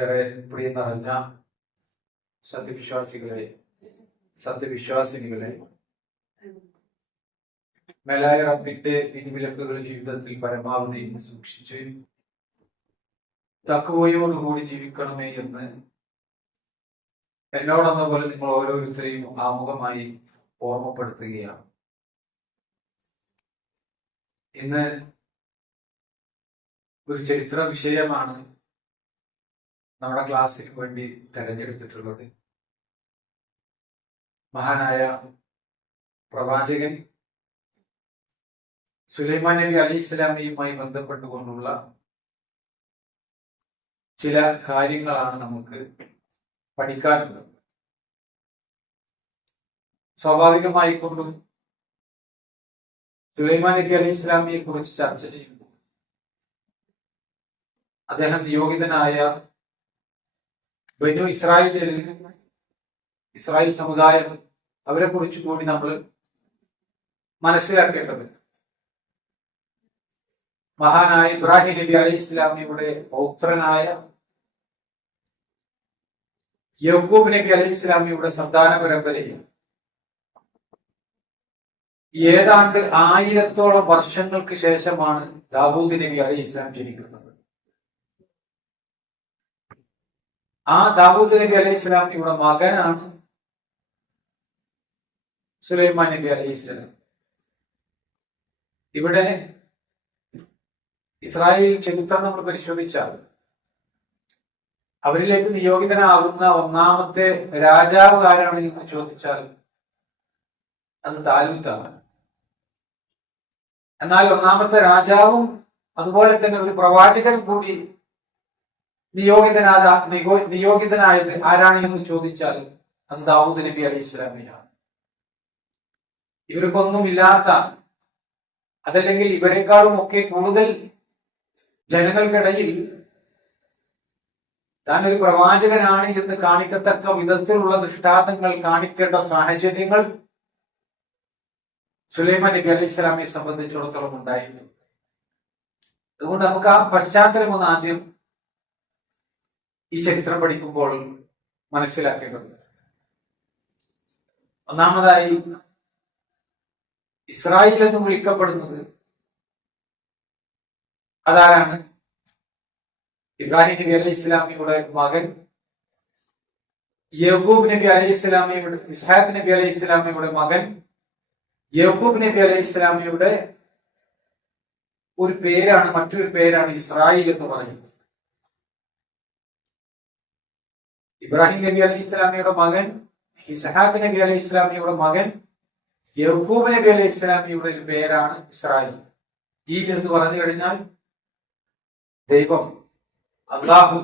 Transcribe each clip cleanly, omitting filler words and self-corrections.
ഏറെ പ്രിയം നിറഞ്ഞ സത്യവിശ്വാസിനികളെ മേലായ റബ്ബിന്റെ വിധിവിലക്കുകൾ ജീവിതത്തിൽ പരമാവധി സൂക്ഷിച്ച് തഖ്വയോടുകൂടി ജീവിക്കണമേ എന്ന് എന്നോടെന്ന പോലെ നിങ്ങൾ ഓരോരുത്തരെയും ആമുഖമായി ഓർമ്മപ്പെടുത്തുകയാണ്. ഇന്ന് ഒരു ചരിത്ര വിഷയമാണ് നമ്മുടെ ക്ലാസ്സിന് വേണ്ടി തെരഞ്ഞെടുത്തിട്ടുള്ളത്. മഹാനായ പ്രവാചകൻ സുലൈമാൻ നബി അലൈഹി സ്വലാമയുമായി ബന്ധപ്പെട്ടുകൊണ്ടുള്ള ചില കാര്യങ്ങളാണ് നമുക്ക് പഠിക്കാനുള്ളത്. സ്വാഭാവികമായി കൊണ്ടും സുലൈമാൻ നബി അലൈഹി സ്വലാമിയെ കുറിച്ച് ചർച്ച ചെയ്യുമ്പോൾ അദ്ദേഹം നിയോഗിതനായ ബനു ഇസ്രായേൽ സമുദായം, അവരെ കുറിച്ച് കൂടി നമ്മൾ മനസ്സിലാക്കേണ്ടത്. മഹാനായ ഇബ്രാഹിം നബി അലൈഹി ഇസ്ലാമിയുടെ പൗത്രനായ യഹൂബ് നബി അലൈഹി ഇസ്ലാമിയുടെ സന്താന പരമ്പരയിൽ ഏതാണ്ട് 1000ഓളം വർഷങ്ങൾക്ക് ശേഷമാണ് ദാവൂദ് നബി അലൈഹി ഇസ്ലാം ജനിക്കുന്നത്. ആ ദാവൂദ് നബി അലൈഹി ഇസ്ലാമിയുടെ മകനാണ് സുലൈമാൻ നബി അലൈഹി ഇസ്ലാം. ഇവിടെ ഇസ്രായേൽ ചരിത്രം നമ്മൾ പരിശോധിച്ചാൽ അവരിലേക്ക് നിയോഗിതനാകുന്ന ഒന്നാമത്തെ രാജാവ് ആരാണ് എന്ന് ചോദിച്ചാൽ അത് താലൂത്താണ്. എന്നാൽ ഒന്നാമത്തെ രാജാവും അതുപോലെ തന്നെ ഒരു പ്രവാചകനും കൂടി നിയോഗിതനായത് ആരാണ് എന്ന് ചോദിച്ചാൽ അത് ദാവൂദ് നബി അലൈഹി സ്വലാമിയാണ്. ഇവർക്കൊന്നുമില്ലാത്ത, അതല്ലെങ്കിൽ ഇവരെക്കാളും ഒക്കെ കൂടുതൽ ജനങ്ങൾക്കിടയിൽ താൻ ഒരു പ്രവാചകനാണ് എന്ന് കാണിക്കത്തക്ക വിധത്തിലുള്ള ദൃഷ്ടാന്തങ്ങൾ കാണിക്കേണ്ട സാഹചര്യങ്ങൾ സുലൈമാൻ നബി അലൈഹി സ്വലാമിയെ സംബന്ധിച്ചിടത്തോളം ഉണ്ടായിരുന്നു. അതുകൊണ്ട് നമുക്ക് ആ പശ്ചാത്തലം ഒന്ന് ആദ്യം ഈ ചരിത്രം പഠിക്കുമ്പോൾ മനസ്സിലാക്കേണ്ടത്. ഒന്നാമതായി, ഇസ്രായേൽ എന്ന് വിളിക്കപ്പെടുന്നത് അതാരാണ്? ഇബ്രാഹിം നബി അലൈഹി ഇസ്ലാമിയുടെ മകൻ യഹൂബ് നബി അലൈഹി ഇസ്ലാമിയുടെ, ഇസ്ഹാഖ് നബി അലൈഹി ഇസ്ലാമിയുടെ മകൻ യഹൂബ് നബി അലൈഹി ഇസ്ലാമിയുടെ ഒരു പേരാണ്, മറ്റൊരു പേരാണ് ഇസ്രായേൽ എന്ന് പറയുന്നത്. ഇബ്രാഹിം നബി അലൈഹി ഇസ്ലാമിയുടെ മകൻ ഇസ്ഹാഖ് നബി അലൈഹി ഇസ്ലാമിയുടെ മകൻ യഹൂബ് നബി അലൈഹി ഇസ്ലാമിയുടെ ഒരു പേരാണ് ഇസ്രായേൽ. ഈ എന്ന് പറഞ്ഞു കഴിഞ്ഞാൽ ദൈവം, അള്ളാഹു.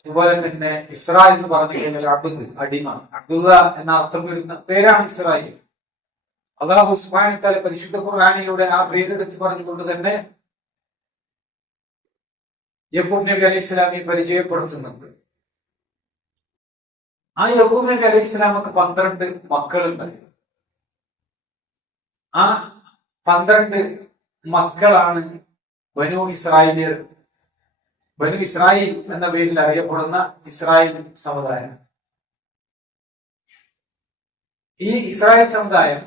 അതുപോലെ തന്നെ ഇസ്രാ എന്ന് പറഞ്ഞു കഴിഞ്ഞാൽ അബ്ദ്, അടിമ, അബ്ദുള്ള എന്ന അർത്ഥം വരുന്ന പേരാണ് ഇസ്രായേൽ. അള്ളാഹു സുബ്ഹാനഹു വ തആല പരിശുദ്ധ ഖുർആനിലൂടെ ആ പേരെടുത്ത് പറഞ്ഞുകൊണ്ട് തന്നെ യഹൂബ് നബി അലൈഹി ഇസ്ലാമിയെ പരിചയപ്പെടുത്തുന്നുണ്ട്. ആ യഹൂബ് നബി അലൈഹി ഇസ്ലാമക്ക് 12 മക്കളുണ്ടായി. ആ 12 മക്കളാണ് ബനു ഇസ്രായേലിയർ. ബനു ഇസ്രായേൽ എന്ന പേരിൽ അറിയപ്പെടുന്ന ഇസ്രായേൽ സമുദായം. ഈ ഇസ്രായേൽ സമുദായം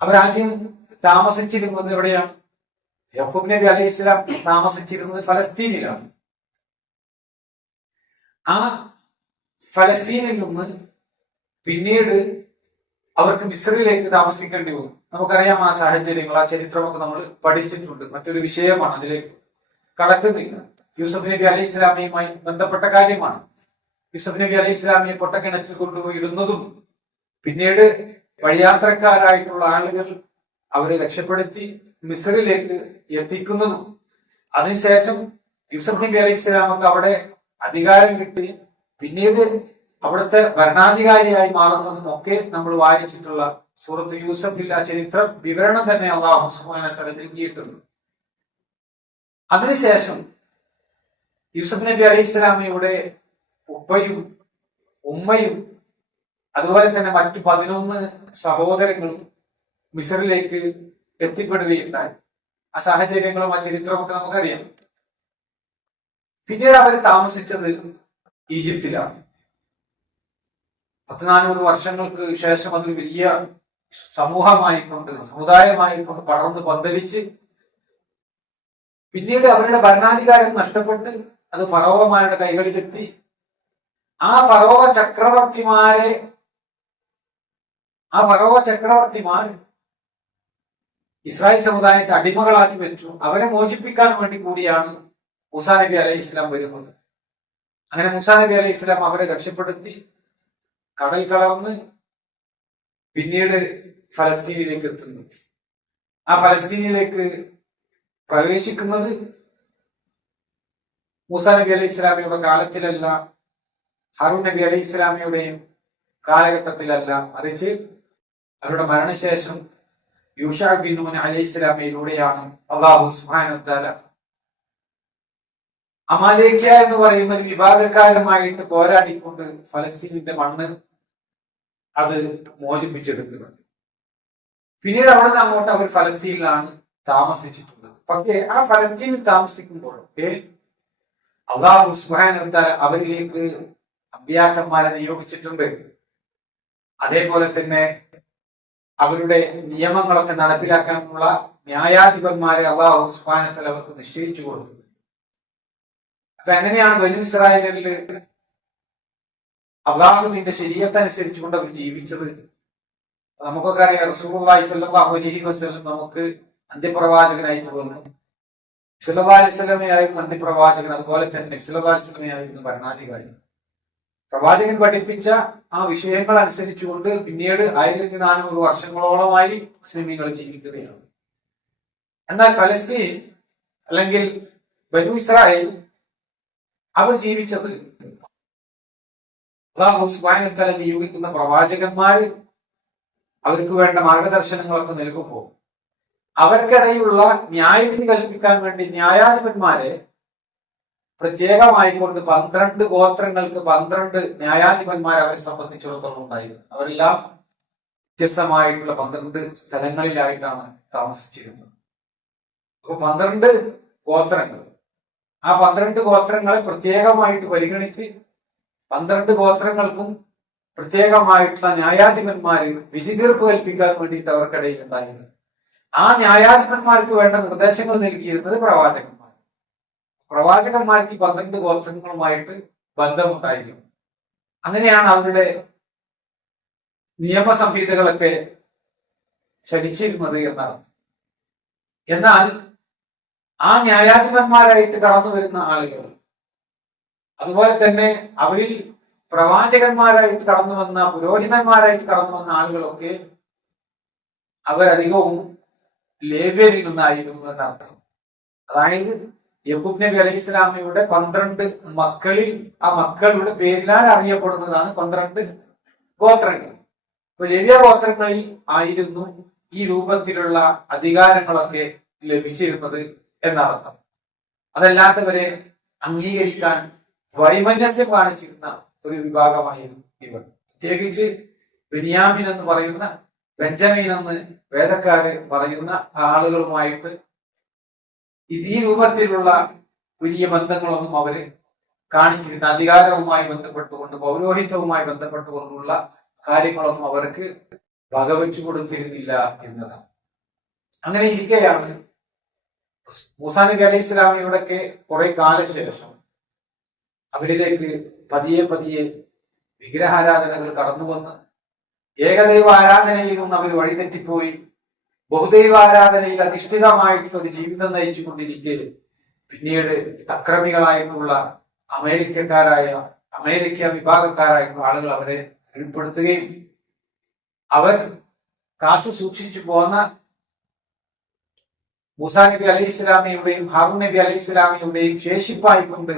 അവരാദ്യം താമസിച്ചിരുന്നത് എവിടെയാണ്? യഹൂബ് നബി അലൈഹി ഇസ്ലാം താമസിച്ചിരുന്നത് ഫലസ്തീനിലാണ്. ആ ഫലസ്തീനിൽ നിന്ന് പിന്നീട് അവർക്ക് മിസ്രിലേക്ക് താമസിക്കേണ്ടി വന്നു. നമുക്കറിയാം ആ സാഹചര്യങ്ങൾ, ആ ചരിത്രമൊക്കെ നമ്മൾ പഠിച്ചിട്ടുണ്ട്. മറ്റൊരു വിഷയമാണ്, അതിലേക്ക് കടക്കുന്നില്ല. യൂസഫ് നബി അലൈഹി ഇസ്ലാമിയുമായി ബന്ധപ്പെട്ട കാര്യമാണ്. യൂസഫ് നബി അലൈഹി ഇസ്ലാമിയെ പൊട്ടക്കിണറ്റിൽ കൊണ്ടുപോയി ഇടുന്നതും പിന്നീട് വഴിയാത്രക്കാരായിട്ടുള്ള ആളുകൾ അവരെ രക്ഷപ്പെടുത്തി മിസ്രിലേക്ക് എത്തിക്കുന്നതും, അതിനുശേഷം യൂസഫ് നബി അലൈഹി ഇസ്ലാമക്ക് അവിടെ അധികാരം കിട്ടി പിന്നീട് അവിടുത്തെ ഭരണാധികാരിയായി മാറുന്നതും ഒക്കെ നമ്മൾ വായിച്ചിട്ടുള്ള സൂറത്ത് യൂസഫിൽ ആ ചരിത്ര വിവരണം തന്നെ അല്ലാഹു സുബ്ഹാനഹു വ തആല നൽകിയിട്ടുണ്ട്. അതിനുശേഷം യൂസഫ് നബി അലൈഹി ഇസ്ലാമിയുടെ ഉപ്പയും ഉമ്മയും അതുപോലെ തന്നെ മറ്റു 11 സഹോദരങ്ങളും മിസ്രിലേക്ക് എത്തിപ്പെടുകയുണ്ടായി. ആ സാഹചര്യങ്ങളും ആ ചരിത്രമൊക്കെ നമുക്കറിയാം. പിന്നീട് അവർ താമസിച്ചത് ഈജിപ്തിലാണ്. 1400 വർഷങ്ങൾക്ക് ശേഷം അതൊരു വലിയ സമൂഹമായിക്കൊണ്ട്, സമുദായമായിക്കൊണ്ട് പടർന്ന് പന്തലിച്ച് പിന്നീട് അവരുടെ ഭരണാധികാരം നഷ്ടപ്പെട്ട് അത് ഫറോവമാരുടെ കൈകളിലെത്തി. ആ ഫറോവ ചക്രവർത്തിമാർ ഇസ്രായേൽ സമുദായത്തെ അടിമകളാക്കി വെച്ചു. അവരെ മോചിപ്പിക്കാൻ വേണ്ടി കൂടിയാണ് മൂസാ നബി അലൈഹി ഇസ്ലാം വരുന്നത്. അങ്ങനെ മൂസാ നബി അലൈഹി ഇസ്ലാം അവരെ രക്ഷപ്പെടുത്തി കടൽ കടന്ന് പിന്നീട് ഫലസ്തീനിലേക്ക് എത്തുന്നു. ആ ഫലസ്തീനിലേക്ക് പ്രവേശിക്കുന്നത് മൂസാ നബി അലൈഹി ഇസ്ലാമിയുടെ കാലത്തിലല്ല, ഹാറൂൻ നബി അലൈഹി ഇസ്ലാമിയുടെയും കാലഘട്ടത്തിലല്ല, മറിച്ച് അവരുടെ മരണശേഷം യൂഷാ ബിൻ നൂൻ അലൈഹി ഇസ്ലാമിലൂടെയാണ് അല്ലാഹു സുബ്ഹാനഹു വ തആല അമാലേക്യ എന്ന് പറയുന്ന ഒരു വിഭാഗക്കാരുമായിട്ട് പോരാടിക്കൊണ്ട് ഫലസ്തീനിന്റെ മണ്ണ് അത് മോചിപ്പിച്ചെടുക്കുന്നത്. പിന്നീട് അവിടെ നിന്ന് അങ്ങോട്ട് അവർ ഫലസ്തീനിലാണ് താമസിച്ചിട്ടുള്ളത്. പക്ഷേ ആ ഫലസ്തീനിൽ താമസിക്കുമ്പോഴൊക്കെ അല്ലാഹു സുബ്ഹാനഹു വ തആല അവരിലേക്ക് അമ്പിയാക്കന്മാരെ നിയോഗിച്ചിട്ടുണ്ട്. അതേപോലെ തന്നെ അവരുടെ നിയമങ്ങളൊക്കെ നടപ്പിലാക്കാനുള്ള ന്യായാധിപന്മാരെ അല്ലാഹു സുബ്ഹാനഹു വ തആല അവർക്ക് നിശ്ചയിച്ചു കൊടുത്തത്. അപ്പൊ എങ്ങനെയാണ് ബനൂ ഇസ്രായേലില് അള്ളാഹുവിന്റെ ശരീഅത്തനുസരിച്ചുകൊണ്ട് അവർ ജീവിച്ചത്? നമുക്കൊക്കെ അറിയാം, റസൂലുള്ളാഹി സ്വല്ലല്ലാഹു അലൈഹി വസല്ലം നമുക്ക് അന്ത്യപ്രവാചകനായിട്ട് വന്നു. സല്ലല്ലാഹു അലൈഹി വസല്ലമയായിരുന്നു അന്ത്യപ്രവാചകൻ. അതുപോലെ തന്നെ സല്ലല്ലാഹു അലൈഹി വസല്ലമയായിരുന്നു ഭരണാധികാരി. പ്രവാചകൻ പഠിപ്പിച്ച ആ വിഷയങ്ങൾ അനുസരിച്ചുകൊണ്ട് പിന്നീട് 1400 വർഷങ്ങളോളമായി മുസ്ലിമീങ്ങൾ ജീവിക്കുകയാണ്. എന്നാൽ ഫലസ്തീൻ അല്ലെങ്കിൽ ബനൂ ഇസ്രായേൽ അവർ ജീവിച്ചത് അല്ലാഹു സുബ്ഹാനഹു വ തആല നിയോഗിക്കുന്ന പ്രവാചകന്മാർ അവർക്ക് വേണ്ട മാർഗദർശനങ്ങളൊക്കെ നൽകുമ്പോൾ അവർക്കിടയിലുള്ള ന്യായവിധി കൽപ്പിക്കാൻ വേണ്ടി ന്യായാധിപന്മാരെ പ്രത്യേകമായിക്കൊണ്ട് 12 ഗോത്രങ്ങൾക്ക് 12 ന്യായാധിപന്മാർ അവരെ സംബന്ധിച്ചിടത്തോളം ഉണ്ടായിരുന്നു. അവരെല്ലാം വ്യത്യസ്തമായിട്ടുള്ള 12 സ്ഥലങ്ങളിലായിട്ടാണ് താമസിച്ചിരുന്നത്. അപ്പൊ 12 ഗോത്രങ്ങൾ, ആ 12 ഗോത്രങ്ങളെ പ്രത്യേകമായിട്ട് പരിഗണിച്ച് 12 ഗോത്രങ്ങൾക്കും പ്രത്യേകമായിട്ടുള്ള ന്യായാധിപന്മാര് വിധി തീർപ്പ് കൽപ്പിക്കാൻ വേണ്ടിയിട്ട് അവർക്കിടയിൽ ഉണ്ടായിരുന്നു. ആ ന്യായാധിപന്മാർക്ക് വേണ്ട നിർദ്ദേശങ്ങൾ നൽകിയിരുന്നത് പ്രവാചകന്മാർക്ക് 12 ഗോത്രങ്ങളുമായിട്ട് ബന്ധമുണ്ടായിരിക്കും. അങ്ങനെയാണ് അവരുടെ നിയമസംഹിതകളൊക്കെ ചലിച്ചിരുന്നത് എന്നാണ്. എന്നാൽ ആ ന്യായാധിപന്മാരായിട്ട് കടന്നു വരുന്ന ആളുകൾ, അതുപോലെ തന്നെ അവരിൽ പ്രവാചകന്മാരായിട്ട് കടന്നു വന്ന, പുരോഹിതന്മാരായിട്ട് കടന്നു വന്ന ആളുകളൊക്കെ അവരധികവും ലേവ്യരിൽ നിന്നായിരുന്നു എന്നർത്ഥം. അതായത് യഹൂബ് നബി അലൈഹി ഇസ്ലാമിയുടെ 12 മക്കളിൽ, ആ മക്കളുടെ പേരിനാൽ അറിയപ്പെടുന്നതാണ് 12 ഗോത്രങ്ങൾ. അപ്പൊ ലേവ്യ ഗോത്രങ്ങളിൽ ആയിരുന്നു ഈ രൂപത്തിലുള്ള അധികാരങ്ങളൊക്കെ ലഭിച്ചിരുന്നത് എന്നർത്ഥം. അതല്ലാത്തവരെ അംഗീകരിക്കാൻ വൈമനസ്യം കാണിച്ചിരുന്ന ഒരു വിഭാഗമായിരുന്നു ഇവർ. പ്രത്യേകിച്ച് ബെന്യാമിൻ എന്ന് പറയുന്ന, ബെഞ്ചമീൻ എന്ന് വേദക്കാര് പറയുന്ന ആളുകളുമായിട്ട് ഈ രൂപത്തിലുള്ള വലിയ ബന്ധങ്ങളൊന്നും അവര് കാണിച്ചിരുന്ന, അധികാരവുമായി ബന്ധപ്പെട്ടുകൊണ്ട്, പൗരോഹിത്യവുമായി ബന്ധപ്പെട്ടുകൊണ്ടുള്ള കാര്യങ്ങളൊന്നും അവർക്ക് വകവെച്ചു കൊടുത്തിരുന്നില്ല എന്നതാണ്. അങ്ങനെ ഇരിക്കെയാണ് മൂസാ നബി അലൈഹി ഇസ്ലാമിയുടെയൊക്കെ കുറെ കാലശേഷം അവരിലേക്ക് പതിയെ പതിയെ വിഗ്രഹാരാധനകൾ കടന്നു വന്ന് ഏകദൈവ ആരാധനയിൽ നിന്ന് അവർ വഴിതെറ്റിപ്പോയി ബഹുദൈവ ആരാധനയിൽ അധിഷ്ഠിതമായിട്ടുള്ള ഒരു ജീവിതം നയിച്ചു കൊണ്ടിരിക്കെ പിന്നീട് അക്രമികളായിട്ടുള്ള അമേരിക്ക വിഭാഗക്കാരായിട്ടുള്ള ആളുകൾ അവരെ കീഴ്പ്പെടുത്തുകയും അവർ കാത്തു സൂക്ഷിച്ചു പോന്ന മൂസാ നബി അലൈഹി ഇസ്ലാമിയുടെയും ഹാറൂൻ നബി അലൈഹി ഇസ്ലാമിയുടെയും ശേഷിപ്പായിക്കൊണ്ട്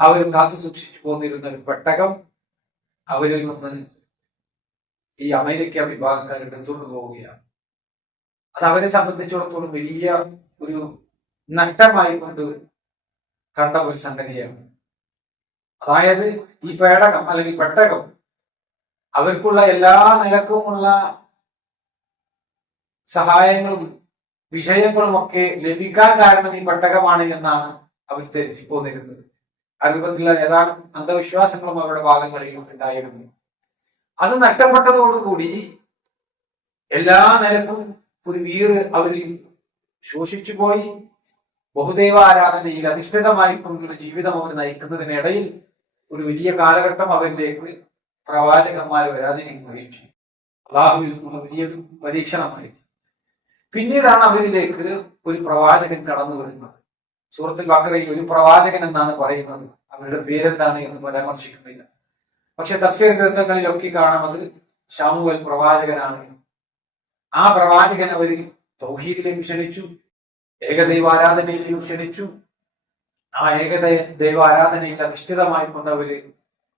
അവർ കാത്തു സൂക്ഷിച്ചു പോന്നിരുന്ന ഒരു പെട്ടകം അവരിൽ നിന്ന് ഈ അമേരിക്ക വിഭാഗക്കാർ എടുത്തുകൊണ്ട് പോവുകയാണ്. അത് അവരെ സംബന്ധിച്ചിടത്തോളം വലിയ ഒരു നഷ്ടമായിക്കൊണ്ട് കണ്ട ഒരു സംഗതിയാണ്. അതായത് ഈ പേടകം അല്ലെങ്കിൽ പെട്ടകം അവർക്കുള്ള എല്ലാ നിലക്കുമുള്ള സഹായങ്ങളും വിഷയങ്ങളും ഒക്കെ ലഭിക്കാൻ കാരണം ഈ പെട്ടകമാണ് എന്നാണ് അവർ ധരിച്ചു പോന്നിരുന്നത്. ആ രൂപത്തിലുള്ള ഏതാനും അന്ധവിശ്വാസങ്ങളും അവരുടെ ഭാഗങ്ങളിലും ഉണ്ടായിരുന്നു. അത് നഷ്ടപ്പെട്ടതോടുകൂടി എല്ലാ നിലക്കും ഒരു വീറ് അവരിൽ ശോഷിച്ചു പോയി. ബഹുദൈവ ആരാധനയിൽ അധിഷ്ഠിതമായിട്ടുള്ളൊരു ജീവിതം അവർ നയിക്കുന്നതിനിടയിൽ ഒരു വലിയ കാലഘട്ടം അവരിലേക്ക് പ്രവാചകന്മാർ വരാതിരിക്കുകയും ചെയ്യും. അള്ളാഹുവിൽ നിന്നുള്ള വലിയൊരു പരീക്ഷണമായി. പിന്നീടാണ് അവരിലേക്ക് ഒരു പ്രവാചകൻ കടന്നു വരുന്നത്. സൂറത്തുൽ ബഖറയിൽ ഒരു പ്രവാചകൻ എന്നാണ് പറയുന്നത്, അവരുടെ പേരെന്താണ് എന്ന് പരാമർശിക്കുന്നില്ല. പക്ഷെ തഫ്സീർ ഗ്രന്ഥങ്ങളിലൊക്കെ കാണാം അത് ശമൂവേൽ പ്രവാചകനാണ്. ആ പ്രവാചകൻ അവരിൽ തൗഹീദിലേക്ക് ക്ഷണിച്ചു, ഏകദൈവാരാധനയിലേക്ക് ക്ഷണിച്ചു. ആ ദൈവാരാധനയിൽ അധിഷ്ഠിതമായി കൊണ്ട് അവര്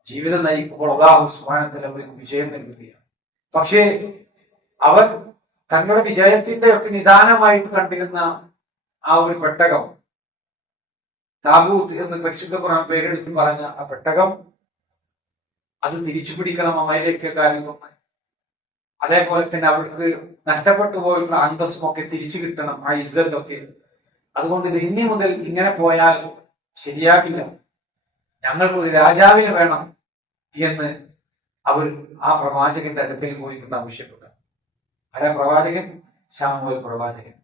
ജീവിതം നയിക്കുമ്പോൾ അല്ലാഹു സുബ്ഹാനഹു വ തആല അവർക്ക് വിജയം നൽകുകയാണ്. പക്ഷേ അവർ തങ്ങളുടെ വിജയത്തിന്റെ ഒക്കെ നിദാനമായിട്ട് കണ്ടിരുന്ന ആ ഒരു പെട്ടകം, താബൂത്ത് എന്ന് പരിശുദ്ധ ഖുർആൻ പേരെടുത്ത് പറഞ്ഞ ആ പെട്ടകം, അത് തിരിച്ചു പിടിക്കണം അമേരിക്കക്കാരിൽ നിന്ന്. അതേപോലെ തന്നെ അവർക്ക് നഷ്ടപ്പെട്ടു പോയിട്ടുള്ള അന്തസ്സും ഒക്കെ തിരിച്ചു കിട്ടണം, ആ ഇസ്സത്തൊക്കെ. അതുകൊണ്ട് ഇത് ഇനി മുതൽ ഇങ്ങനെ പോയാൽ ശരിയാകില്ല, ഞങ്ങൾക്ക് ഒരു രാജാവിന് വേണം എന്ന് അവർ ആ പ്രവാചകന്റെ അടുക്കൽ പോയിക്കൊണ്ട് ആവശ്യപ്പെട്ടു. ആരാ പ്രവാചകൻ? ശമൂവേൽ പ്രവാചകൻ.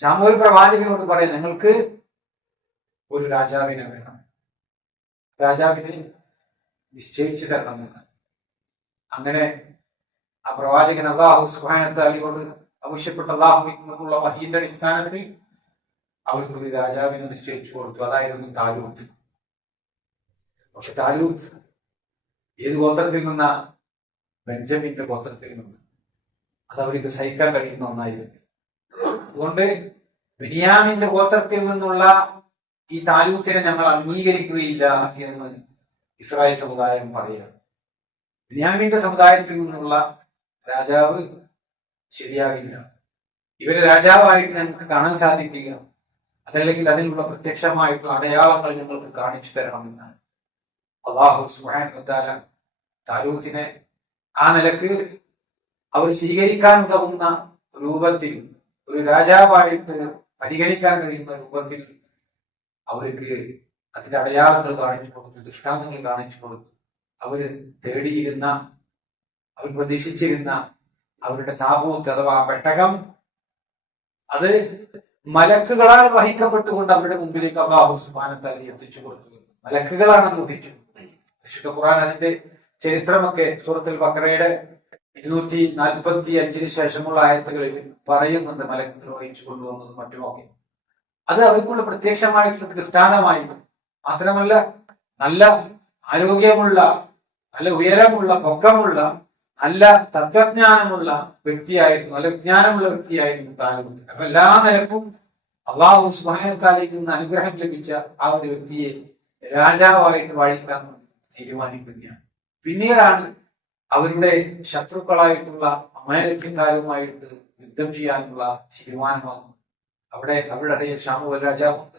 ശമൂവേൽ പ്രവാചകനോട് പറയാം, ഞങ്ങൾക്ക് ഒരു രാജാവിനെ വേണം, രാജാവിനെ നിശ്ചയിച്ചു തരണമെന്ന്. അങ്ങനെ ആ പ്രവാചകൻ അല്ലാഹു സുബ്ഹാനഹു വ തആലയോട് ആവശ്യപ്പെട്ട അല്ലാഹുവിൽ നിന്നുള്ള വഹീന്റെ അടിസ്ഥാനത്തിൽ അവർക്കൊരു രാജാവിനെ നിശ്ചയിച്ചു കൊടുത്തു. അതായിരുന്നു താലൂത്ത്. പക്ഷെ താലൂത്ത് ഏത് ഗോത്രത്തിൽ നിന്നാ? ബെഞ്ചമിന്റെ ഗോത്രത്തിൽ നിന്ന്. അത് അവർക്ക് സഹിക്കാൻ കഴിയുന്ന ഒന്നായിരുന്നു. അതുകൊണ്ട് ബെന്യാമിന്റെ ഗോത്രത്തിൽ നിന്നുള്ള ഈ താലൂത്തിനെ ഞങ്ങൾ അംഗീകരിക്കുകയില്ല എന്ന് ഇസ്രായേൽ സമുദായം പറയുക. ബെന്യാമിന്റെ സമുദായത്തിൽ നിന്നുള്ള രാജാവ് ശരിയാകില്ല, ഇവരെ രാജാവായിട്ട് ഞങ്ങൾക്ക് കാണാൻ സാധിക്കില്ല, അതല്ലെങ്കിൽ അതിനുള്ള പ്രത്യക്ഷമായിട്ടുള്ള അടയാളങ്ങൾ ഞങ്ങൾക്ക് കാണിച്ചു തരണമെന്നാണ്. അല്ലാഹു സുബ്ഹാനഹു വ തആല താലൂത്തിനെ ആ നിലക്ക് അവർ സ്വീകരിക്കാൻ ഉതകുന്ന രൂപത്തിൽ, ഒരു രാജാവായിട്ട് പരിഗണിക്കാൻ കഴിയുന്ന രൂപത്തിൽ അവർക്ക് അതിന്റെ അടയാളങ്ങൾ കാണിച്ചു കൊടുത്തു, ദൃഷ്ടാന്തങ്ങൾ കാണിച്ചു കൊടുത്തു. അവര് തേടിയിരുന്ന, അവർ പ്രതീക്ഷിച്ചിരുന്ന അവരുടെ താബൂത്ത് അഥവാ പെട്ടകം, അത് മലക്കുകളാൽ വഹിക്കപ്പെട്ടുകൊണ്ട് അവരുടെ മുമ്പിലേക്ക് അല്ലാഹു സുബ്ഹാനഹു വ തആല എത്തിച്ചു കൊടുത്തു. മലക്കുകളാണ് അത് വഹിച്ചത്. വിശുദ്ധ ഖുർആൻ അതിന്റെ ചരിത്രമൊക്കെ സൂറത്തുൽ ബഖറയുടെ 245 ശേഷമുള്ള ആയത്തുകളിൽ പറയുന്നുണ്ട്, മലക്കുകൾ വഹിച്ചു കൊണ്ടുവന്നതും മറ്റുമൊക്കെ. അത് അവർക്കുള്ള പ്രത്യക്ഷമായിട്ടുള്ള ദൃഷ്ടാന്തമായിരുന്നു. മാത്രമല്ല, നല്ല ആരോഗ്യമുള്ള, നല്ല ഉയരമുള്ള, പൊക്കമുള്ള, നല്ല തത്വജ്ഞാനമുള്ള വ്യക്തിയായിരുന്നു, നല്ല വിജ്ഞാനമുള്ള വ്യക്തിയായിരുന്നു താലൂത്ത്. അപ്പൊ എല്ലാ നിലക്കും അല്ലാഹു സുബ്ഹാനഹു വ തആലയിൽ നിന്ന് അനുഗ്രഹം ലഭിച്ച ആ ഒരു വ്യക്തിയെ രാജാവായിട്ട് വാഴിക്കാൻ തീരുമാനിക്കുകയാണ്. പിന്നീടാണ് അവരുടെ ശത്രുക്കളായിട്ടുള്ള അമേരിക്കക്കാരുമായിട്ട് യുദ്ധം ചെയ്യാനുള്ള തീരുമാനമാകുന്നത്. അവിടെ അവരുടെ ഇടയിൽ ശമൂവേൽ രാജാവുണ്ട്,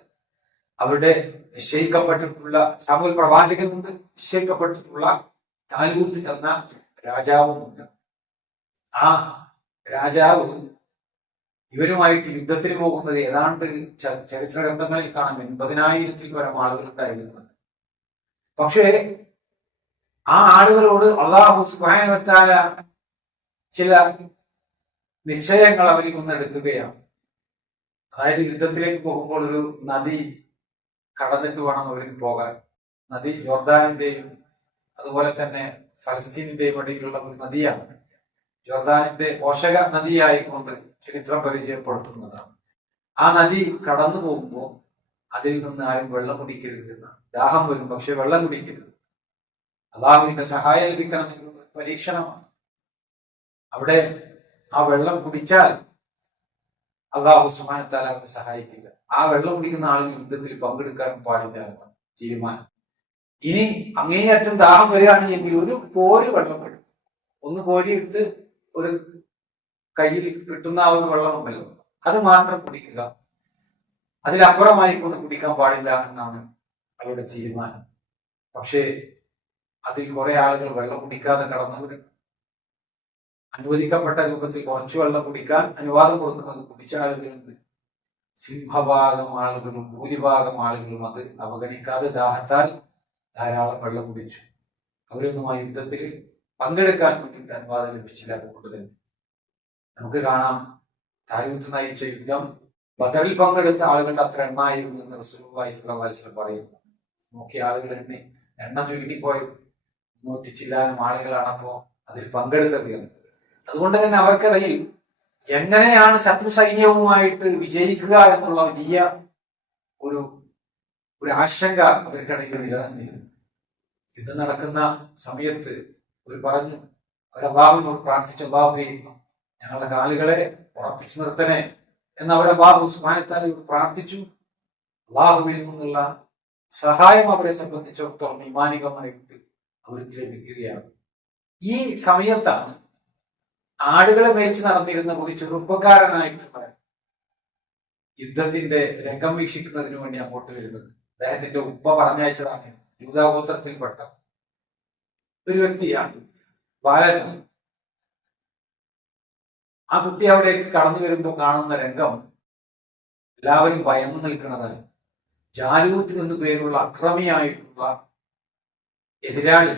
അവിടെ നിശ്ചയിക്കപ്പെട്ടിട്ടുള്ള ശമൂവേൽ പ്രവാചകനുണ്ട്, നിശ്ചയിക്കപ്പെട്ടിട്ടുള്ള താലൂത്ത് എന്ന രാജാവുമുണ്ട്. ആ രാജാവ് ഇവരുമായിട്ട് യുദ്ധത്തിന് പോകുന്നത് ഏതാണ്ട് ചരിത്ര ഗ്രന്ഥങ്ങളിൽ കാണാം 80,000-ൽ പരം ആളുകൾ ഉണ്ടായിരുന്നത്. പക്ഷേ ആ ആളുകളോട് അല്ലാഹു സുബ്ഹാനഹു വ തആല ചില നിശ്ചയങ്ങൾ അവരിൽ നിന്ന് എടുക്കുകയാണ്. അതായത് യുദ്ധത്തിലേക്ക് പോകുമ്പോൾ ഒരു നദി കടന്നിട്ട് വേണം അവർക്ക് പോകാൻ. നദി ജോർദാനിന്റെയും അതുപോലെ തന്നെ ഫലസ്തീനിന്റെയും ഇടയിലുള്ള ഒരു നദിയാണ്. ജോർദാനിന്റെ പോഷക നദിയായിക്കൊണ്ട് ചരിത്രം പരിചയപ്പെടുത്തുന്നതാണ്. ആ നദി കടന്നു പോകുമ്പോൾ അതിൽ നിന്ന് ആരും വെള്ളം കുടിക്കരുത് എന്നാണ്. ദാഹം വരും, പക്ഷെ വെള്ളം കുടിക്കരുത്. അല്ലാഹുവിന്റെ സഹായം ലഭിക്കണം എന്നുള്ള പരീക്ഷണമാണ്. അവിടെ ആ വെള്ളം കുടിച്ചാൽ അല്ലാഹു സുബ്ഹാനഹു വ തആല അവരെ സഹായിക്കില്ല. ആ വെള്ളം കുടിക്കുന്ന ആളിന് യുദ്ധത്തിൽ പങ്കെടുക്കാൻ പാടില്ല എന്ന തീരുമാനം. ഇനി അങ്ങേയറ്റം ദാഹം വരികയാണ് എങ്കിൽ ഒരു കോരി വെള്ളം എടുക്കും, ഒന്ന് കോരിയിട്ട് ഒരു കയ്യിൽ കിട്ടുന്ന ആ ഒരു വെള്ളമുണ്ടല്ലോ, അത് മാത്രം കുടിക്കുക, അതിലപ്പുറമായി കൊണ്ട് കുടിക്കാൻ പാടില്ല എന്നാണ് അവരുടെ തീരുമാനം. പക്ഷേ അതിൽ കുറെ ആളുകൾ വെള്ളം കുടിക്കാതെ കടന്നവരുണ്ട്. അനുവദിക്കപ്പെട്ട രൂപത്തിൽ കുറച്ച് വെള്ളം കുടിക്കാൻ അനുവാദം കൊടുക്കുന്നത് കുടിച്ച ആളുകളുണ്ട്. സിംഹഭാഗം ആളുകളും ഭൂരിഭാഗം ആളുകളും അത് അവഗണിക്കാതെ ദാഹത്താൽ ധാരാളം വെള്ളം കുടിച്ചു. അവരൊന്നും ആ യുദ്ധത്തിൽ പങ്കെടുക്കാൻ വേണ്ടിയിട്ട് അനുവാദം ലഭിച്ചില്ല. അതുകൊണ്ട് തന്നെ നമുക്ക് കാണാം, താലൂത്ത് നയിച്ച യുദ്ധം ബദറിൽ പങ്കെടുത്ത ആളുകളുടെ അത്ര എണ്ണായിരുന്നു എന്ന് റസൂലുള്ളാഹി സ്വല്ലല്ലാഹു അലൈഹി വസല്ലം പറയുന്നു. നോക്കിയ ആളുകൾ എണ്ണം ചുരുങ്ങിപ്പോയത് 100 ചില്ലാനം ആളുകളാണ് അപ്പോ അതിൽ പങ്കെടുത്തത് എന്ന്. അതുകൊണ്ട് തന്നെ അവർക്കിടയിൽ എങ്ങനെയാണ് ശത്രു സൈന്യവുമായിട്ട് വിജയിക്കുക എന്നുള്ള വലിയ ഒരു ആശങ്ക അവർക്കിടയിൽ നിലനിന്നിരുന്നു. യുദ്ധം നടക്കുന്ന സമയത്ത് അവർ പറഞ്ഞു, അവർ അല്ലാഹുവിനോട് പ്രാർത്ഥിച്ച, അല്ലാഹുവേ ഞങ്ങളുടെ കാലുകളെ ഉറപ്പിച്ചു നിർത്തണേ എന്ന് അവർ അല്ലാഹു സുബ്ഹാനഹു വ തആലയോട് പ്രാർത്ഥിച്ചു. അല്ലാഹുവിൽ നിന്നുള്ള സഹായം അവരെ സംബന്ധിച്ചിടത്തോളം ഈമാനികമായിട്ട് അവർക്ക് ലഭിക്കുകയാണ്. ഈ സമയത്താണ് ആടുകളെ മേയിച്ച് നടന്നിരുന്ന ഒരു ചെറുപ്പക്കാരനായിട്ടുള്ള യുദ്ധത്തിന്റെ രംഗം വീക്ഷിക്കുന്നതിന് വേണ്ടി അങ്ങോട്ട് വരുന്നത്. അദ്ദേഹത്തിന്റെ ഉപ്പ പറഞ്ഞയച്ചതാണ്. യൂദാഗോത്രത്തിൽപ്പെട്ട ഒരു വ്യക്തിയാണ്, ബാലനാണ്. ആ കുട്ടി അവിടേക്ക് കടന്നു വരുമ്പോൾ കാണുന്ന രംഗം എല്ലാവരും ഭയന്നു നിൽക്കുന്നതാണ്. ജാലൂത്ത് എന്നു പേരുള്ള അക്രമിയായിട്ടുള്ള എതിരാളി,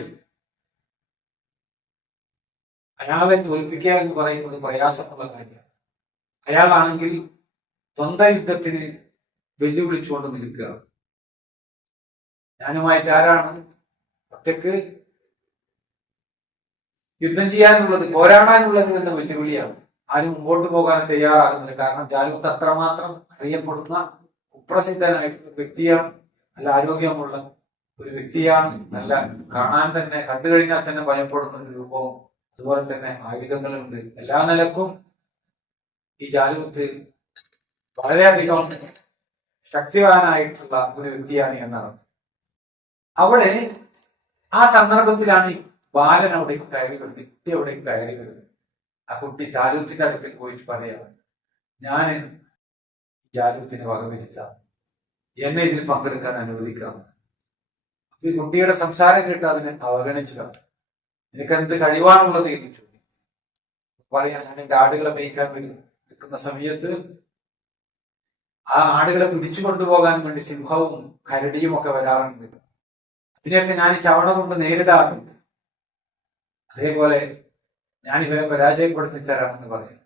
അയാളെ തോൽപ്പിക്കുക എന്ന് പറയുന്നത് പ്രയാസമുള്ള കാര്യമാണ്. അയാളാണെങ്കിൽ ദ്വന്ദ്വ യുദ്ധത്തിന് വെല്ലുവിളിച്ചുകൊണ്ട് നിൽക്കുകയാണ്. ഞാനുമായിട്ട് ആരാണ് ഒറ്റക്ക് യുദ്ധം ചെയ്യാനുള്ളത്, പോരാടാനുള്ളത് എന്ന വെല്ലുവിളിയാണ്. ആരും മുമ്പോട്ട് പോകാൻ തയ്യാറാകുന്നില്ല. കാരണം ജാലൂത്ത് അത്രമാത്രം അറിയപ്പെടുന്ന കുപ്രസിദ്ധനായിട്ടുള്ള വ്യക്തിയാണ്. നല്ല ആരോഗ്യമുള്ള ഒരു വ്യക്തിയാണ്. നല്ല കാണാൻ തന്നെ, കണ്ടു കഴിഞ്ഞാൽ തന്നെ ഭയപ്പെടുന്ന ഒരു രൂപവും, അതുപോലെ തന്നെ ആയുധങ്ങളുണ്ട്. എല്ലാ നിലക്കും ഈ ജാലൂത്ത് വളരെയധികം ശക്തിവാനായിട്ടുള്ള ഒരു വ്യക്തിയാണ് എന്നാണ്. അവിടെ ആ സന്ദർഭത്തിലാണ് ഈ ബാലൻ അവിടേക്ക് കയറി വരുന്നത്, കുട്ടി അവിടേക്ക് കയറി വരുന്നത്. ആ കുട്ടി ജാലൂത്തിന്റെ അടുക്കൽ പോയിട്ട് പറയാണ്, ഞാൻ ജാലൂത്തിനെ വകവരുത്താം, എന്നെ ഇതിൽ പങ്കെടുക്കാൻ അനുവദിക്കാം. അപ്പൊ ഈ കുട്ടിയുടെ സംസാരം കേട്ട് അതിനെ അവഗണിച്ചു കളഞ്ഞു. നിനക്ക് എന്ത് കഴിവാണുള്ളത് എന്ന് ചോദിച്ചു. പറയാൻ, ഞാൻ എന്റെ ആടുകളെ മേയ്ക്കാൻ വേണ്ടി നിൽക്കുന്ന സമയത്ത് ആ ആടുകളെ പിടിച്ചു കൊണ്ടുപോകാൻ വേണ്ടി സിംഹവും കരടിയും ഒക്കെ വരാറുണ്ട്. അതിനെയൊക്കെ ഞാൻ ഈ ചവണ കൊണ്ട് നേരിടാറുണ്ട്. അതേപോലെ ഞാൻ ഇവരെ പരാജയപ്പെടുത്തി തരാമെന്ന് പറയാം.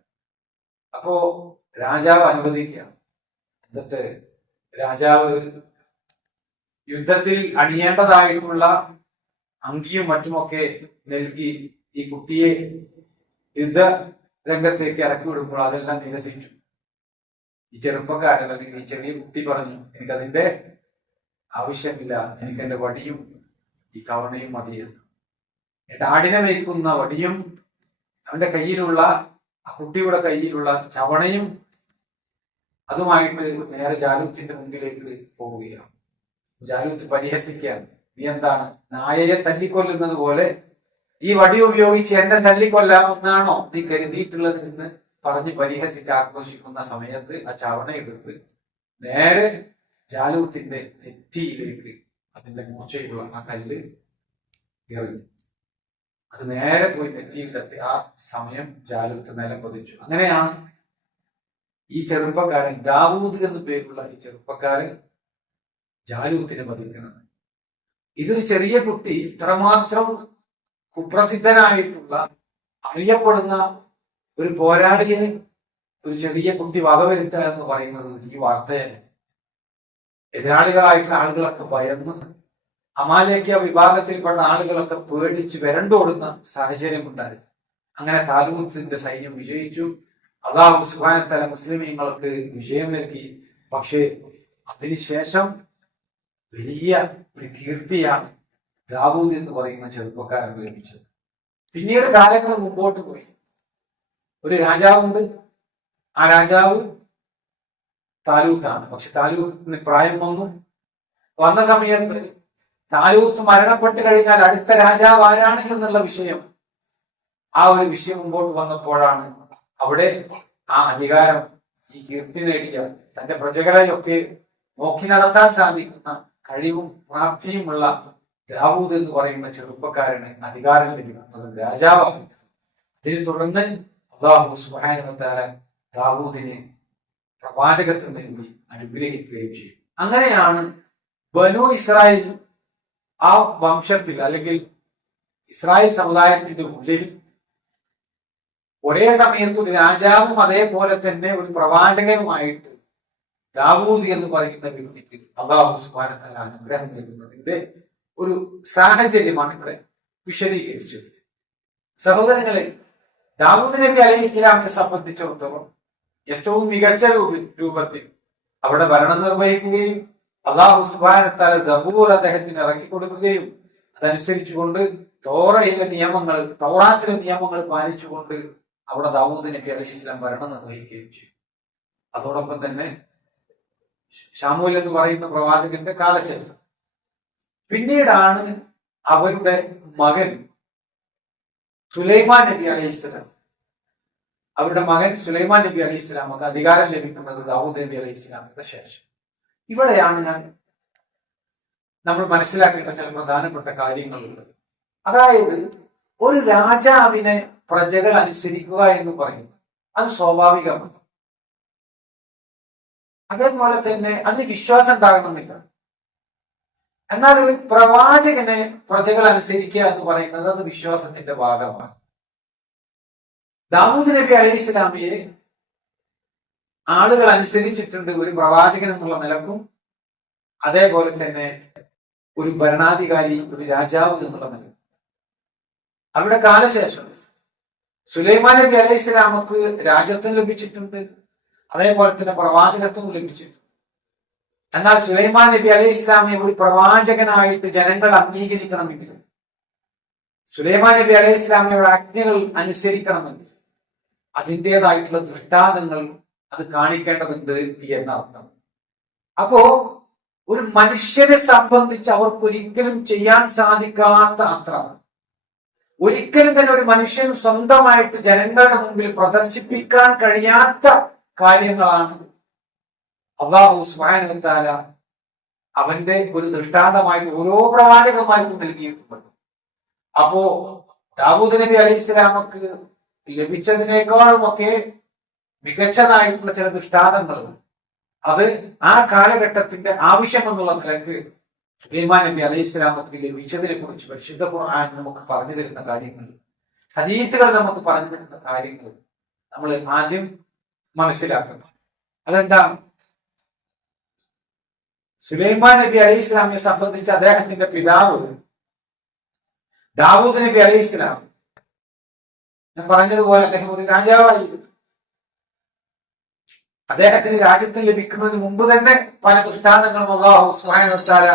അപ്പോ രാജാവ് അനുവദിക്കുക. എന്നിട്ട് രാജാവ് യുദ്ധത്തിൽ അണിയേണ്ടതായിട്ടുള്ള അങ്കിയും മറ്റുമൊക്കെ നൽകി ഈ കുട്ടിയെ യുദ്ധ രംഗത്തേക്ക് ഇറക്കി വിടുമ്പോൾ അതെല്ലാം നിരസിച്ചു. ഈ ചെറുപ്പക്കാരൻ അല്ലെങ്കിൽ ഈ ചെറിയ കുട്ടി പറഞ്ഞു, എനിക്കതിന്റെ ആവശ്യമില്ല, എനിക്ക് എന്റെ വടിയും ഈ കവണയും മതിയെന്ന്. എന്റെ ആടിനെ മേയ്ക്കുന്ന വടിയും അവന്റെ കയ്യിലുള്ള, ആ കുട്ടിയുടെ കയ്യിലുള്ള ചവണയും അതുമായിട്ട് നേരെ ജാലൂത്തിന്റെ മുമ്പിലേക്ക് പോവുകയാണ്. ജാലൂത്ത് പരിഹസിക്കുകയാണ്, നീ എന്താണ് നായയെ തല്ലിക്കൊല്ലുന്നത് പോലെ ഈ വടി ഉപയോഗിച്ച് എന്നെ തല്ലിക്കൊല്ലാമെന്നാണോ നീ കരുതിയിട്ടുള്ളത് എന്ന് പറഞ്ഞ് പരിഹസിച്ച് ആക്രോശിക്കുന്ന സമയത്ത് ആ ചവണ എടുത്ത് നേരെ ജാലൂത്തിന്റെ നെറ്റിയിലേക്ക് അതിന്റെ മൂർച്ചയുള്ള ആ കല്ല് എറിഞ്ഞു. അത് നേരെ പോയി നെറ്റിയിൽ തട്ടി. ആ സമയം ജാലൂത്ത് നിലം പതിച്ചു. അങ്ങനെയാണ് ഈ ചെറുപ്പക്കാരൻ, ദാവൂദ് എന്ന് പേരുള്ള ഈ ചെറുപ്പക്കാരൻ ജാലൂത്തിനെ വധിക്കുന്നത്. ഇതൊരു ചെറിയ കുട്ടി ഇത്രമാത്രം കുപ്രസിദ്ധനായിട്ടുള്ള അറിയപ്പെടുന്ന ഒരു പോരാളിയെ ഒരു ചെറിയ കുട്ടി വകവരുത്തുക എന്ന് പറയുന്നത് ഈ വാർത്തയെ എതിരാളികളായിട്ടുള്ള ആളുകളൊക്കെ ഭയന്ന്, അമാലേക്യ വിഭാഗത്തിൽപ്പെട്ട ആളുകളൊക്കെ പേടിച്ച് വരണ്ടോടുന്ന സാഹചര്യം ഉണ്ടായി. അങ്ങനെ താലൂത്തിന്റെ സൈന്യം വിജയിച്ചു. അല്ലാഹു സുബ്ഹാനഹു വ തആല മുസ്ലിമീങ്ങൾക്ക് വിജയം നൽകി. പക്ഷേ അതിനുശേഷം വലിയ ഒരു കീർത്തിയാണ് ദാവൂദ് എന്ന് പറയുന്ന ചെറുപ്പക്കാരൻ ലഭിച്ചത്. പിന്നീട് കാലങ്ങൾ മുമ്പോട്ട് പോയി. ഒരു രാജാവുണ്ട്. ആ രാജാവ് താലൂത്താണ്. പക്ഷെ താലൂത്തിന് പ്രായം വന്ന സമയത്ത് താലൂത്ത് മരണപ്പെട്ട് കഴിഞ്ഞാൽ അടുത്ത രാജാവ് ആരാണ് എന്നുള്ള വിഷയം, ആ ഒരു വിഷയം മുമ്പോട്ട് വന്നപ്പോഴാണ് അവിടെ ആ അധികാരം, ഈ കീർത്തി നേടിയ തന്റെ പ്രജകളെയൊക്കെ നോക്കി നടത്താൻ സാധിക്കുന്ന കഴിവും പ്രാപ്തിയുമുള്ള ദാവൂദ് എന്ന് പറയുന്ന ചെറുപ്പക്കാരന് അധികാരം ലഭിക്കുന്നത് രാജാവാണ്. ഇതിനെ തുടർന്ന് അല്ലാഹു സുബ്ഹാനഹു വ തആല ദാവൂദിന് പ്രവാചകത്വം നൽകി അനുഗ്രഹിക്കുകയും ചെയ്യും. അങ്ങനെയാണ് ബനു ഇസ്രായേൽ ആ വംശത്തിൽ അല്ലെങ്കിൽ ഇസ്രായേൽ സമുദായത്തിന്റെ ഉള്ളിൽ ഒരേ സമയത്ത് ഒരു രാജാവും അതേപോലെ തന്നെ ഒരു പ്രവാചകനുമായിട്ട് ദാവൂദ് എന്ന് പറയുന്ന വ്യക്തിക്ക് അല്ലാഹു സുബ്ഹാനഹു വ തആല അനുഗ്രഹം നൽകുന്നതിന്റെ ഒരു സാഹചര്യമാണ് ഇവിടെ വിശദീകരിച്ചത്. സഹോദരങ്ങളെ, ദാവൂദ് നബി അലൈഹി ഇസ്ലാമിനെ സംബന്ധിച്ചിടത്തോളം ഏറ്റവും മികച്ച രൂപത്തിൽ അവിടെ ഭരണം നിർവഹിക്കുകയും അല്ലാഹു സുബ്ഹാനഹു വ തആല സബൂർ അദ്ദേഹത്തിന് ഇറക്കി കൊടുക്കുകയും അതനുസരിച്ചുകൊണ്ട് തൗറാത്തിലെ നിയമങ്ങൾ പാലിച്ചുകൊണ്ട് അവിടെ ദാവൂദ് നബി അലൈഹി ഇസ്ലാം ഭരണം നിർവഹിക്കുകയും ചെയ്യും. അതോടൊപ്പം തന്നെ ശമൂവേൽ എന്ന് പറയുന്ന പ്രവാചകന്റെ കാലശേഷം പിന്നീടാണ് അവരുടെ മകൻ സുലൈമാൻ നബി അലൈഹി സ്വലാം ഒക്കെ അധികാരം ലഭിക്കുന്നത് ദാവൂദ് നബി അലൈഹി സ്വലാമിന്റെ ശേഷം. ഇവിടെയാണ് നമ്മൾ മനസ്സിലാക്കേണ്ട ചില പ്രധാനപ്പെട്ട കാര്യങ്ങളുള്ളത്. അതായത് ഒരു രാജാവിനെ പ്രജകൾ അനുസരിക്കുക എന്ന് പറയുന്നത് അത് സ്വാഭാവികമാണ്. അതേപോലെ തന്നെ അതിന് വിശ്വാസം ഉണ്ടാകണമെന്നില്ല. എന്നാൽ ഒരു പ്രവാചകനെ പ്രജകൾ അനുസരിക്കുക എന്ന് പറയുന്നത് അത് വിശ്വാസത്തിന്റെ ഭാഗമാണ്. ദാവൂദ് നബി അലൈഹി ഇസ്ലാമിയെ ആളുകൾ അനുസരിച്ചിട്ടുണ്ട് ഒരു പ്രവാചകൻ എന്നുള്ള നിലക്കും, അതേപോലെ തന്നെ ഒരു ഭരണാധികാരി, ഒരു രാജാവ് എന്നുള്ള നിലക്കും. അവരുടെ കാലശേഷം സുലൈമാൻ നബി അലൈഹി ഇസ്ലാമക്ക് രാജ്യത്വം ലഭിച്ചിട്ടുണ്ട്, അതേപോലെ തന്നെ പ്രവാചകത്വം ലഭിച്ചിട്ടുണ്ട്. എന്നാൽ സുലൈമാൻ നബി അലൈഹി ഇസ്ലാമിനെ ഒരു പ്രവാചകനായിട്ട് ജനങ്ങൾ അംഗീകരിക്കണമെങ്കിൽ, സുലൈമാൻ നബി അലൈഹി ഇസ്ലാമിയുടെ ആജ്ഞകൾ അനുസരിക്കണമെങ്കിൽ അതിൻ്റെതായിട്ടുള്ള ദൃഷ്ടാന്തങ്ങൾ അത് കാണിക്കേണ്ടതുണ്ട് എന്നർത്ഥം. അപ്പോ ഒരു മനുഷ്യനെ സംബന്ധിച്ച് അവർക്കൊരിക്കലും ചെയ്യാൻ സാധിക്കാത്ത അത്ര, ഒരിക്കലും തന്നെ ഒരു മനുഷ്യൻ സ്വന്തമായിട്ട് ജനങ്ങളുടെ മുമ്പിൽ പ്രദർശിപ്പിക്കാൻ കഴിയാത്ത കാര്യങ്ങളാണ് അല്ലാഹു സുബ്ഹാനഹു വ തആല അവന്റെ ഒരു ദൃഷ്ടാന്തമായിട്ട് ഓരോ പ്രവാചകന്മാർക്കും നൽകിയിട്ടുണ്ട്. അപ്പോ ദാവൂദ് നബി അലൈഹി ഇസ്ലാമക്ക് ലഭിച്ചതിനേക്കാളും ഒക്കെ മികച്ചതായിട്ടുള്ള ചില ദൃഷ്ടാന്തങ്ങൾ അത് ആ കാലഘട്ടത്തിന്റെ ആവശ്യം എന്നുള്ള നിലക്ക് സുലൈമാൻ നബി അലൈഹി ഇസ്ലാമക്ക് ലഭിച്ചതിനെ കുറിച്ച് പരിശുദ്ധ ഖുർആൻ നമുക്ക് പറഞ്ഞു തരുന്ന കാര്യങ്ങൾ, ഹദീസുകൾ നമുക്ക് പറഞ്ഞു തരുന്ന കാര്യങ്ങൾ നമ്മൾ ആദ്യം മനസ്സിലാക്കണം. അതെന്താണ്? സുലൈമാൻ നബി അലൈഹി ഇസ്ലാമിനെ സംബന്ധിച്ച് അദ്ദേഹത്തിന്റെ പിതാവ് ദാവൂദ് നബി അലൈഹി ഇസ്ലാം, ഞാൻ പറഞ്ഞതുപോലെ അദ്ദേഹം ഒരു രാജാവായിരുന്നു. അദ്ദേഹത്തിന് രാജ്യത്തിന് ലഭിക്കുന്നതിന് മുമ്പ് തന്നെ പല ദൃഷ്ടാന്തങ്ങളും അല്ലാഹു സുബ്ഹാനഹു വ തആല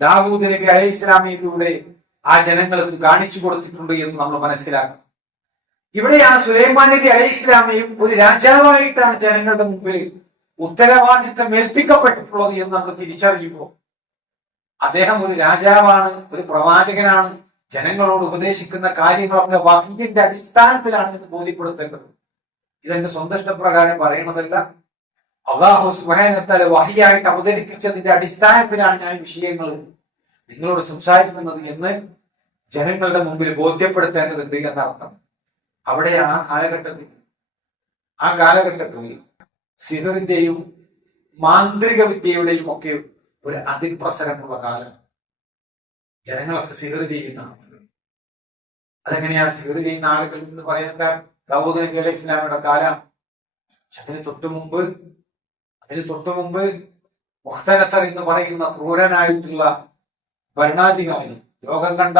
ദാവൂദ് നബി അലൈഹി ഇസ്ലാമിലൂടെ ആ ജനങ്ങൾക്ക് കാണിച്ചു കൊടുത്തിട്ടുണ്ട് എന്ന് നമ്മൾ മനസ്സിലാക്കണം. ഇവിടെയാണ് സുലൈമാൻ നബി അലൈഹി ഇസ്ലാമയും ഒരു രാജാവായിട്ടാണ് ജനങ്ങളുടെ മുമ്പിൽ ഉത്തരവാദിത്തം ഏൽപ്പിക്കപ്പെട്ടിട്ടുള്ളത് എന്ന് നമ്മൾ തിരിച്ചറിയുമ്പോൾ അദ്ദേഹം ഒരു രാജാവാണ്, ഒരു പ്രവാചകനാണ്, ജനങ്ങളോട് ഉപദേശിക്കുന്ന കാര്യങ്ങളൊക്കെ വഹ്യിന്റെ അടിസ്ഥാനത്തിലാണ് എന്ന് ബോധ്യപ്പെടുത്തേണ്ടത്. ഇതെന്റെ സ്വന്തം ഇഷ്ടപ്രകാരം പറയണതല്ല. അല്ലാഹു സുബ്ഹാനഹു വ തആല വഹ്യായിട്ട് അവതരിപ്പിച്ചതിന്റെ അടിസ്ഥാനത്തിലാണ് ഞാൻ വിഷയങ്ങൾ നിങ്ങളോട് സംസാരിക്കുന്നത് എന്ന് ജനങ്ങളുടെ മുമ്പിൽ ബോധ്യപ്പെടുത്തേണ്ടതുണ്ട് എന്നർത്ഥം. അവിടെയാണ് ആ കാലഘട്ടത്തിൽ സിഹറിന്റെയും മാന്ത്രിക വിദ്യയുടെയും ഒക്കെ ഒരു അതിപ്രസരമുള്ള കാലം. ജനങ്ങളൊക്കെ സിഹർ ചെയ്യുന്ന ആളുകൾ. അതെങ്ങനെയാണ് സിഹർ ചെയ്യുന്ന ആളുകൾ എന്ന് പറയുന്നത്? ദാവൂദ് നബി അലൈഹി ഇസ്ലാമിയുടെ കാലം. അതിന് തൊട്ടു മുമ്പ് മുഖ്തനസർ എന്ന് പറയുന്ന ക്രൂരനായിട്ടുള്ള ഭരണാധികാരി, ലോകം കണ്ട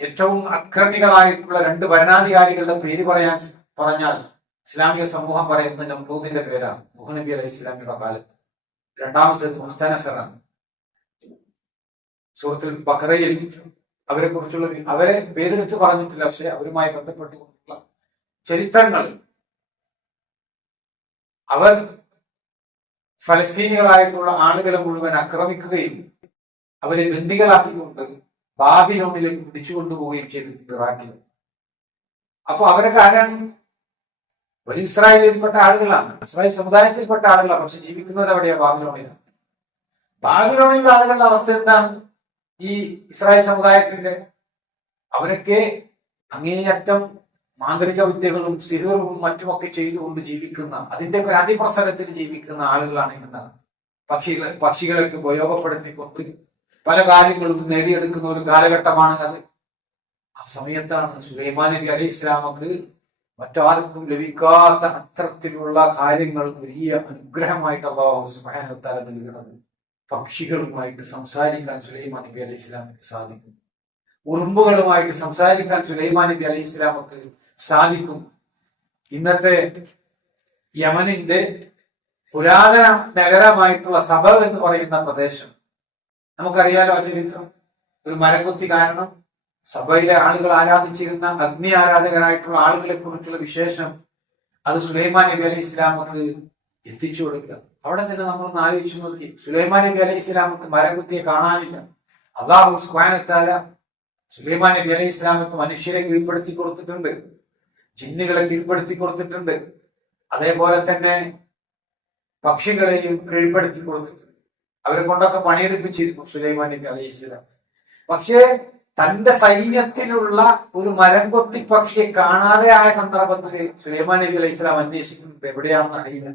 ഏറ്റവും അക്രമികളായിട്ടുള്ള 2 ഭരണാധികാരികളുടെ പേര് പറഞ്ഞാൽ ഇസ്ലാമിക സമൂഹം പറയുന്ന നമ്രൂദിന്റെ പേരാണ്. നൂഹ് നബി അലൈഹി ഇസ്ലാമിയുടെ കാലത്ത്. രണ്ടാമത്തേത് മുഖ്തനസറാണ്. സൂറത്തുൽ ബഖറയിൽ അവരെ കുറിച്ചുള്ള അവരെ പേരെടുത്ത് പറഞ്ഞിട്ടില്ല, പക്ഷെ അവരുമായി ബന്ധപ്പെട്ടുകൊണ്ടുള്ള ചരിത്രങ്ങൾ അവർ ഫലസ്തീനികളായിട്ടുള്ള ആളുകളെ മുഴുവൻ ആക്രമിക്കുകയും അവരെ ബന്ദികളാക്കിക്കൊണ്ട് ബാബിലോണിലേക്ക് പിടിച്ചുകൊണ്ടുപോവുകയും ചെയ്തിട്ടുണ്ട് ഇറാഖിൽ. അപ്പൊ അവരൊക്കെ ആരാണ്? ഒരു ഇസ്രായേലിൽപ്പെട്ട ആളുകളാണ്, ഇസ്രായേൽ സമുദായത്തിൽപ്പെട്ട ആളുകളാണ്. പക്ഷെ ജീവിക്കുന്നത് എവിടെയാ? ബാബിലോണിലാണ്. ബാബിലോണിലുള്ള ആളുകളുടെ അവസ്ഥ എന്താണ്? ഈ ഇസ്രായേൽ സമുദായത്തിന്റെ അവരൊക്കെ അങ്ങേയറ്റം മാന്ത്രിക വിദ്യകളും സിഹറും മറ്റുമൊക്കെ ചെയ്തുകൊണ്ട് ജീവിക്കുന്ന, അതിന്റെ ഒരു അതിപ്രസരത്തിൽ ജീവിക്കുന്ന ആളുകളാണ് എന്നാണ്. പക്ഷികളൊക്കെ ഉപയോഗപ്പെടുത്തിക്കൊണ്ട് പല കാര്യങ്ങളും നേടിയെടുക്കുന്ന ഒരു കാലഘട്ടമാണ് അത്. ആ സമയത്താണ് സുലൈമാൻ നബി അലൈഹി ഇസ്ലാമക്ക് മറ്റാർക്കും ലഭിക്കാത്ത അത്തരത്തിലുള്ള കാര്യങ്ങൾ വലിയ അനുഗ്രഹമായിട്ട് അല്ലാഹു സുബ്ഹാനഹു വ തആല നൽകുന്നത്. പക്ഷികളുമായിട്ട് സംസാരിക്കാൻ സുലൈമാൻ നബി അലൈഹി ഇസ്ലാമിക്ക് സാധിക്കും. ഉറുമ്പുകളുമായിട്ട് സംസാരിക്കാൻ സുലൈമാൻ നബി അലൈഹി ഇസ്ലാമക്ക് സാധിക്കും. ഇന്നത്തെ യമനിന്റെ പുരാതന നഗരമായിട്ടുള്ള സബ എന്ന് പറയുന്ന പ്രദേശം നമുക്കറിയാലോ ആ ചരിത്രം. ഒരു മരംകൊത്തി കാരണം സഭയിലെ ആളുകൾ ആരാധിച്ചിരുന്ന അഗ്നി ആരാധകരായിട്ടുള്ള ആളുകളെ കുറിച്ചുള്ള വിശേഷം അത് സുലൈമാൻ നബി അലൈഹി ഇസ്ലാമക്ക് എത്തിച്ചു കൊടുക്കുക. അവിടെ തന്നെ നമ്മളൊന്ന് ആലോചിച്ചു നോക്കി. സുലൈമാൻ നബി അലൈഹി ഇസ്ലാമക്ക് മരംകുത്തിയെ കാണാനില്ല. അല്ലാഹു സുബ്ഹാനഹു വ തആല സുലൈമാൻ നബി അലൈഹി ഇസ്ലാമക്ക് മനുഷ്യരെ കീഴ്പ്പെടുത്തി കൊടുത്തിട്ടുണ്ട്, ജിന്നുകളെ കീഴ്പ്പെടുത്തി കൊടുത്തിട്ടുണ്ട്, അതേപോലെ തന്നെ പക്ഷികളെയും കീഴ്പ്പെടുത്തി കൊടുത്തിട്ടുണ്ട്. അവരെ കൊണ്ടൊക്കെ പണിയെടുപ്പിച്ചിരുന്നു സുലൈമാൻ നബി അലൈഹി ഇസ്ലാം. പക്ഷേ തന്റെ സൈന്യത്തിലുള്ള ഒരു മരംകൊത്തി പക്ഷിയെ കാണാതെ ആയ സന്ദർഭത്തിൽ സുലൈമാൻ നബി അലൈഹി ഇസ്ലാം അന്വേഷിക്കുന്നുണ്ട്. എവിടെയാണെന്ന് അറിയില്ല,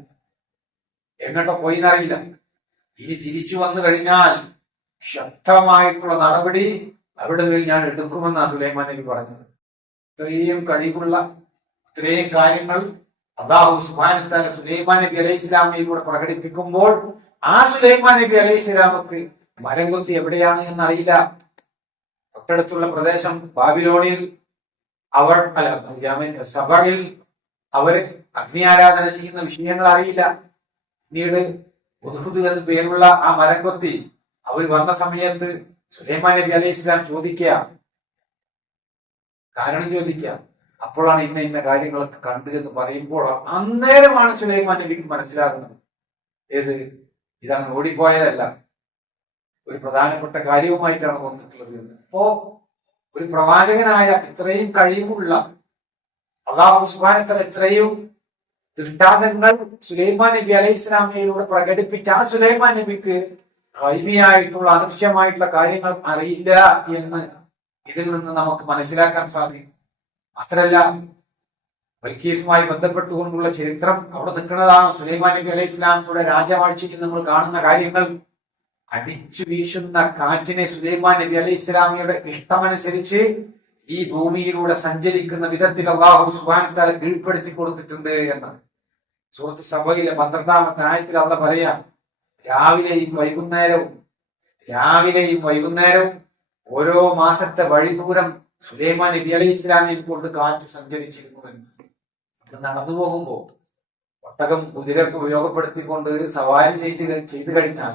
എങ്ങോട്ടോ പോയിന്നറിയില്ല. ഇനി തിരിച്ചു വന്നു കഴിഞ്ഞാൽ ശക്തമായിട്ടുള്ള നടപടി അവിടെ മേൽ ഞാൻ എടുക്കുമെന്നാണ് സുലൈമാൻ നബി പറഞ്ഞത്. ഇത്രയും കഴിവുള്ള ഇത്രയും കാര്യങ്ങൾ അല്ലാഹു സുബ്ഹാനഹു വ തആല സുലൈമാൻ നബി അലൈഹി ഇസ്ലാമിലൂടെ പ്രകടിപ്പിക്കുമ്പോൾ ആ സുലൈമാൻ നബി അലൈഹി ഇസ്ലാമക്ക് മരംകൊത്തി എവിടെയാണ് എന്നറിയില്ല. തൊട്ടടുത്തുള്ള പ്രദേശം ബാബിലോണിൽ സബയിൽ അവര് അഗ്നി ആരാധന ചെയ്യുന്ന വിഷയങ്ങൾ അറിയില്ല. പിന്നീട് ഉദ്ഹുദ് എന്ന് പേരുള്ള ആ മരംകൊത്തി അവർ വന്ന സമയത്ത് സുലൈമാൻ നബി അലൈഹി ഇസ്ലാം കാരണം ചോദിക്കുക. അപ്പോഴാണ് ഇന്ന കാര്യങ്ങളൊക്കെ കണ്ടു എന്ന് പറയുമ്പോൾ അന്നേരമാണ് സുലൈമാൻ നബിക്ക് മനസ്സിലാകുന്നത് ഏത് ഇതാണ് ഓടിപ്പോയതല്ല, ഒരു പ്രധാനപ്പെട്ട കാര്യവുമായിട്ടാണ് വന്നിട്ടുള്ളത് എന്ന്. അപ്പോ ഒരു പ്രവാചകനായ ഇത്രയും കഴിവുള്ള അല്ലാഹു സുബ്ഹാനഹു വ തആല ഇത്രയും ദൃഷ്ടാന്തങ്ങൾ സുലൈമാൻ നബി അലൈഹി ഇസ്ലാമിലൂടെ പ്രകടിപ്പിച്ച ആ സുലൈമാൻ നബിക്ക് ഗൈബിയായിട്ടുള്ള അദൃശ്യമായിട്ടുള്ള കാര്യങ്ങൾ അറിയില്ല എന്ന് ഇതിൽ നിന്ന് നമുക്ക് മനസ്സിലാക്കാൻ സാധിക്കും. മാത്രല്ല ബൽക്കീസുമായി ബന്ധപ്പെട്ടുകൊണ്ടുള്ള ചരിത്രം അവിടെ നിൽക്കുന്നതാണ്. സുലൈമാൻ നബി അലൈഹി ഇസ്ലാമിയുടെ രാജവാഴ്ചയിൽ നമ്മൾ കാണുന്ന കാര്യങ്ങൾ, അടിച്ചു വീശുന്ന കാറ്റിനെ സുലൈമാൻ നബി അലൈഹി ഇസ്ലാമിയുടെ ഇഷ്ടമനുസരിച്ച് ഈ ഭൂമിയിലൂടെ സഞ്ചരിക്കുന്ന വിധത്തിൽ അല്ലാഹു സുബ്ഹാനഹു വ തആല കീഴ്പ്പെടുത്തി കൊടുത്തിട്ടുണ്ട് എന്നാണ്. സൂറത്ത് സബയിലെ 12-ാമത്തെ ആയത്തിൽ അല്ലാഹു പറയാം, രാവിലെയും വൈകുന്നേരവും ഓരോ മാസത്തെ വഴിദൂരം സുലൈമാൻ നബി അലൈഹി ഇസ്ലാമിനെ കൊണ്ട് കാറ്റ് സഞ്ചരിച്ചിരുന്നു എന്ന്. നടന്നു പോകുമ്പോ ഒട്ടകം കുതിരക്ക് ഉപയോഗപ്പെടുത്തിക്കൊണ്ട് സവാരി ചെയ്തു കഴിഞ്ഞാൽ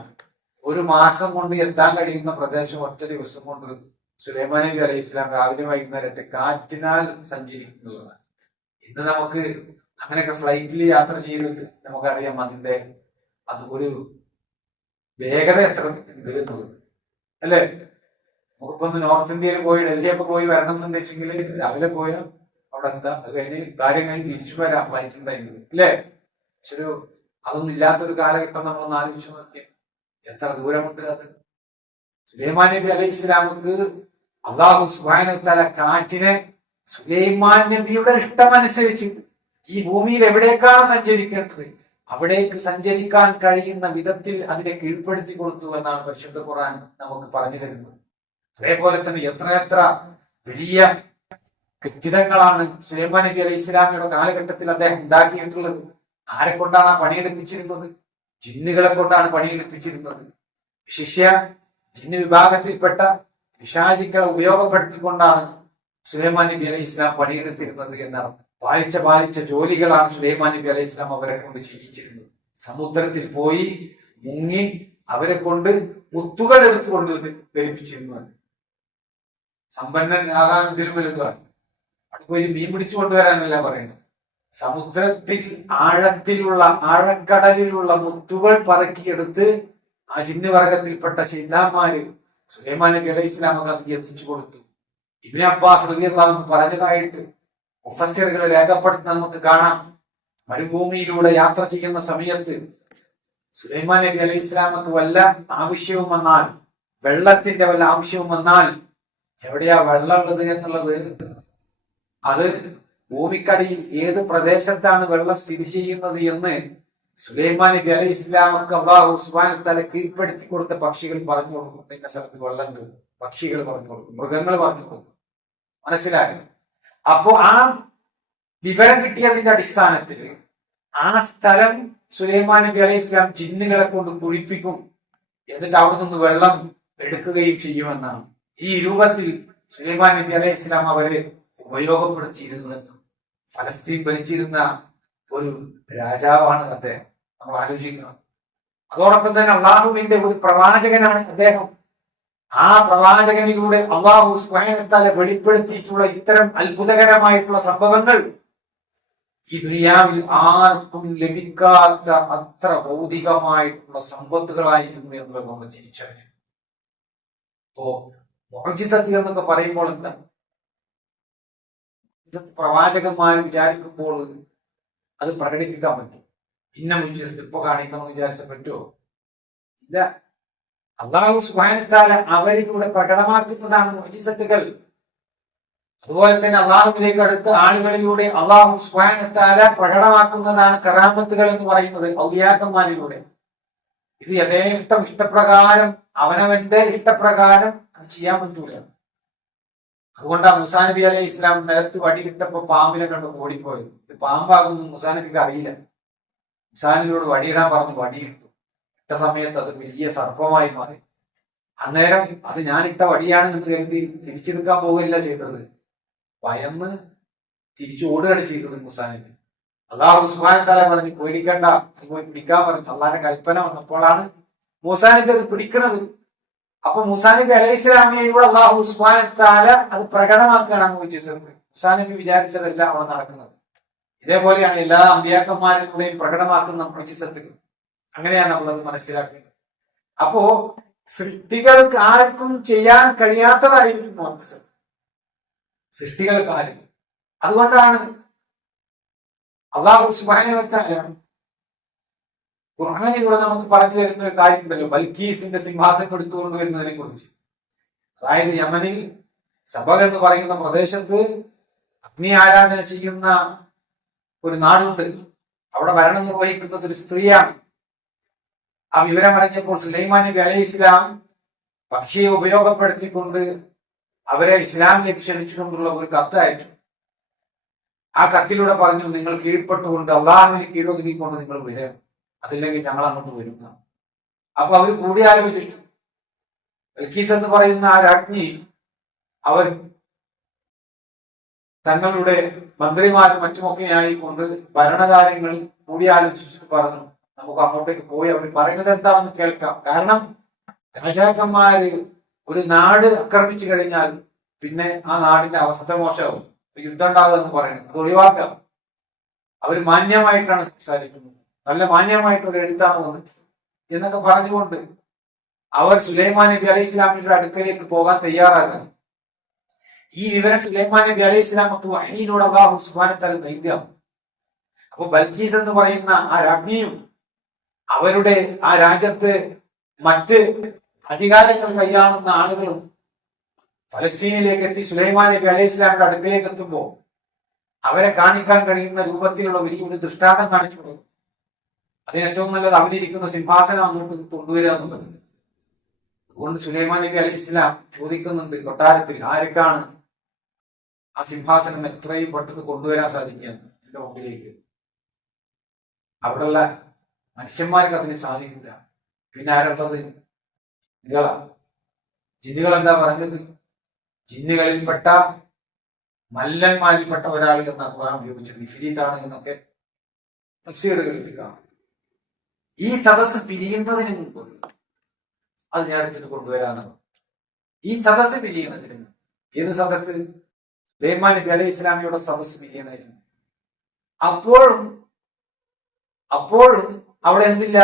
ഒരു മാസം കൊണ്ട് എത്താൻ കഴിയുന്ന പ്രദേശം ഒറ്റ ദിവസം കൊണ്ട് സുലൈമാൻ നബി അലൈഹി ഇസ്ലാം രാവിലെ വൈകുന്നേരത്തെ കാറ്റിനാൽ സഞ്ചരിക്കുന്നുള്ളതാണ്. ഇന്ന് നമുക്ക് അങ്ങനെയൊക്കെ ഫ്ലൈറ്റിൽ യാത്ര ചെയ്തിട്ട് നമുക്കറിയാം അത് ഒരു വേഗത എത്ര ഉണ്ട് എന്നുള്ളത് അല്ലേ. നമുക്കിപ്പോ നോർത്ത് ഇന്ത്യയിൽ പോയി ഡൽഹിയൊക്കെ പോയി വരണം എന്നുണ്ടെങ്കിൽ രാവിലെ പോയാൽ അവിടെ എത്താം, അത് കഴിഞ്ഞ് കാര്യം കഴിഞ്ഞ് തിരിച്ചു വരാം ഫ്ലൈറ്റ് ഉണ്ടെങ്കിൽ അല്ലേ. പക്ഷെ അതൊന്നും ഇല്ലാത്തൊരു കാലഘട്ടം നമ്മളൊന്ന് ആലോചിച്ചു നോക്കിയാൽ എത്ര ദൂരമുണ്ട് അത്. സുലൈമാൻ നബി അലൈഹി ഇസ്ലാമക്ക് അല്ലാഹു സുബ്ഹാനഹു വ തആല കാറ്റിനെ സുലൈമാൻ നബിയുടെ ഇഷ്ടമനുസരിച്ച് ഈ ഭൂമിയിൽ എവിടേക്കാണ് സഞ്ചരിക്കേണ്ടത് അവിടേക്ക് സഞ്ചരിക്കാൻ കഴിയുന്ന വിധത്തിൽ അതിനെ കീഴ്പ്പെടുത്തി കൊടുത്തു എന്നാണ് പരിശുദ്ധ ഖുർആൻ നമുക്ക് പറഞ്ഞു തരുന്നത്. അതേപോലെ തന്നെ എത്ര വലിയ കെട്ടിടങ്ങളാണ് സുലൈമാൻ നബി അലൈഹി ഇസ്ലാമിയുടെ കാലഘട്ടത്തിൽ അദ്ദേഹം ഉണ്ടാക്കിയിട്ടുള്ളത്. ആരെ കൊണ്ടാണ് ആ പണിയെടുപ്പിച്ചിരുന്നത്? ജിന്നുകളെ കൊണ്ടാണ് പണിയെടുപ്പിച്ചിരുന്നത്. ശിഷ്യ ജിന്ന് വിഭാഗത്തിൽപ്പെട്ട പിശാചുക്കളെ ഉപയോഗപ്പെടുത്തിക്കൊണ്ടാണ് സുലൈമാൻ നബി അലൈഹി ഇസ്ലാം പണിയെടുത്തിരുന്നത് എന്നാണ്. പാലിച്ച ജോലികളാണ് സുലൈമാൻ നബി അലൈഹി ഇസ്ലാം അവരെ കൊണ്ട് ചെയ്യിച്ചിരുന്നത്. സമുദ്രത്തിൽ പോയി മുങ്ങി അവരെ കൊണ്ട് മുത്തുകൾ എടുത്തുകൊണ്ട് ധരിപ്പിച്ചിരുന്നത്. സമ്പന്നനാകാൻ ഇതിലും വലുതാണ്. അവിടെ പോയി മീൻ പിടിച്ചു കൊണ്ടുവരാനല്ല പറയുന്നത്. സമുദ്രത്തിൽ ആഴക്കടലിലുള്ള മുത്തുകൾ പറക്കിയെടുത്ത് ആ ജിന്ന് വർഗത്തിൽപ്പെട്ട ശൈത്താന്മാര് സുലൈമാൻ നബി അലൈഹി ഇസ്ലാമക്ക് അത് എത്തിച്ചു കൊടുത്തു. ഇബ്നു അബ്ബാസ് റളിയല്ലാഹു അൻഹു പറഞ്ഞതായിട്ട് മുഫസ്സിറുകൾ രേഖപ്പെടുത്തുന്ന നമുക്ക് കാണാം. മരുഭൂമിയിലൂടെ യാത്ര ചെയ്യുന്ന സമയത്ത് സുലൈമാൻ നബി അലൈഹി ഇസ്ലാമക്ക് വല്ല ആവശ്യവും വന്നാൽ, വെള്ളത്തിന്റെ വല്ല ആവശ്യവും വന്നാൽ, എവിടെയാ വെള്ളം ഉള്ളത് എന്നുള്ളത് അത് ഭൂമിക്കടിയിൽ ഏത് പ്രദേശത്താണ് വെള്ളം സ്ഥിതി ചെയ്യുന്നത് എന്ന് സുലൈമാൻ നബി അലൈഹി ഇസ്ലാമൊക്കെ അള്ളാഹു സുബ്ഹാനഹു വ തആല കീഴ്പ്പെടുത്തി കൊടുത്ത പക്ഷികൾ പറഞ്ഞു കൊടുക്കും. ഇന്ന സ്ഥലത്ത് വെള്ളമുണ്ട്. പക്ഷികൾ പറഞ്ഞു കൊടുക്കും, മൃഗങ്ങൾ പറഞ്ഞു കൊടുക്കും. മനസ്സിലായോ? അപ്പോ ആ വിവരം കിട്ടിയതിന്റെ അടിസ്ഥാനത്തിൽ ആ സ്ഥലം സുലൈമാൻ നബി അലൈഹി ഇസ്ലാം ജിന്നുകളെ കൊണ്ട് കുഴിപ്പിക്കും. എന്നിട്ട് അവിടെ നിന്ന് വെള്ളം എടുക്കുകയും ചെയ്യുമെന്നാണ്. ഈ രൂപത്തിൽ സുലൈമാൻ നബി അലൈഹി ഇസ്ലാം അവരെ ഉപയോഗപ്പെടുത്തിയിരുന്നുവെന്നും ഫലസ്തീൻ ഭരിച്ചിരുന്ന ഒരു രാജാവാണ് അദ്ദേഹം. നമ്മൾ ആലോചിക്കണം. അതോടൊപ്പം തന്നെ അള്ളാഹുവിന്റെ ഒരു പ്രവാചകനാണ് അദ്ദേഹം. ആ പ്രവാചകനിലൂടെ അള്ളാഹു സുബ്ഹാനഹു വ തആല വെളിപ്പെടുത്തിയിട്ടുള്ള ഇത്തരം അത്ഭുതകരമായിട്ടുള്ള സംഭവങ്ങൾ ഈ ദുനിയാവിൽ ആർക്കും ലഭിക്കാത്ത അത്ര ഭൗതികമായിട്ടുള്ള സമ്പത്തുകളായിരുന്നു എന്നുള്ളത് നമ്മൾ തിരിച്ചറിയാം. ഇപ്പോ മുഅ്ജിസത്ത് എന്നൊക്കെ പറയുമ്പോൾ എന്താ? പ്രവാചകന്മാർ വിചാരിക്കുമ്പോൾ അത് പ്രകടിപ്പിക്കാൻ പറ്റും. ഇന്ന മുഅ്ജിസത്ത് ഇപ്പൊ കാണിക്കണം വിചാരിച്ച പറ്റുമോ? ഇല്ല. അല്ലാഹു സുബ്ഹാനഹു വ തആല അവരിലൂടെ പ്രകടമാക്കുന്നതാണ് മുഅ്ജിസത്തുകൾ. അതുപോലെ തന്നെ അള്ളാഹുവിലേക്ക് അടുത്ത ആളുകളിലൂടെ അള്ളാഹു സുബ്ഹാനഹു വ തആല പ്രകടമാക്കുന്നതാണ് കറാമത്തുകൾ എന്ന് പറയുന്നത്, ഔലിയാക്കന്മാരിലൂടെ. ഇത് യഥേഷ്ടം ഇഷ്ടപ്രകാരം അവനവന്റെ ഇഷ്ടപ്രകാരം അത് ചെയ്യാൻ പറ്റൂല. അതുകൊണ്ടാണ് മുസാ നബി അലൈഹി ഇസ്ലാം നിലത്ത് വടിയിട്ടപ്പോ പാമ്പിനെ കണ്ട് ഓടിപ്പോയത്. ഇത് പാമ്പാകുന്നു മുസാ നബിക്ക് അറിയില്ല. മുസാ നബിയോട് വടിയിടാൻ പറഞ്ഞു, വടിയിട്ടു. ഇട്ട സമയത്ത് അത് വലിയ സർപ്പമായി മാറി. അന്നേരം അത് ഞാൻ ഇട്ട വടിയാണ് എന്ന് കരുതി തിരിച്ചെടുക്കാൻ പോവുകയില്ല ചെയ്തത്, ഭയന്ന് തിരിച്ചു ഓടുകയാണ് ചെയ്തത് മുസാ നബി. അല്ലാഹു സുബ്ഹാനഹു വ തആല പറഞ്ഞു, പേടിക്കണ്ട, അത് പോയി പിടിക്കാൻ പറഞ്ഞു. അള്ളാഹിന്റെ കൽപ്പന വന്നപ്പോഴാണ് മൂസാ നബി അത് പിടിക്കുന്നത്. അപ്പൊ മൂസാ നബി അലൈഹി ഇസ്ലാമിയോട് അല്ലാഹു സുബ്ഹാനഹു വ തആല അത് പ്രകടമാക്കുകയാണ് മുഅ്ജിസത്ത്. മൂസാ നബി വിചാരിച്ചതല്ല അവിടെ നടക്കുന്നത്. ഇതേപോലെയാണ് എല്ലാ അമ്പിയാക്കന്മാരിലൂടെയും പ്രകടമാക്കുന്ന മുഅ്ജിസത്തുകൾ. അങ്ങനെയാണ് നമ്മളത് മനസ്സിലാക്കുന്നത്. അപ്പോ സൃഷ്ടികൾക്ക് ആർക്കും ചെയ്യാൻ കഴിയാത്തതായിരിക്കും മുഅ്ജിസത്ത്, സൃഷ്ടികൾക്ക് ആരും. അതുകൊണ്ടാണ് അല്ലാഹു സുബ്ഹാനഹു വ തആല ഖുർആനിലൂടെ നമുക്ക് പറഞ്ഞു തരുന്ന ഒരു കാര്യമുണ്ടല്ലോ, ബൽക്കീസിന്റെ സിംഹാസനം എടുത്തുകൊണ്ടുവരുന്നതിനെ കുറിച്ച്. അതായത് യമനിൽ സബഖ് എന്ന് പറയുന്ന പ്രദേശത്ത് അഗ്നി ആരാധന ചെയ്യുന്ന ഒരു നാടുണ്ട്. അവിടെ ഭരണം നിർവഹിക്കുന്നത് ഒരു സ്ത്രീയാണ്. ആ വിവരം അറിഞ്ഞപ്പോൾ സുലൈമാൻ നബി അലൈഹി ഇസ്ലാം പക്ഷിയെ ഉപയോഗപ്പെടുത്തിക്കൊണ്ട് അവരെ ഇസ്ലാമിലേക്ക് ക്ഷണിച്ചുകൊണ്ടുള്ള ഒരു കത്ത് അയച്ചു. ആ കത്തിലൂടെ പറഞ്ഞു, നിങ്ങൾ കീഴ്പ്പെട്ടുകൊണ്ട് അള്ളാഹുവിന് കീഴൊതുങ്ങിക്കൊണ്ട് നിങ്ങൾ വരിക, അതില്ലെങ്കിൽ ഞങ്ങൾ അങ്ങോട്ട് വരും. അപ്പൊ അവർ കൂടി ആലോചിച്ചു. ബൽക്കീസ് എന്ന് പറയുന്ന ആ രാജ്ഞി അവർ തങ്ങളുടെ മന്ത്രിമാരും മറ്റുമൊക്കെ ആയിക്കൊണ്ട് ഭരണകാര്യങ്ങൾ കൂടിയാലോചിച്ചിട്ട് പറഞ്ഞു, നമുക്ക് അങ്ങോട്ടേക്ക് പോയി അവർ പറയുന്നത് എന്താണെന്ന് കേൾക്കാം. കാരണം രാജാക്കന്മാര് ഒരു നാട് ആക്രമിച്ചു കഴിഞ്ഞാൽ പിന്നെ ആ നാടിന്റെ അവസ്ഥ മോശമാവും, യുദ്ധം ഉണ്ടാവുക എന്ന് പറയുന്നത് അത് ഒഴിവാക്കാം. അവർ മാന്യമായിട്ടാണ് സംസാരിക്കുന്നത്, നല്ല മാന്യമായിട്ടൊരു എഴുത്താണ് വന്നിട്ട് എന്നൊക്കെ പറഞ്ഞുകൊണ്ട് അവർ സുലൈമാൻ നബി അലൈഹി ഇസ്ലാമിന്റെ അടുക്കലേക്ക് പോകാൻ തയ്യാറാകാം. ഈ വിവരം സുലൈമാൻ നബി അലൈഹി ഇസ്ലാമക്ക് വഹീനോട് അല്ലാഹു സുബ്ഹാനഹു വ തആല നൽകുക. അപ്പൊ ബൽക്കീസ് എന്ന് പറയുന്ന ആ രാജ്ഞിയും അവരുടെ ആ രാജ്യത്ത് മറ്റ് അധികാരങ്ങൾ കൈയാളുന്ന ആളുകളും ഫലസ്തീനിലേക്ക് എത്തി സുലൈമാൻ നബി അലൈഹി ഇസ്ലാമിന്റെ അടുക്കലേക്ക് എത്തുമ്പോൾ അവരെ കാണിക്കാൻ കഴിയുന്ന രൂപത്തിലുള്ള വലിയൊരു ദൃഷ്ടാന്തം കാണിച്ചു കൊടുക്കും. അതിന് ഏറ്റവും നല്ലത് അവരിയ്ക്കുന്ന സിംഹാസനം അങ്ങോട്ട് കൊണ്ടുവരിക എന്നുള്ളത്. അതുകൊണ്ട് സുലൈമാൻ നബി അലൈഹി ഇസ്ലാം ചോദിക്കുന്നുണ്ട് കൊട്ടാരത്തിൽ, ആർക്കാണ് ആ സിംഹാസനം എത്രയും പെട്ടെന്ന് കൊണ്ടുവരാൻ സാധിക്കുക എന്റെ മുമ്പിലേക്ക്. അവിടെയുള്ള മനുഷ്യന്മാർക്ക് അതിന് സാധിക്കില്ല. പിന്നെ ആരുള്ളത്? ജിന്നുകളാ. ജിന്നുകൾ എന്താ പറഞ്ഞത്? ജിന്നുകളിൽപ്പെട്ട മല്ലന്മാരിൽപ്പെട്ട ഒരാൾ എന്നാണ് ഖുർആൻ ഉപയോഗിച്ചത്. ഇഫ്രീത്താണ് എന്നൊക്കെ തഫ്സീറുകളിൽ കാണാം. ഈ സദസ്സ് പിരിയുന്നതിന് മുമ്പ് അത് ഞാൻ എടുത്തിട്ട് കൊണ്ടുവരാനാണ്. ഈ സദസ്സ് പിരിയുന്നതിന് മുമ്പ്, ഏത് സദസ്സ്? സുലൈമാൻ നബി അലൈഹി ഇസ്ലാമിയുടെ സദസ്സ് പിരിയണമായിരുന്നു. അപ്പോഴും അവിടെ എന്തില്ല?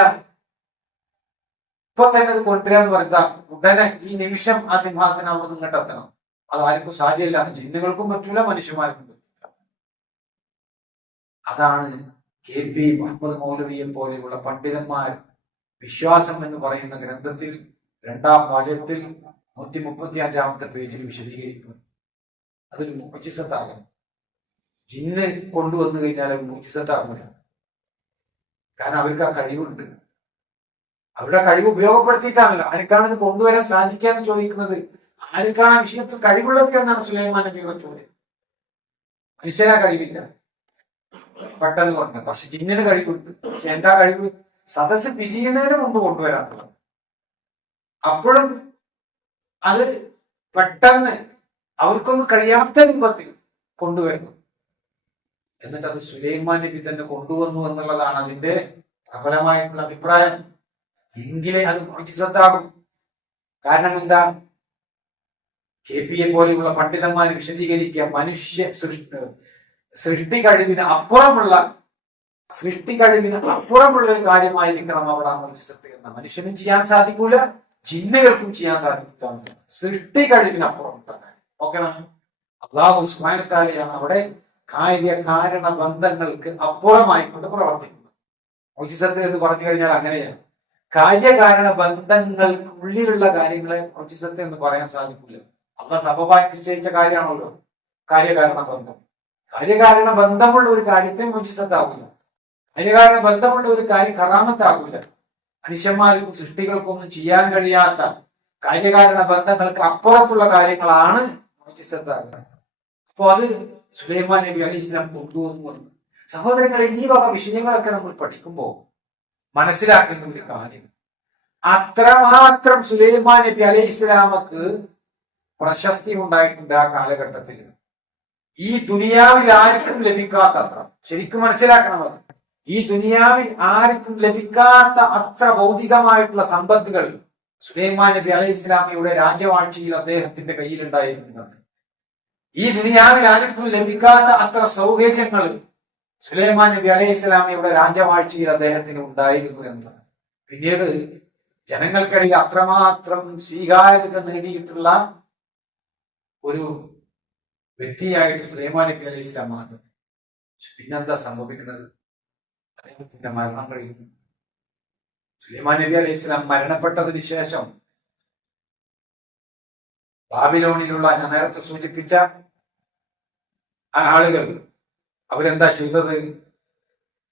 ഇപ്പൊ തന്നെ അത് കൊണ്ടുവരാന്ന് പറയുക, ഉടനെ ഈ നിമിഷം ആ സിംഹാസനം അവിടെ നിന്നിട്ട് എത്തണം. അത് ആർക്കും സാധ്യമല്ല. ജിന്നുകൾക്കും പറ്റൂല, മനുഷ്യന്മാർക്കും പറ്റൂല. അതാണ് KP മുഹമ്മദ് മൗലവിയെ പോലെയുള്ള പണ്ഡിതന്മാർ വിശ്വാസം എന്ന് പറയുന്ന ഗ്രന്ഥത്തിൽ 2ാം വാല്യത്തിൽ 135-ാമത്തെ പേജിൽ വിശദീകരിക്കുന്നു. അതൊരു മുഅ്ജിസത്താകും. ജിന്ന് കൊണ്ടുവന്നു കഴിഞ്ഞാൽ മുജിസത്താകൂല. കാരണം അവർക്ക് ആ കഴിവുണ്ട്. അവരുടെ കഴിവ് ഉപയോഗപ്പെടുത്തിയിട്ടാണല്ലോ. ആർക്കാണ് ഇത് കൊണ്ടുവരാൻ സാധിക്കാന്ന് ചോദിക്കുന്നത്. ആർക്കാണ് ആ വിഷയത്തിൽ കഴിവുള്ളത് എന്നാണ് സുലൈമാൻ നബിയുടെ ചോദ്യം. മനുഷ്യരാ കഴിവില്ല, പെട്ടെന്ന് കൊണ്ട്. പക്ഷെ ജിന്നിന് കഴിവുണ്ട്. പക്ഷെ എന്താ കഴിവ്? സദസ്സ് പിരിയുന്നതിന് മുമ്പ് കൊണ്ടുവരാന്നുള്ളത്. അപ്പോഴും അത് പെട്ടെന്ന് അവർക്കൊന്നും കഴിയാത്ത രൂപത്തിൽ കൊണ്ടുവരുന്നു. എന്നിട്ട് അത് സുലൈമാൻ നബി തന്നെ കൊണ്ടുവന്നു എന്നുള്ളതാണ് അതിന്റെ പ്രബലമായിട്ടുള്ള അഭിപ്രായം. എങ്കിലേ അത് മുഅ്ജിസത്താകും. കാരണം എന്താ? KP പോലെയുള്ള പണ്ഡിതന്മാർ വിശദീകരിക്കുക, മനുഷ്യ സൃഷ്ടി കഴിവിന് അപ്പുറമുള്ള ഒരു കാര്യമായിരിക്കണം അവിടെ മുഅ്ജിസത്ത് എന്ന. മനുഷ്യനും ചെയ്യാൻ സാധിക്കൂല, ജിന്നുകൾക്കും ചെയ്യാൻ സാധിക്കില്ല. സൃഷ്ടി കഴിവിനപ്പുറമുള്ള കാര്യം. ഓക്കെ, അല്ലാഹു സുബ്ഹാനഹു വ തആലയാണ് അവിടെ കാര്യകാരണ ബന്ധങ്ങൾക്ക് അപ്പുറമായിക്കൊണ്ട് പ്രവർത്തിക്കുന്നത്. മുഅ്ജിസത്ത് എന്ന് പറഞ്ഞു കഴിഞ്ഞാൽ അങ്ങനെയാണ്. കാര്യകാരണ ബന്ധങ്ങൾക്ക് ഉള്ളിലുള്ള കാര്യങ്ങളെ മുഅ്ജിസത്ത് എന്ന് പറയാൻ സാധിക്കില്ല. അള്ളാഹ് സബബായി നിശ്ചയിച്ച കാര്യമാണല്ലോ കാര്യകാരണ ബന്ധം. കാര്യകാരണ ബന്ധമുള്ള ഒരു കാര്യത്തെ മുഅ്ജിസത്താകില്ല. കാര്യകാരണ ബന്ധമുള്ള ഒരു കാര്യം കറാമത്താകില്ല. മനുഷ്യന്മാർക്കും സൃഷ്ടികൾക്കൊന്നും ചെയ്യാൻ കഴിയാത്ത കാര്യകാരണ ബന്ധങ്ങൾക്ക് അപ്പുറത്തുള്ള കാര്യങ്ങളാണ് മുഅ്ജിസത്താകുക. അപ്പൊ അത് സുലൈമാൻ നബി അലൈഹി ഇസ്ലാം കൊണ്ടുവന്നു. സഹോദരങ്ങളെ, ഈ വക വിഷയങ്ങളൊക്കെ നമ്മൾ പഠിക്കുമ്പോൾ മനസ്സിലാക്കേണ്ട ഒരു കാര്യം, അത്രമാത്രം സുലൈമാൻ നബി അലൈഹി ഇസ്ലാമക്ക് പ്രശസ്തി ഉണ്ടായിട്ടുണ്ട് ആ കാലഘട്ടത്തിൽ. ഈ ദുനിയാവിൽ ആർക്കും ലഭിക്കാത്ത അത്ര, ശരിക്കും മനസ്സിലാക്കണം അത്, ഈ ദുനിയാവിൽ ആർക്കും ലഭിക്കാത്ത അത്ര ഭൗതികമായിട്ടുള്ള സമ്പത്തുകൾ സുലൈമാൻ നബി അലൈഹി ഇസ്ലാമിയുടെ രാജവാഴ്ചയിൽ അദ്ദേഹത്തിന്റെ കയ്യിലുണ്ടായിരുന്നത്. ഈ ദുനിയാവിൽ ആർക്കും ലഭിക്കാത്ത അത്ര സൗകര്യങ്ങൾ സുലൈമാൻ നബി അലൈഹി ഇസ്ലാമിയുടെ രാജവാഴ്ചയിൽ അദ്ദേഹത്തിന് ഉണ്ടായിരുന്നു എന്നുള്ളത്. പിന്നീട് ജനങ്ങൾക്കിടയിൽ അത്രമാത്രം സ്വീകാര്യത നേടിയിട്ടുള്ള ഒരു വ്യക്തിയായിട്ട് സുലൈമാൻ നബി അലൈഹി ഇസ്ലാം മാറുന്നു. പിന്നെന്താ സംഭവിക്കുന്നത്? അദ്ദേഹത്തിന്റെ മരണം കഴിയുന്നു. സുലൈമാൻ നബി അലൈഹി ഇസ്ലാം മരണപ്പെട്ടതിന് ശേഷം ബാബിലോണിലുള്ള, ഞാൻ നേരത്തെ സൂചിപ്പിച്ച ആ ആളുകൾ അവരെന്താ ചെയ്തത്?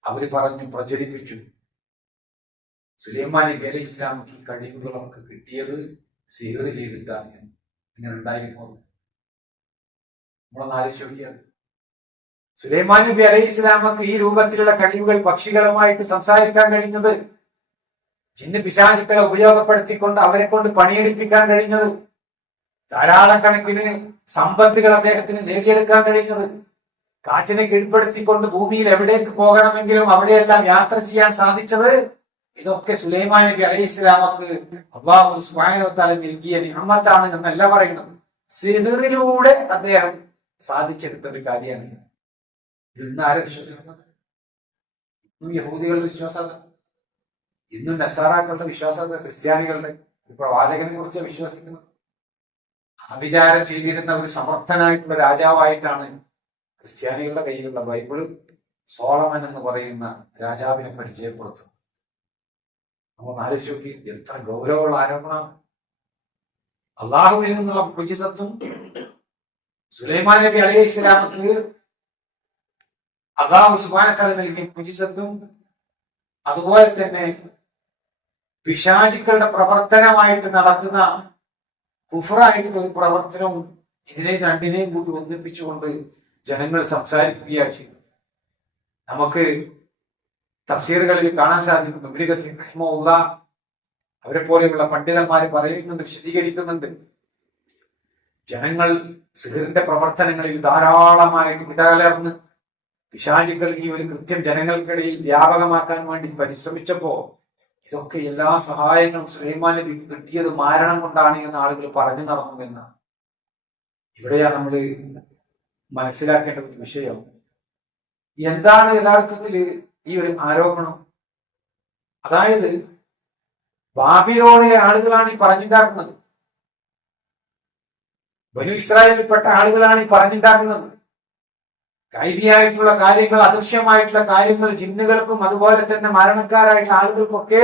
അവര് പ്രചരിപ്പിച്ചു, സുലൈമാൻ നബി അലൈഹി ഇസ്ലാമിക്ക് ഈ കഴിവുകളൊക്കെ കിട്ടിയത് സിഹ്ർ ചെയ്തിട്ടാണ്. ഇങ്ങനെ ഉണ്ടായിരുന്നു. നമ്മളൊന്ന് ആലോചിച്ച് നോക്കിയാൽ സുലൈമാൻ നബി അലൈഹി ഇസ്ലാമക്ക് ഈ രൂപത്തിലുള്ള കഴിവുകൾ, പക്ഷികളുമായിട്ട് സംസാരിക്കാൻ കഴിഞ്ഞത്, ജിന്ന് പിശാചുക്കളെ ഉപയോഗപ്പെടുത്തിക്കൊണ്ട് അവരെ കൊണ്ട് പണിയെടുപ്പിക്കാൻ കഴിഞ്ഞത്, ധാരാളം കണക്കിന് സമ്പത്തുകൾ അദ്ദേഹത്തിന് നേടിയെടുക്കാൻ കഴിഞ്ഞത്, കാറ്റിനെ കീഴ്പ്പെടുത്തിക്കൊണ്ട് ഭൂമിയിൽ എവിടേക്ക് പോകണമെങ്കിലും അവിടെയെല്ലാം യാത്ര ചെയ്യാൻ സാധിച്ചത്, ഇതൊക്കെ സുലൈമാൻ നബി അലൈഹി ഇസ്ലാമക്ക് അല്ലാഹു സുബ്ഹാനഹു വ തആല നൽകിയ നിഅമത്താണ് എന്നല്ല പറയുന്നത്. സിഹ്റിലൂടെ അദ്ദേഹം സാധിച്ചെടുത്ത ഒരു കാര്യമാണ്. ഇന്ന് ആരെ വിശ്വസിക്കുന്നത്? ഇന്നും യഹൂദികളുടെ വിശ്വാസം, ഇന്നും നസാറാക്കളുടെ വിശ്വാസം, ക്രിസ്ത്യാനികളുടെ പ്രവാചകനെ കുറിച്ച് വിശ്വസിക്കുന്നത്. ആഭിചാരം ചെയ്തിരുന്ന ഒരു സമർത്ഥനായിട്ടുള്ള രാജാവായിട്ടാണ് ക്രിസ്ത്യാനികളുടെ കയ്യിലുള്ള ബൈബിള് സോളമൻ എന്ന് പറയുന്ന രാജാവിനെ പരിചയപ്പെടുത്തുന്നത്. നമ്മൾ ആലോചിച്ച് നോക്കി, എത്ര ഗൗരവമുള്ള ആരോപണം. അള്ളാഹുവിൽ നിന്നുള്ള മുഅ്ജിസത്തും സുലൈമാൻ നബി അലൈഹി ഇസ്ലാമക്ക് അല്ലാഹു സുബ്ഹാനഹു വ തആല നൽകിയ മുഅ്ജിസത്തും, അതുപോലെ തന്നെ പിശാചുക്കളുടെ പ്രവർത്തനമായിട്ട് നടക്കുന്ന കുഫറായിട്ടുള്ള ഒരു പ്രവർത്തനവും, ഇതിനെ രണ്ടിനെയും കൂടി ഒന്നിപ്പിച്ചുകൊണ്ട് ജനങ്ങൾ സംസാരിക്കുകയാ ചെയ്തു. നമുക്ക് തഫ്സീറുകളിൽ കാണാൻ സാധിക്കും. ഇബ്നു കസീർ റഹിമഹുല്ലാഹ് അവരെ പോലെയുള്ള പണ്ഡിതന്മാർ പറയുന്നുണ്ട്, വിശദീകരിക്കുന്നുണ്ട്, ജനങ്ങൾ സിഹ്റിന്റെ പ്രവർത്തനങ്ങളിൽ ധാരാളമായിട്ട് ഇടകലർന്ന് പിശാചുക്കൾ ഈ ഒരു കൃത്യം ജനങ്ങൾക്കിടയിൽ വ്യാപകമാക്കാൻ വേണ്ടി പരിശ്രമിച്ചപ്പോ ഇതൊക്കെ എല്ലാ സഹായങ്ങളും സുലൈമാൻ നബിക്ക് കിട്ടിയത് മാരണം കൊണ്ടാണ് എന്ന് ആളുകൾ പറഞ്ഞു നടന്നു എന്നാണ്. ഇവിടെയാ നമ്മൾ മനസ്സിലാക്കേണ്ട ഒരു വിഷയം. എന്താണ് യഥാർത്ഥത്തിൽ ഈ ഒരു ആരോപണം? അതായത് ബാബിലോണിലെ ആളുകളാണ് ഈ പറഞ്ഞുണ്ടാക്കുന്നത്, ബനു ഇസ്രായേലിൽപ്പെട്ട ആളുകളാണ് ഈ പറഞ്ഞുണ്ടാക്കുന്നത്. ഗൈബിയായിട്ടുള്ള കാര്യങ്ങൾ, അദൃശ്യമായിട്ടുള്ള കാര്യങ്ങൾ ജിന്നുകൾക്കും അതുപോലെ തന്നെ മരണക്കാരായിട്ടുള്ള ആളുകൾക്കൊക്കെ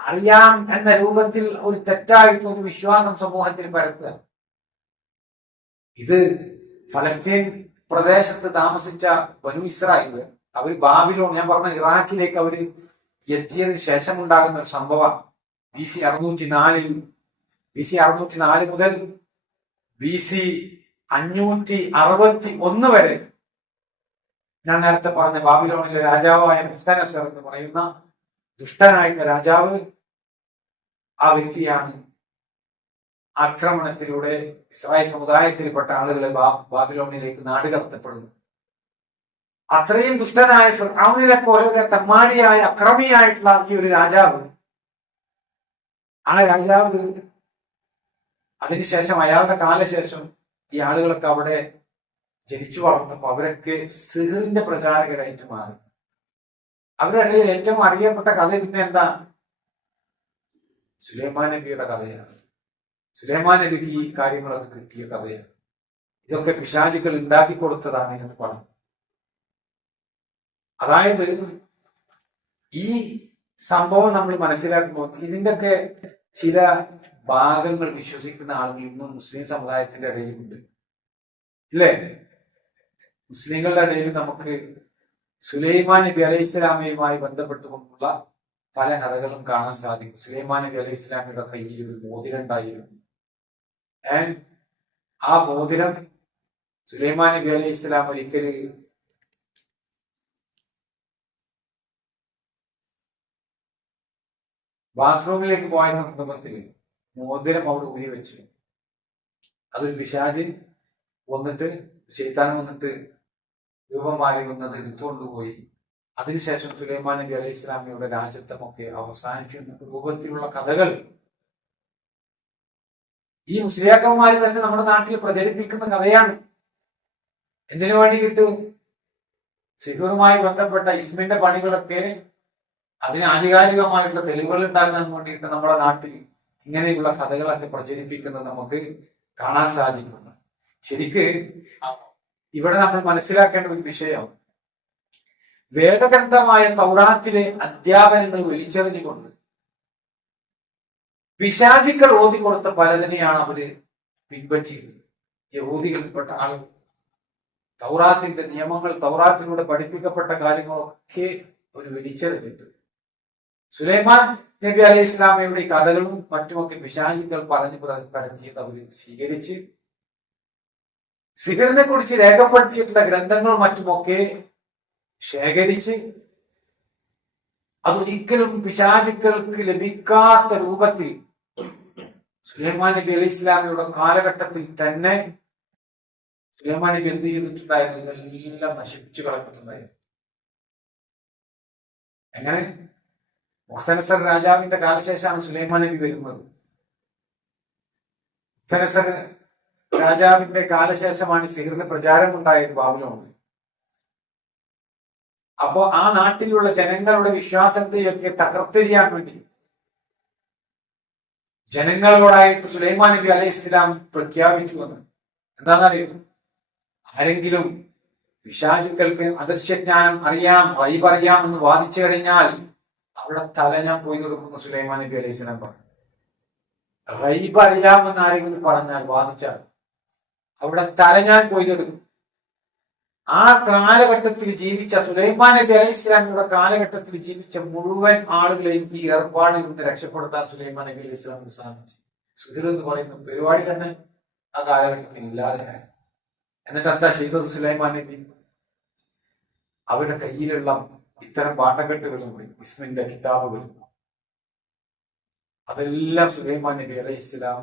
അറിയാം എന്ന രൂപത്തിൽ ഒരു തെറ്റായിട്ടുള്ള ഒരു വിശ്വാസം സമൂഹത്തിൽ പരത്തുക. ഇത് ഫലസ്തീൻ പ്രദേശത്ത് താമസിച്ച ബനു ഇസ്രായേൽ അവർ ബാബിലോൺ, ഞാൻ പറഞ്ഞ ഇറാഖിലേക്ക് അവർ എത്തിയതിനു ശേഷം ഉണ്ടാകുന്ന ഒരു സംഭവം BC 604 മുതൽ BC 561 വരെ ഞാൻ നേരത്തെ പറഞ്ഞ ബാബിലോണിലെ രാജാവായ മുഖ്തനസർ എന്ന് പറയുന്ന ദുഷ്ടനായിരുന്ന രാജാവ്, ആ വ്യക്തിയാണ് ആക്രമണത്തിലൂടെ ഇസ്രായേൽ സമുദായത്തിൽപ്പെട്ട ആളുകളെ ബാബിലോണിലേക്ക് നാടുകടത്തപ്പെടുന്നു. അത്രയും ദുഷ്ടനായ ഫിർഔനിനെ പോലെ ഒരു തമ്മാടിയായ അക്രമിയായിട്ടുള്ള ഈ ഒരു രാജാവ്, ആ രാജാവ് അതിനുശേഷം അയാളുടെ കാലശേഷം ഈ ആളുകളൊക്കെ അവിടെ ജനിച്ചു വളർന്നപ്പോൾ അവരൊക്കെ സിഹറിന്റെ പ്രചാരകരായിട്ട് മാറി. അവരുടെ ഇടയിൽ ഏറ്റവും അറിയപ്പെട്ട കഥ പിന്നെ എന്താ? സുലൈമാൻ നബിയുടെ കഥയാണ്. സുലൈമാൻ നബിക്ക് ഈ കാര്യങ്ങളൊക്കെ കിട്ടിയ കഥയാണ്. ഇതൊക്കെ പിശാചുക്കൾ ഉണ്ടാക്കി കൊടുത്തതാണ് എന്ന് പറഞ്ഞു. അതായത് ഈ സംഭവം നമ്മൾ മനസ്സിലാക്കുമ്പോൾ ഇതിൻ്റെയൊക്കെ ചില ഭാഗങ്ങൾ വിശ്വസിക്കുന്ന ആളുകൾ ഇന്നും മുസ്ലിം സമുദായത്തിന്റെ ഇടയിലുണ്ട്, ഇല്ലേ? മുസ്ലിങ്ങളുടെ ഇടയിൽ നമുക്ക് സുലൈമാൻ നബി അലൈഹി ഇസ്ലാമയുമായി ബന്ധപ്പെട്ടുകൊണ്ടുള്ള പല കഥകളും കാണാൻ സാധിക്കും. സുലൈമാൻ നബി അലൈഹി ഇസ്ലാമിയുടെ കയ്യിൽ ഒരു മോതിരം ഉണ്ടായിരുന്നു. ആ മോതിരം സുലൈമാൻ നബി അലൈഹി ഇസ്ലാം ഒരിക്കല് ബാത്റൂമിലേക്ക് പോയ സന്ദർഭത്തിൽ മോതിരം അവിടെ ഊരി വെച്ചു. അതൊരു പിശാച് വന്നിട്ട്, ശൈത്താൻ വന്നിട്ട് രൂപം മാറി വന്നത് എടുത്തുകൊണ്ടുപോയി. അതിനുശേഷം സുലൈമാൻ നബി അലൈഹി ഇസ്ലാമിയുടെ രാജ്യത്വമൊക്കെ അവസാനിച്ചു എന്ന രൂപത്തിലുള്ള കഥകൾ ഈ മുസ്ലിയാക്കന്മാര് തന്നെ നമ്മുടെ നാട്ടിൽ പ്രചരിപ്പിക്കുന്ന കഥയാണ്. എന്തിനു വേണ്ടിയിട്ട്? സിഹറുമായി ബന്ധപ്പെട്ട ഇസ്മിന്റെ പണികളൊക്കെ അതിന് ആധികാരികമായിട്ടുള്ള തെളിവുകൾ ഉണ്ടാക്കാൻ വേണ്ടിയിട്ട് നമ്മുടെ നാട്ടിൽ ഇങ്ങനെയുള്ള കഥകളൊക്കെ പ്രചരിപ്പിക്കുന്നത് നമുക്ക് കാണാൻ സാധിക്കുന്നു. ശരിക്ക് ഇവിടെ നമ്മൾ മനസ്സിലാക്കേണ്ട ഒരു വിഷയം, വേദഗ്രന്ഥമായ തൗറാത്തിലെ അധ്യാപനങ്ങൾ വലിച്ചെറിഞ്ഞുകൊണ്ട് പിശാചുക്കൾ ഓതിക്കൊടുത്ത പലതിനെയാണ് അവര് പിൻപറ്റിയത്. യഹൂദികളിൽപ്പെട്ട ആളുകൾ തൗറാത്തിന്റെ നിയമങ്ങൾ, തൗറാത്തിലൂടെ പഠിപ്പിക്കപ്പെട്ട കാര്യങ്ങളൊക്കെ ഒരു വലിച്ചെറിഞ്ഞിട്ട് സുലൈമാൻ നബി അലൈഹി ഇസ്ലാമയുടെ കഥകളും മറ്റുമൊക്കെ പിശാചുക്കൾ പറഞ്ഞു പരത്തിയത് അവർ സ്വീകരിച്ച് സിഹറിനെ കുറിച്ച് രേഖപ്പെടുത്തിയിട്ടുള്ള ഗ്രന്ഥങ്ങളും മറ്റുമൊക്കെ ശേഖരിച്ച് അതൊരിക്കലും പിശാചുക്കൾക്ക് ലഭിക്കാത്ത രൂപത്തിൽ സുലൈമാൻ നബി അലൈഹി ഇസ്ലാമയുടെ കാലഘട്ടത്തിൽ തന്നെ സുലൈമാൻ നബി എന്ത് ചെയ്തിട്ടുണ്ടായിരുന്നു? ഇതെല്ലാം നശിപ്പിച്ചു കളഞ്ഞിട്ടുണ്ടായിരുന്നു. എങ്ങനെ? മുഖ്തനസർ രാജാവിന്റെ കാലശേഷമാണ് സുലൈമാൻ നബി വരുന്നത്. മുഖ്തനസർ രാജാവിന്റെ കാലശേഷമാണ് സിഹറിന് പ്രചാരം ഉണ്ടായത് ബാബിലോണിൽ. അപ്പോ ആ നാട്ടിലുള്ള ജനങ്ങളുടെ വിശ്വാസത്തെയൊക്കെ തകർത്തെറിയാൻ വേണ്ടി ജനങ്ങളോടായിട്ട് സുലൈമാൻ നബി അലൈഹി ഇസ്ലാം പ്രഖ്യാപിച്ചു വന്നു. എന്താണെന്നറിയോ? ആരെങ്കിലും പിശാചുക്കൾക്ക് അദൃശ്യജ്ഞാനം അറിയാം, ഗൈബ് അറിയാം എന്ന് വാദിച്ചു കഴിഞ്ഞാൽ അവിടെ തല ഞാൻ പോയി കൊടുക്കുന്നു സുലൈമാൻ നബി അലൈഹി ഇസ്ലാം പറഞ്ഞു. ഗൈബ് അറിയാമെന്ന് ആരെങ്കിലും പറഞ്ഞാൽ, വാദിച്ചാൽ അവിടെ തല ഞാൻ പോയി കൊടുക്കും. ആ കാലഘട്ടത്തിൽ ജീവിച്ച സുലൈമാൻ നബി അലൈഹി ഇസ്ലാമിയുടെ കാലഘട്ടത്തിൽ ജീവിച്ച മുഴുവൻ ആളുകളെയും ഈ ഏർപ്പാടിൽ നിന്ന് രക്ഷപ്പെടുത്താൻ സുലൈമാൻ നബി അലൈഹി ഇസ്ലാമിന് സാധിച്ചു. സുഹൃ എന്ന് പറയുന്ന പരിപാടി തന്നെ ആ കാലഘട്ടത്തിൽ ഇല്ലാതെ. എന്നിട്ട് എന്താ ചെയ്തത് സുലൈമാൻ നബി? അവരുടെ കയ്യിലുള്ള ഇത്തരം പാട്ടക്കെട്ടുകളും ഇസ്മിന്റെ കിതാബുകളും അതെല്ലാം സുലൈമാൻ നബി അലൈഹി ഇസ്ലാം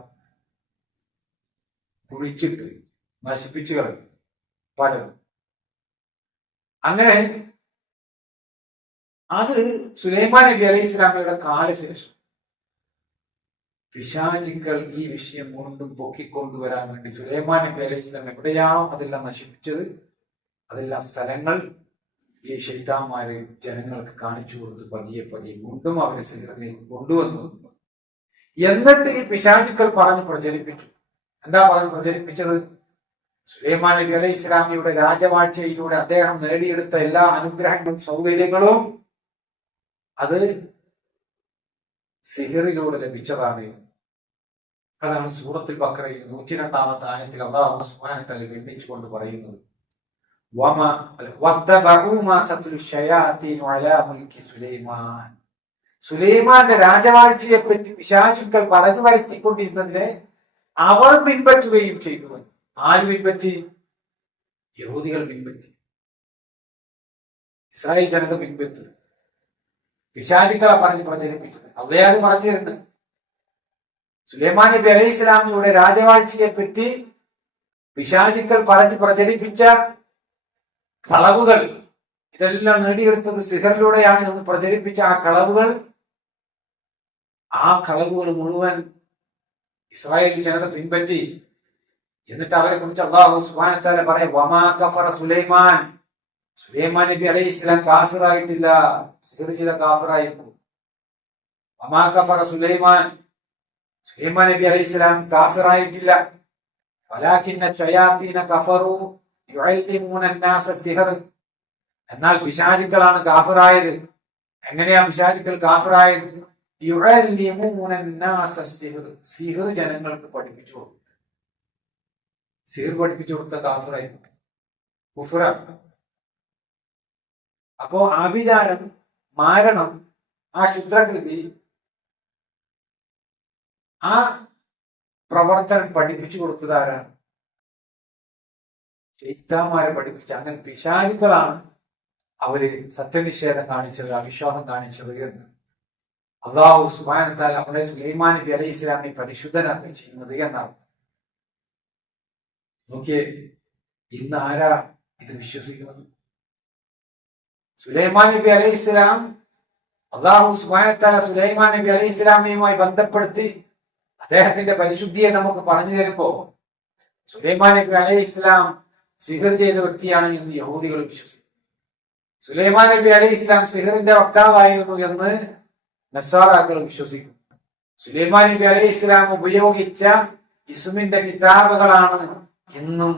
കുഴിച്ചിട്ട് നശിപ്പിച്ചു കളഞ്ഞു പലരും. അങ്ങനെ അത് സുലൈമാൻ നബി അലൈഹി ഇസ്ലാമയുടെ കാലശേഷം പിശാചുക്കൾ ഈ വിഷയം വീണ്ടും പൊക്കിക്കൊണ്ടുവരാൻ വേണ്ടി സുലൈമാൻ നബി അലൈഹി ഇസ്ലാം എവിടെയാണോ അതെല്ലാം നശിപ്പിച്ചത്, അതെല്ലാം സ്ഥലങ്ങൾ ഈ ശൈത്താന്മാര് ജനങ്ങൾക്ക് കാണിച്ചു കൊടുത്ത് പതിയെ പതിയെ വീണ്ടും അവരെ സിഹറിലേക്ക് കൊണ്ടുവന്നു. എന്നിട്ട് ഈ പിശാചുക്കൾ പറഞ്ഞ് പ്രചരിപ്പിച്ചു. എന്താ പറഞ്ഞ് പ്രചരിപ്പിച്ചത്? സുലൈമാൻ നബി അലൈഹി ഇസ്ലാമിയുടെ രാജവാഴ്ചയിലൂടെ അദ്ദേഹം നേടിയെടുത്ത എല്ലാ അനുഗ്രഹങ്ങളും സൗകര്യങ്ങളും അത് സിഹറിലൂടെ ലഭിച്ചതാണ്. അതാണ് സൂറത്തുൽ ബഖറയിൽ 102-ാമത്തെ ആയത്തിൽ അല്ലാഹു സുബ്ഹാനഹു വ തആല ഖണ്ഡിച്ചുകൊണ്ട് പറയുന്നത്. സുലൈമാന്റെ രാജവാഴ്ചയെ പറ്റി പിശാചുക്കൾ പറഞ്ഞു വരുത്തിക്കൊണ്ടിരുന്നതിനെ അവർ പിൻപറ്റുകയും ചെയ്തു. ആര് പിൻപറ്റി? യഹൂദികൾ പിൻപറ്റി, ഇസ്രായേൽ ജനത പിൻപറ്റി. പിശാചുക്കളെ പറഞ്ഞ് പ്രചരിപ്പിച്ചത് അവയാത് പറഞ്ഞു തരുന്നത്. സുലൈമാൻ നബി അലൈഹി ഇസ്ലാമിയുടെ രാജവാഴ്ചയെ പറ്റി പിശാചുക്കൾ പറഞ്ഞ് പ്രചരിപ്പിച്ച കളവുകൾ, ഇതെല്ലാം നേടിയെടുത്തത് സിഹറിലൂടെയാണ് എന്ന് പ്രചരിപ്പിച്ച ആ കളവുകൾ മുഴുവൻ ഇസ്രായേൽ ജനത പിൻപറ്റി. എന്നിട്ട് അവരെ കുറിച്ച് അല്ലാഹു സുബ്ഹാനഹു വ തആല പറയും, വമാ കഫറ സുലൈമാൻ, സുലൈമാൻ നബി അലൈഹി ഇസ്ലാം കാഫിറായിട്ടില്ല, സിഹർ ചെയ്ത കാഫിറായിരുന്നു. വമാ കഫറ സുലൈമാൻ, സുലൈമാൻ നബി അലൈഹി ഇസ്ലാം കാഫിറായിട്ടില്ല. വലാകിന്ന ശയാത്തീന കഫറു യുഅല്ലിമൂന അന്നാസ സിഹർ, എന്നാൽ പിശാചുക്കളാണ് കാഫിറായത്. എങ്ങനെയാ പിശാചുക്കൾ കാഫിറായത്? യുഅല്ലിമൂന അന്നാസ സിഹർ, സിഹർ ജനങ്ങൾക്ക് പഠിപ്പിച്ചു കൊടുത്തു. സിഹർ പഠിപ്പിച്ചു കൊടുത്ത കാഫിറായിരുന്നു, കുഫറാണ്. അപ്പോ ആഭിചാരം, മാരണം, ആ ക്ഷുദ്രകൃതി, ആ പ്രവർത്തനം പഠിപ്പിച്ചു കൊടുത്തത് ആരാണ്? ശൈത്താന്മാരെ പഠിപ്പിച്ച. അങ്ങനെ പിശാചുക്കളാണ് അവര് സത്യനിഷേധം കാണിച്ചത്, അവിശ്വാസം കാണിച്ചത് എന്ന് അല്ലാഹു സുബ്ഹാനഹു വ തആല നമ്മുടെ സുലൈമാൻ നബി അലൈഹി ഇസ്ലാമിനെ പരിശുദ്ധനാക്കി ചെയ്യുന്നത് എന്നാണ്. നോക്കിയേ, ഇന്ന് ആരാ ഇത് വിശ്വസിക്കുന്നത്? സുലൈമാൻ നബി അലൈഹി ഇസ്ലാം, അല്ലാഹു സുബ്ഹാനഹു വ തആല സുലൈമാൻ നബി അലൈഹി ഇസ്ലാമിയുമായി ബന്ധപ്പെടുത്തി അദ്ദേഹത്തിന്റെ പരിശുദ്ധിയെ നമുക്ക് പറഞ്ഞു തരുമ്പോ സുലൈമാൻ നബി അലൈഹി ഇസ്ലാം സിഹർ ചെയ്ത വ്യക്തിയാണ് എന്ന് യഹൂദികൾ വിശ്വസിക്കും. സുലൈമാൻ നബി അലൈഹി ഇസ്ലാം സിഹറിന്റെ വക്താവായിരുന്നു എന്ന് നസ്വാറാക്കൾ വിശ്വസിക്കും. സുലൈമാൻ നബി അലൈഹി ഇസ്ലാം ഉപയോഗിച്ച ഇസ്മിന്റെ കിതാബുകളാണ് ഇന്നും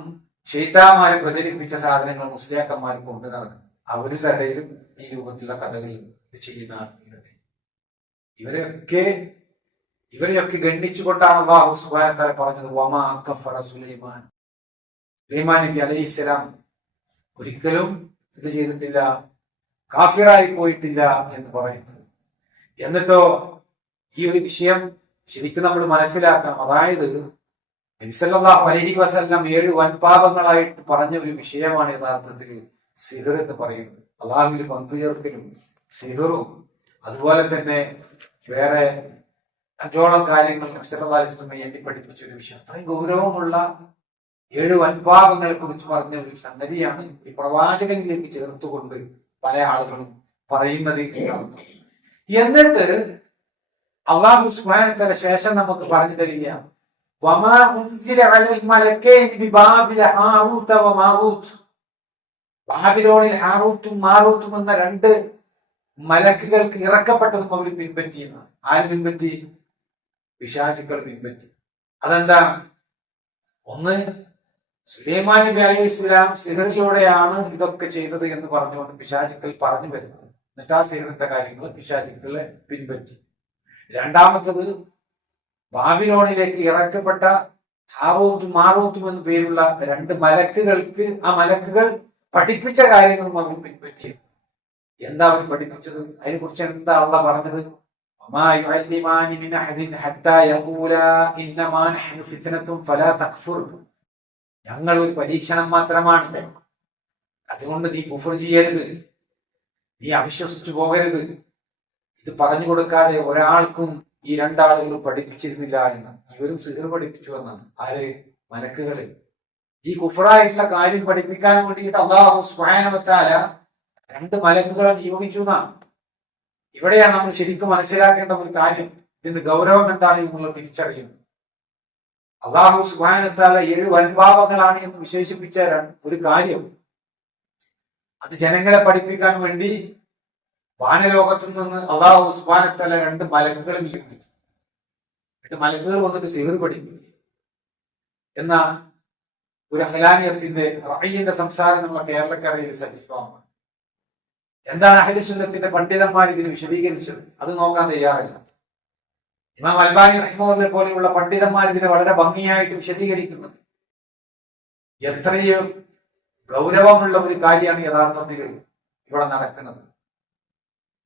ശൈത്താന്മാരെ പ്രചരിപ്പിച്ച സാധനങ്ങൾ മുസ്ലിയാക്കന്മാർ കൊണ്ടു നടക്കുന്നത്. അവരുടെ ഇടയിലും ഈ രൂപത്തിലുള്ള കഥകൾ ഇത് ചെയ്യുന്ന ആളുകളുടെ ഇവരെയൊക്കെ ഗണ്ണിച്ചുകൊണ്ടാണ് അല്ലാഹു സുബ്ഹാനഹു വ തആല പറഞ്ഞത്, വമാ കഫറ സുലൈമാൻ, സുലൈമാൻ നബി അലൈഹി ഇസ്ലാം ഒരിക്കലും ഇത് ചെയ്തിട്ടില്ല, കാഫിറായി പോയിട്ടില്ല എന്ന് പറയുന്നത്. എന്നിട്ടോ ഈ ഒരു വിഷയം ശരിക്കും നമ്മൾ മനസ്സിലാക്കണം. അതായത് നബി സല്ലല്ലാഹു അലൈഹി വസല്ലം 7 വൻപാപങ്ങളായിട്ട് പറഞ്ഞ ഒരു വിഷയമാണ് യഥാർത്ഥത്തിൽ സിഹർ എന്ന് പറയുന്നത്. അല്ലാഹുവിൽ പങ്കുചേർക്കലും സിഹറും അതുപോലെ തന്നെ വേറെ 5ഓളം കാര്യങ്ങൾ നബി സല്ലല്ലാഹു അലൈഹി വസല്ലം എണ്ണി പഠിപ്പിച്ച ഒരു വിഷയം. അത്രയും ഗൗരവമുള്ള 7 വൻപാപങ്ങളെ കുറിച്ച് പറഞ്ഞ ഒരു സംഗതിയാണ് ഈ പ്രവാചകനിലേക്ക് ചേർത്തുകൊണ്ട് പല ആളുകളും പറയുന്നത്. എന്നിട്ട് അല്ലാഹു സുബ്ഹാനഹു വ തആല ശേഷം നമുക്ക് പറഞ്ഞു തരിക, വമാ ഉൻസില അലൽ മലക്കൈനി ബിബാബില ഹാറൂത വമാറൂത്, ബാബിലോണിൽ ഹാറൂത്തും മാറൂത്തും എന്ന 2 മലക്കുകൾക്ക് ഇറക്കപ്പെട്ടതും അവർ പിൻപറ്റിയെന്ന്. ആര് പിൻപറ്റി? പിശാചുക്കൾ പിൻപറ്റി. അതെന്താ? ഒന്ന്, സുലൈമാൻ നബി അലൈഹി ഇസ്ലാം സിഹറിലൂടെയാണ് ഇതൊക്കെ ചെയ്തത് എന്ന് പറഞ്ഞുകൊണ്ട് പിശാചുക്കൾ പറഞ്ഞു വരുന്നത്. എന്നിട്ട് ആ സിഹറിന്റെ കാര്യങ്ങൾ പിശാചുക്കളെ പിൻപറ്റി. രണ്ടാമത്തത്, ബാബിലോണിലേക്ക് ഇറക്കപ്പെട്ട ഹാറൂത്തും മാറൂത്തും എന്ന് പേരുള്ള 2 മലക്കുകൾക്ക് ആ മലക്കുകൾ പഠിപ്പിച്ച കാര്യങ്ങളും അവർ പിൻപറ്റി. എന്താ അവർ പഠിപ്പിച്ചത്? അതിനെ കുറിച്ച് എന്താ അല്ലാഹു പറഞ്ഞത്? വമാ യുഅല്ലിമാനി മിൻ അഹദിൻ ഹത്താ യഖൂലാ ഇന്നമാ നഹ്നു ഫിത്നത്തുൻ ഫലാ തക്ഫുർ, ഞങ്ങൾ ഒരു പരീക്ഷണം മാത്രമാണ്, അതുകൊണ്ട് നീ കുഫർ ചെയ്യരുത്, നീ അവിശ്വസിച്ചു പോകരുത്. ഇത് പറഞ്ഞു കൊടുക്കാതെ ഒരാൾക്കും ഈ 2 ആളുകളും പഠിപ്പിച്ചിരുന്നില്ല എന്ന്. ഇവരും സിഹർ പഠിപ്പിച്ചു എന്നാണ്. ആര്? മലക്കുകള്. ഈ കുഫറായിട്ടുള്ള കാര്യം പഠിപ്പിക്കാൻ വേണ്ടിയിട്ട് അല്ലാഹു സുബ്ഹാനഹു വ തആല 2 മലക്കുകളെ നിയോഗിച്ചു എന്നാണ്. ഇവിടെയാണ് നമ്മൾ ശരിക്കും മനസ്സിലാക്കേണ്ട ഒരു കാര്യം. ഇതിന്റെ ഗൗരവം എന്താണ് എന്നുള്ളത് തിരിച്ചറിയും. അല്ലാഹു സുബ്ഹാനഹു വ തആല 7 വൻപാപങ്ങളാണ് എന്ന് വിശേഷിപ്പിച്ച ഒരു കാര്യം, അത് ജനങ്ങളെ പഠിപ്പിക്കാൻ വേണ്ടി വാനലോകത്തു നിന്ന് അല്ലാഹു സുബ്ഹാനഹു വ തആല 2 മലക്കുകളെ നിയോഗിച്ചു. 2 മലക്കുകൾ വന്നിട്ട് സിഹർ പഠിപ്പിക്കുക എന്ന ഒരു ഹലാനിയത്തിന്റെ റഅയിന്റെ സംസാരം നമ്മളെ കേരളക്കരയിൽ സജീവമാണ്. എന്താണ് അഹ്ലു സുന്നത്തിന്റെ പണ്ഡിതന്മാർ ഇതിന് വിശദീകരിച്ചത്? അത് നോക്കാൻ തയ്യാറല്ല. ഇമാം അൽബാനി റഹിമഹുല്ലാഹ് പോലെയുള്ള പണ്ഡിതന്മാർ ഇതിനെ വളരെ ഭംഗിയായിട്ട് വിശദീകരിക്കുന്നു. എത്രയോ ഗൗരവമുള്ള ഒരു കാര്യമാണ് യഥാർത്ഥത്തിൽ ഇവിടെ നടക്കുന്നത്.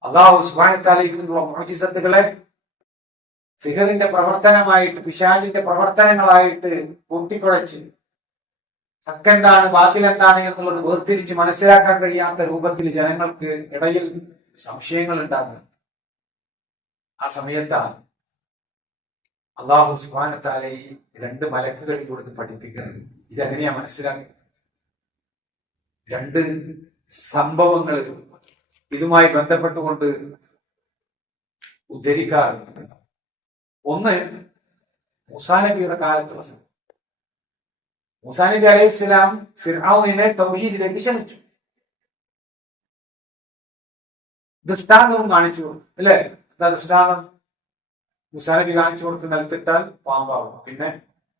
അല്ലാഹു സുബ്ഹാനഹു വ തആല ഇതിനുള്ള മുഅ്ജിസത്തുകളെ സിഹറിന്റെ പ്രവർത്തനമായിട്ട്, പിശാചിന്റെ പ്രവർത്തനങ്ങളായിട്ട് കൂട്ടിക്കുഴച്ച് ഹക്കെന്താണ് ബാത്തിൽ എന്താണ് എന്നുള്ളത് വേർതിരിച്ച് മനസ്സിലാക്കാൻ കഴിയാത്ത രൂപത്തിൽ ജനങ്ങൾക്ക് ഇടയിൽ സംശയങ്ങൾ ഉണ്ടാകും. ആ സമയത്താണ് അല്ലാഹു സുബ്ഹാനഹു വ തആല ഈ രണ്ട് മലക്കുകളിൽ കൊടുത്ത് പഠിപ്പിക്കുന്നത്. ഇതെങ്ങനെയാ മനസ്സിലാക്കുക? രണ്ട് സംഭവങ്ങൾ ഇതുമായി ബന്ധപ്പെട്ടുകൊണ്ട് ഉദ്ധരിക്കാറുണ്ട്. ഒന്ന്, മൂസാ നബിയുടെ കാലത്തുള്ള സംഭവം. മൂസാ നബി അലൈഹി സ്വലാം ഫിർഔനിനെ തൗഹീദിലേക്ക് ക്ഷണിച്ചു, ദൃഷ്ടാന്തവും കാണിച്ചു കൊടുത്തു. അല്ലെ, എന്താ ദൃഷ്ടാന്തം? മൂസാ നബി കാണിച്ചു കൊടുത്ത് നിലത്തിട്ടാൽ പാമ്പാവും. പിന്നെ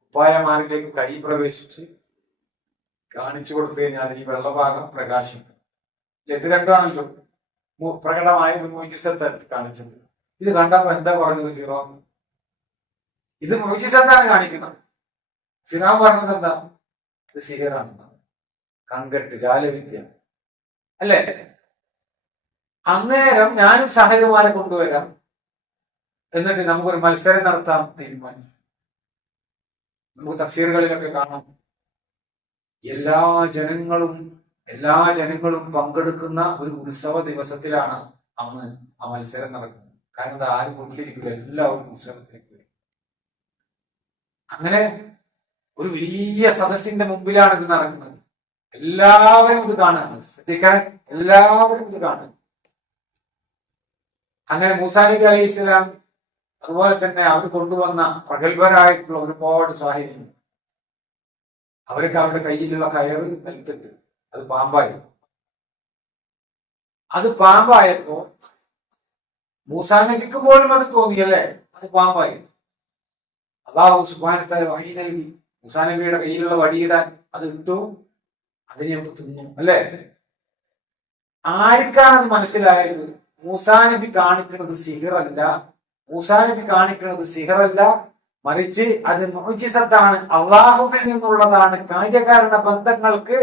ഉപ്പായമാരിലേക്ക് കൈ പ്രവേശിച്ച് കാണിച്ചു കൊടുത്തു കഴിഞ്ഞാൽ ഈ വെള്ളഭാഗം പ്രകാശിക്കും. ഇത് രണ്ടാണല്ലോ പ്രകടമായ ഒരു മുഅ്ജിസത്ത് കാണിച്ചത്. ഇത് കണ്ടപ്പോ എന്താ പറഞ്ഞത് ഫിറോൻ? ഇത് മുഅ്ജിസത്താണ് കാണിക്കുന്നത്. ഫിറോൻ പറഞ്ഞത് എന്താ? ഇത് സിഹിറാണ്, കൺകെട്ട്, ജാലവിദ്യ അല്ലേ? അന്നേരം ഞാനും ഷാഹിർമാരെ കൊണ്ടുവരാം, എന്നിട്ട് നമുക്കൊരു മത്സരം നടത്താൻ തീരുമാനിച്ചു. നമുക്ക് തഫ്സീറുകളിലൊക്കെ കാണാം, എല്ലാ ജനങ്ങളും പങ്കെടുക്കുന്ന ഒരു ഉത്സവ ദിവസത്തിലാണ് അന്ന് ആ മത്സരം നടക്കുന്നത്. കാരണം അത് ആരും കൊണ്ടിരിക്കില്ല, എല്ലാവരും ഉത്സവത്തിലേക്ക് വരും. അങ്ങനെ ഒരു വലിയ സദസ്സിന്റെ മുമ്പിലാണ് ഇത് നടക്കുന്നത്. എല്ലാവരും ഇത് കാണാണ്, ശ്രദ്ധിക്കണേ, എല്ലാവരും ഇത് കാണും. അങ്ങനെ മൂസാ നബി അലൈഹി സ്വലാം അതുപോലെ തന്നെ അവർ കൊണ്ടുവന്ന പ്രഗത്ഭരായിട്ടുള്ള ഒരുപാട് സാഹിബ്, അവരൊക്കെ അവരുടെ കയ്യിലുള്ള കയറ് നിലത്തിട്ട് അത് പാമ്പായി. അത് പാമ്പായപ്പോ മൂസാ നബിക്ക് പോലും അത് തോന്നിയല്ലേ, അത് പാമ്പായി. അല്ലാഹു സുബ്ഹാനഹു വ തആല വഹി നൽകി മൂസാ നബിയുടെ കയ്യിലുള്ള വടിയിടാൻ അത് ഇട്ടു, അതിനെ നമുക്ക് തിന്നു. അല്ലേ? ആർക്കാണത് മനസ്സിലായത്? മൂസാ നബി കാണിക്കുന്നത് സിഹിറല്ല, മറിച്ച് അത് മുഅ്ജിസത്താണ്, അള്ളാഹുവിൽ നിന്നുള്ളതാണ്, കാര്യകാരണ ബന്ധങ്ങൾക്ക്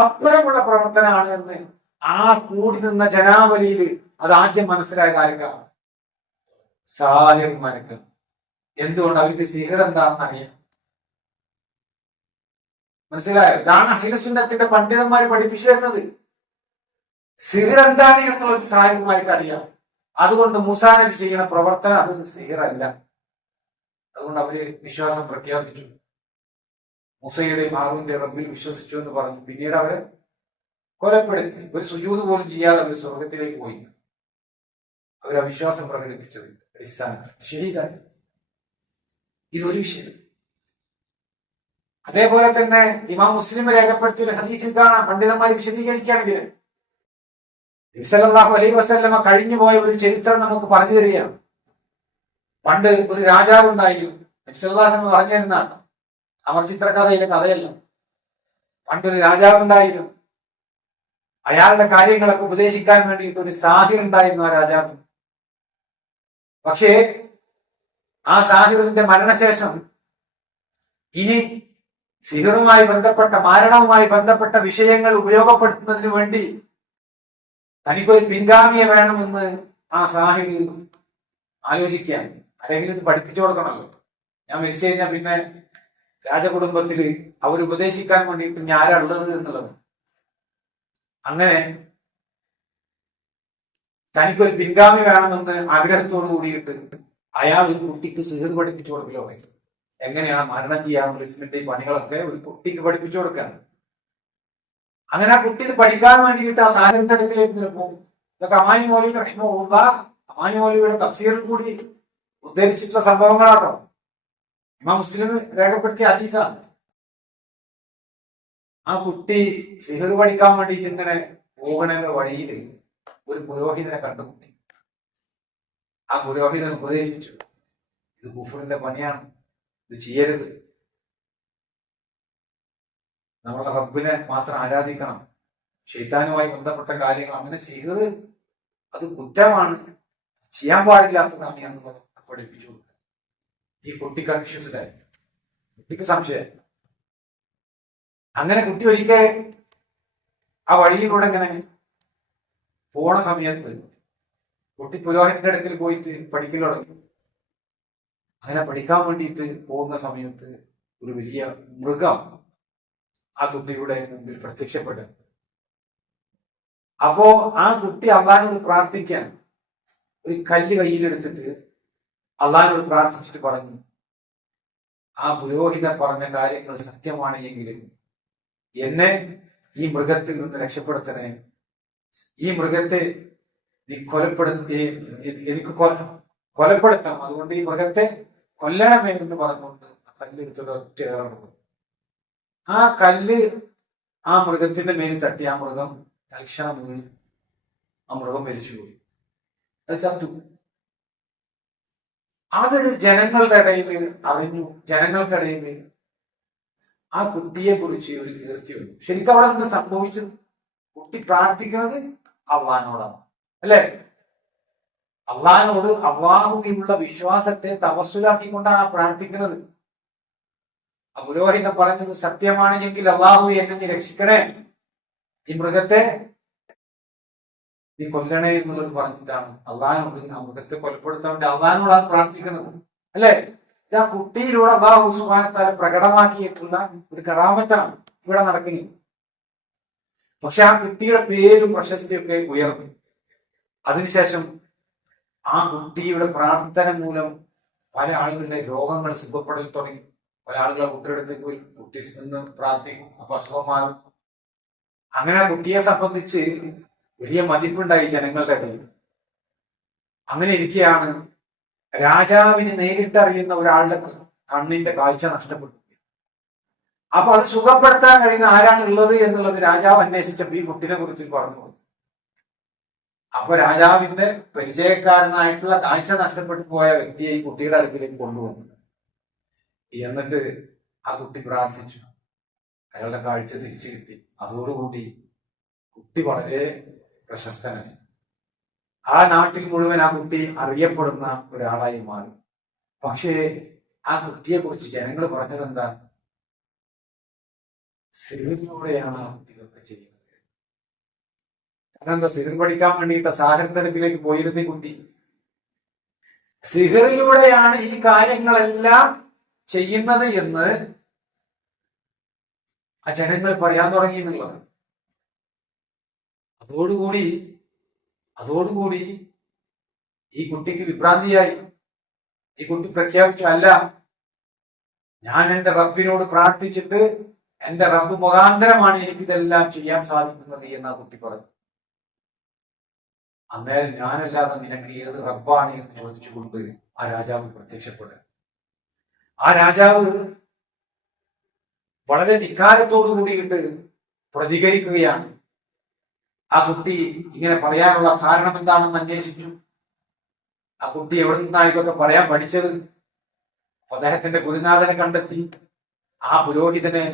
അപ്പുറമുള്ള പ്രവർത്തനമാണ് എന്ന് ആ കൂടി നിന്ന ജനാവലിയിൽ അത് ആദ്യം മനസ്സിലായ ആർക്കാണ്? സാലിഹ്മാർക്ക്. എന്തുകൊണ്ട്? അവർക്ക് സിഹിർ എന്താണെന്ന് അറിയാം. മനസ്സിലായോ? ഇതാണ് അഹ്ലുസുന്നത്തിന്റെ പണ്ഡിതന്മാർ പഠിപ്പിച്ചു തരുന്നത്. സിഹിർ എന്താണ് എന്നുള്ളത് സാലിഹ്മാർക്ക് അറിയാം. അതുകൊണ്ട് മൂസാ നബി ചെയ്യുന്ന പ്രവർത്തനം അത് സിഹിറല്ല. അതുകൊണ്ട് അവര് വിശ്വാസം പ്രഖ്യാപിച്ചു. മൂസയുടെയും ഹാറൂന്റെയും റബ്ബിൽ വിശ്വസിച്ചു എന്ന് പറഞ്ഞു. പിന്നീട് അവരെ കൊലപ്പെടുത്തി. ഒരു സുജൂദ് പോലും ചെയ്യാതെ അവർ സ്വർഗത്തിലേക്ക് പോയി. അവർ അവിശ്വാസം പ്രകടിപ്പിച്ചത് അടിസ്ഥാനത്തിൽ ഷഹീദായി. ഇതൊരു വിഷയം. അതേപോലെ തന്നെ ഇമാം മുസ്ലിം രേഖപ്പെടുത്തിയ ഒരു ഹദീസിൽ കാണാം, പണ്ഡിതന്മാർ വിശദീകരിക്കുകയാണെങ്കിൽ നബി സല്ലല്ലാഹു അലൈഹി വസല്ലമ കഴിഞ്ഞു പോയ ഒരു ചരിത്രം നമുക്ക് പറഞ്ഞു തരികയാണ്. പണ്ട് ഒരു രാജാവ് ഉണ്ടായിരുന്നു. നബി സല്ലല്ലാഹു അലൈഹി വസല്ലമ പറഞ്ഞു തരുന്നതാണ്, അമർ ചിത്രകഥയിലെ കഥയല്ല. പണ്ടൊരു രാജാവ് ഉണ്ടായിരുന്നു. അയാളുടെ കാര്യങ്ങളൊക്കെ ഉപദേശിക്കാൻ വേണ്ടിയിട്ട് ഒരു സാഹിർ ഉണ്ടായിരുന്നു ആ രാജാവ്. പക്ഷേ ആ സാഹിറിന്റെ മരണശേഷം ഇനി സിഹിറുമായി ബന്ധപ്പെട്ട, മാരണവുമായി ബന്ധപ്പെട്ട വിഷയങ്ങൾ ഉപയോഗപ്പെടുത്തുന്നതിന് വേണ്ടി തനിക്കൊരു പിൻഗാമിയെ വേണമെന്ന് ആ സാഹിർ ആലോചിക്കുകയാണ്. ആരെങ്കിലും ഇത് പഠിപ്പിച്ചു കൊടുക്കണമല്ലോ. ഞാൻ മരിച്ചു കഴിഞ്ഞാൽ പിന്നെ രാജകുടുംബത്തിൽ അവർ ഉപദേശിക്കാൻ വേണ്ടിയിട്ട് ഞാൻ ആരാ ഉള്ളത് എന്നുള്ളത്. അങ്ങനെ തനിക്കൊരു പിൻഗാമി വേണമെന്ന് ആഗ്രഹത്തോടു കൂടിയിട്ട് അയാൾ ഒരു കുട്ടിക്ക് സിഹിർ പഠിപ്പിച്ചു കൊടുക്കലോ. എങ്ങനെയാണ് മരണം ചെയ്യാനുള്ള ഇസ്മിന്റെ പണികളൊക്കെ ഒരു കുട്ടിക്ക് പഠിപ്പിച്ചു കൊടുക്കാൻ. അങ്ങനെ ആ കുട്ടി ഇത് പഠിക്കാൻ വേണ്ടിയിട്ട് ആ സാഹിറിന്റെ അടുക്കിലേക്ക് പോകും. ഇതൊക്കെ അമാനി മൗലവി റഹിമഹുല്ലാഹ് അമാനി മൗലവിയുടെ തഫ്സീറിൽ കൂടി ഉദ്ധരിച്ചിട്ടുള്ള സംഭവങ്ങളാട്ടോ. ഇമാം മുസ്ലിം രേഖപ്പെടുത്തിയ ഹദീസാണ്. ആ കുട്ടി സിഹിർ പഠിക്കാൻ വേണ്ടിയിട്ട് ഇങ്ങനെ പോകുന്ന വഴിയിൽ ഒരു പുരോഹിതനെ കണ്ടുമുട്ടി. ആ പുരോഹിതൻ ഉപദേശിച്ചു, ഇത് കുഫറിന്റെ പണിയാണ്, ഇത് ചെയ്യരുത്, നമ്മളെ റബ്ബിനെ മാത്രം ആരാധിക്കണം, ശൈത്താനുമായി ബന്ധപ്പെട്ട കാര്യങ്ങൾ, അങ്ങനെ സിഹിർ അത് കുറ്റമാണ്, ചെയ്യാൻ പാടില്ലാത്തതാണ് എന്നുള്ളത് പഠിപ്പിച്ചു കൊടുക്കുക. ഈ കുട്ടി കൺഫ്യൂസ്ഡായി, കുട്ടിക്ക് സംശയമായി. അങ്ങനെ കുട്ടി ഒരിക്കൽ ആ വഴിയിലൂടെ ഇങ്ങനെ പോണ സമയത്ത് കുട്ടി പുരോഹിതന്റെ അടുക്കൽ പോയിട്ട് പഠിക്കൽ തുടങ്ങി. അങ്ങനെ പഠിക്കാൻ വേണ്ടിയിട്ട് പോകുന്ന സമയത്ത് ഒരു വലിയ മൃഗം ആ കുട്ടിയുടെ മുമ്പിൽ പ്രത്യക്ഷപ്പെടും. അപ്പോ ആ കുട്ടി അള്ളാഹിനോട് പ്രാർത്ഥിക്കാൻ ഒരു കല്ല് കയ്യിലെടുത്തിട്ട് അള്ളാഹിനോട് പ്രാർത്ഥിച്ചിട്ട് പറഞ്ഞു, ആ പുരോഹിതൻ പറഞ്ഞ കാര്യങ്ങൾ സത്യമാണ് എങ്കിൽ എന്നെ ഈ മൃഗത്തിൽ നിന്ന് രക്ഷപ്പെടുത്തണേ, ഈ മൃഗത്തെ നീ എനിക്ക് കൊലപ്പെടുത്തണം, അതുകൊണ്ട് ഈ മൃഗത്തെ കൊല്ലണമേ എന്ന് പറഞ്ഞുകൊണ്ട് ആ കല്ലെടുത്തിട്ട് ഒറ്റ ഏറണം. ആ കല്ല് ആ മൃഗത്തിന്റെ മേലിൽ തട്ടി ആ മൃഗം തൽക്ഷണം വീണ് ആ മൃഗം മരിച്ചുപോയി, അത് ചത്തു. അത് ജനങ്ങളുടെ ഇടയിൽ അറിഞ്ഞു. ജനങ്ങൾക്കിടയിൽ ആ കുട്ടിയെ കുറിച്ച് ഒരു കീർത്തി വന്നു. ശരിക്കും അവിടെ എന്ത് സംഭവിച്ചു? കുട്ടി പ്രാർത്ഥിക്കുന്നത് അള്ളാഹിനോടാണ്, അല്ലെ? അള്ളാഹിനോട് അള്ളാഹുവിനുള്ള വിശ്വാസത്തെ തവസ്സുലാക്കിക്കൊണ്ടാണ് ആ പ്രാർത്ഥിക്കുന്നത്. ആ പുരോഹിതൻ പറഞ്ഞത് സത്യമാണ് എങ്കിൽ അള്ളാഹു എന്നെ നീ രക്ഷിക്കണേ, ഈ മൃഗത്തെ നീ കൊല്ലണേ എന്നുള്ളത് പറഞ്ഞിട്ടാണ് അള്ളാഹിനോട് ആ മൃഗത്തെ കൊലപ്പെടുത്താൻ വേണ്ടി അള്ളാഹിനോടാണ് പ്രാർത്ഥിക്കുന്നത്, അല്ലെ? ഇത് ആ കുട്ടിയിലൂടെ അള്ളാഹു സുബ്ഹാനഹു വ തആല പ്രകടമാക്കിയിട്ടുള്ള ഒരു കറാമത്താണ് ഇവിടെ നടക്കുന്നത്. പക്ഷെ ആ കുട്ടിയുടെ പേരും പ്രശസ്തിയൊക്കെ ഉയർന്നു. അതിനുശേഷം ആ കുട്ടിയുടെ പ്രാർത്ഥന മൂലം പല ആളുകളുടെ രോഗങ്ങൾ സുഖപ്പെടൽ തുടങ്ങി. പല ആളുകളെ കുട്ടിയെടുത്തേക്ക് പോയി കുട്ടി എന്ന് പ്രാർത്ഥിക്കും, അപ്പൊ അസുഖം മാറും. അങ്ങനെ ആ കുട്ടിയെ സംബന്ധിച്ച് വലിയ മതിപ്പുണ്ടായി ജനങ്ങളുടെ ഇടയിൽ. അങ്ങനെ ഇരിക്കെയാണ് രാജാവിന് നേരിട്ടറിയുന്ന ഒരാളുടെ കണ്ണിന്റെ കാഴ്ച നഷ്ടപ്പെട്ടു. അപ്പൊ അത് സുഖപ്പെടുത്താൻ കഴിയുന്ന ആരാണ് ഉള്ളത് എന്നുള്ളത് രാജാവ് അന്വേഷിച്ചപ്പോ ഈ കുട്ടിനെ കുറിച്ച് പറഞ്ഞു. അപ്പൊ രാജാവിന്റെ പരിചയക്കാരനായിട്ടുള്ള കാഴ്ച നഷ്ടപ്പെട്ടു പോയ വ്യക്തിയെ ഈ കുട്ടിയുടെ അടുക്കിലേക്ക് കൊണ്ടുവന്നു. എന്നിട്ട് ആ കുട്ടി പ്രാർത്ഥിച്ചു, അയാളുടെ കാഴ്ച തിരിച്ചു കിട്ടി. അതോടുകൂടി കുട്ടി വളരെ പ്രശസ്തനായി. ആ നാട്ടിൽ മുഴുവൻ ആ കുട്ടി അറിയപ്പെടുന്ന ഒരാളായി മാറി. പക്ഷേ ആ കുട്ടിയെ കുറിച്ച് ജനങ്ങൾ പറഞ്ഞത് എന്താ? സിഹിറിലൂടെയാണ് ആ കുട്ടികളൊക്കെ ചെയ്യുന്നത്. കാരണം എന്താ? സിഹിർ പഠിക്കാൻ വേണ്ടിയിട്ട് സാഹറിന്റെ അടുക്കിലേക്ക് പോയിരുന്ന കുട്ടി സിഹിറിലൂടെയാണ് ഈ കാര്യങ്ങളെല്ലാം ചെയ്യുന്നത് എന്ന് ആ ജനങ്ങൾ പറയാൻ തുടങ്ങി എന്നുള്ളത്. അതോടുകൂടി ഈ കുട്ടിക്ക് വിഭ്രാന്തിയായി. ഈ കുട്ടി പ്രഖ്യാപിച്ചു, അല്ല, ഞാൻ എന്റെ റബ്ബിനോട് പ്രാർത്ഥിച്ചിട്ട് എന്റെ റബ്ബ് മുഖാന്തരമാണ് എനിക്കിതെല്ലാം ചെയ്യാൻ സാധിക്കുന്നത് എന്ന് ആ കുട്ടി പറഞ്ഞു. അന്നേരം ഞാനല്ലാതെ നിനക്ക് ഏത് റബ്ബാണ് എന്ന് ചോദിച്ചുകൊണ്ട് ആ രാജാവ് പ്രത്യക്ഷപ്പെടുക. ആ രാജാവ് വളരെ ധിക്കാരത്തോടു കൂടിയിട്ട് പ്രതികരിക്കുകയാണ്. ആ കുട്ടി ഇങ്ങനെ പറയാനുള്ള കാരണം എന്താണെന്ന് അന്വേഷിച്ചു. ആ കുട്ടി എവിടെ നിന്നാണ് ഇതൊക്കെ പറയാൻ പഠിച്ചത്? അദ്ദേഹത്തിന്റെ ഗുരുനാഥനെ കണ്ടെത്തി. ആ പുരോഹിതനെ